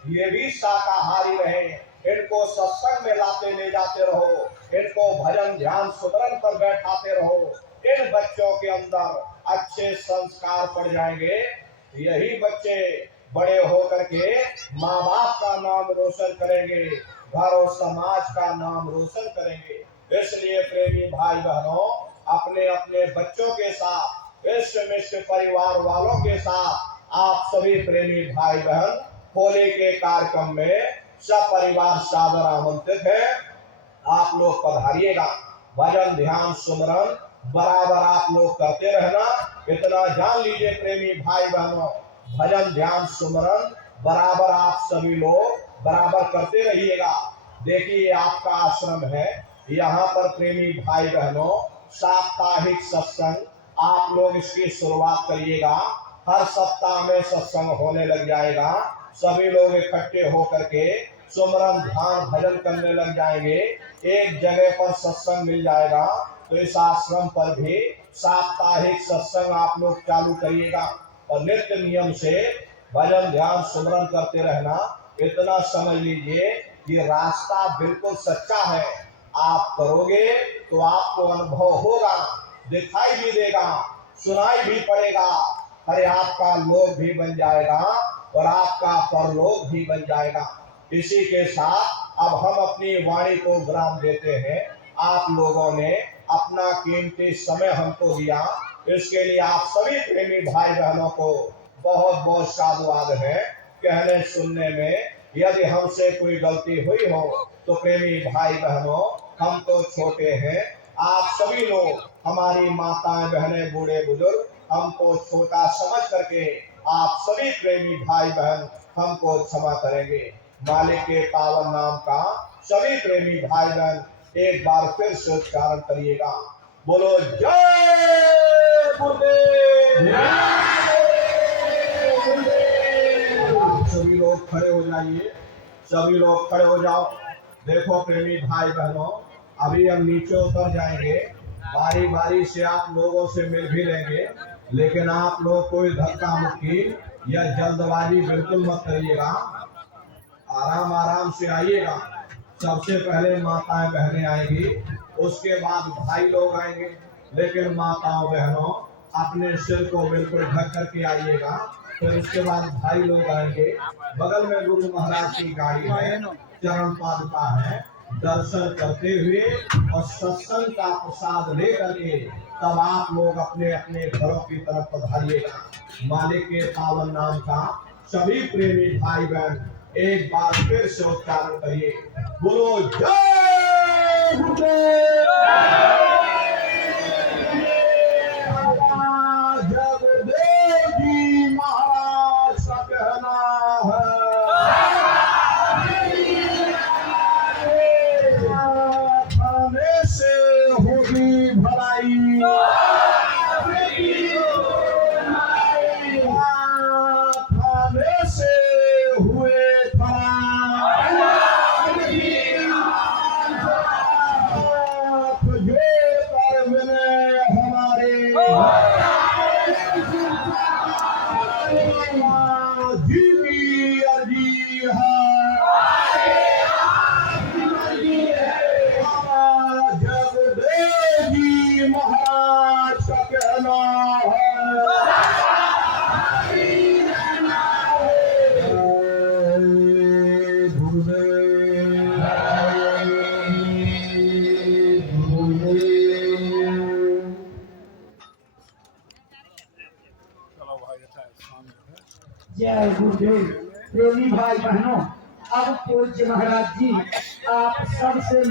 ये भी शाकाहारी रहे, इनको सत्संग में लाते ले जाते रहो, इनको भजन ध्यान सुमरन पर बैठाते रहो, इन बच्चों के अंदर अच्छे संस्कार पड़ जाएंगे। यही बच्चे बड़े होकर के माँ बाप का नाम रोशन करेंगे, घर और समाज का नाम रोशन करेंगे। इसलिए प्रेमी भाई बहनों, अपने अपने बच्चों के साथ, इष्ट मिष्ट परिवार वालों के साथ आप सभी प्रेमी भाई बहन होली के कार्यक्रम में सपरिवार सादर आमंत्रित है। आप लोग पधारिएगा, भजन ध्यान सुमरन बराबर आप लोग करते रहना। इतना जान लीजिए प्रेमी भाई बहनों, भजन ध्यान सुमरन बराबर आप सभी लोग बराबर करते रहिएगा। देखिए आपका आश्रम है, यहाँ पर प्रेमी भाई बहनों साप्ताहिक सत्संग आप लोग इसकी शुरुआत करिएगा। हर सप्ताह में सत्संग होने लग जाएगा, सभी लोग इकट्ठे होकर के सुमरन ध्यान भजन करने लग जाएंगे, एक जगह पर सत्संग मिल जाएगा। तो इस आश्रम पर भी साप्ताहिक सत्संग आप लोग चालू करिएगा और नित्य नियम से भजन ध्यान सुमरन करते रहना। इतना समझ लीजिए कि रास्ता बिल्कुल सच्चा है, आप करोगे तो आपको अनुभव होगा, दिखाई भी देगा, सुनाई भी पड़ेगा, अरे आपका लोक भी बन जाएगा और आपका परलोक भी बन जाएगा। इसी के साथ अब हम अपनी वाणी को विराम देते हैं। आप लोगों ने अपना कीमती समय हमको दिया, इसके लिए आप सभी प्रेमी भाई बहनों को बहुत बहुत साधुवाद है। कहने सुनने में यदि हमसे कोई गलती हुई हो तो प्रेमी भाई बहनों, हम तो छोटे हैं, आप सभी लोग हमारी माताएं बहनें बूढ़े बुजुर्ग हमको छोटा समझ करके आप सभी प्रेमी भाई बहन हमको क्षमा करेंगे। मालिक के पावन नाम का सभी प्रेमी भाई बहन एक बार फिर से उच्चारण करिएगा, बोलो जय गुरुदेव। सभी लोग खड़े हो जाइए, सभी लोग खड़े हो जाओ। देखो प्रेमी भाई बहनों, अभी हम नीचे उतर जाएंगे, बारी बारी से आप लोगों से मिल भी लेंगे, लेकिन आप लोग कोई धक्का मुक्की या जल्दबाजी बिल्कुल मत करिएगा, आराम आराम से आइएगा। सबसे पहले माताएं बहनें आएंगी, उसके बाद भाई लोग आएंगे, लेकिन माताओं बहनों अपने सिर को बिल्कुल ढक करके आइएगा। फिर उसके बाद भाई लोग आएंगे, बगल में गुरु महाराज की गाड़ी है, चरण पादुका है, दर्शन करते हुए और सत्संग का प्रसाद ले करके तब आप लोग अपने अपने घरों की तरफ पधारिएगा। मालिक के पावन नाम का सभी प्रेमी भाई बहन एक बार फिर से उच्चारण करिए, बोलो जय गुरुदेव। जगदेव जी महाराज का कहना है, खाने से होगी भलाई, खाने से हुए जगदेव जी महाराज का कहना जय गुरुदेव। प्रेमी भाई बहनों, अब पूज्य महाराज जी आप सबसे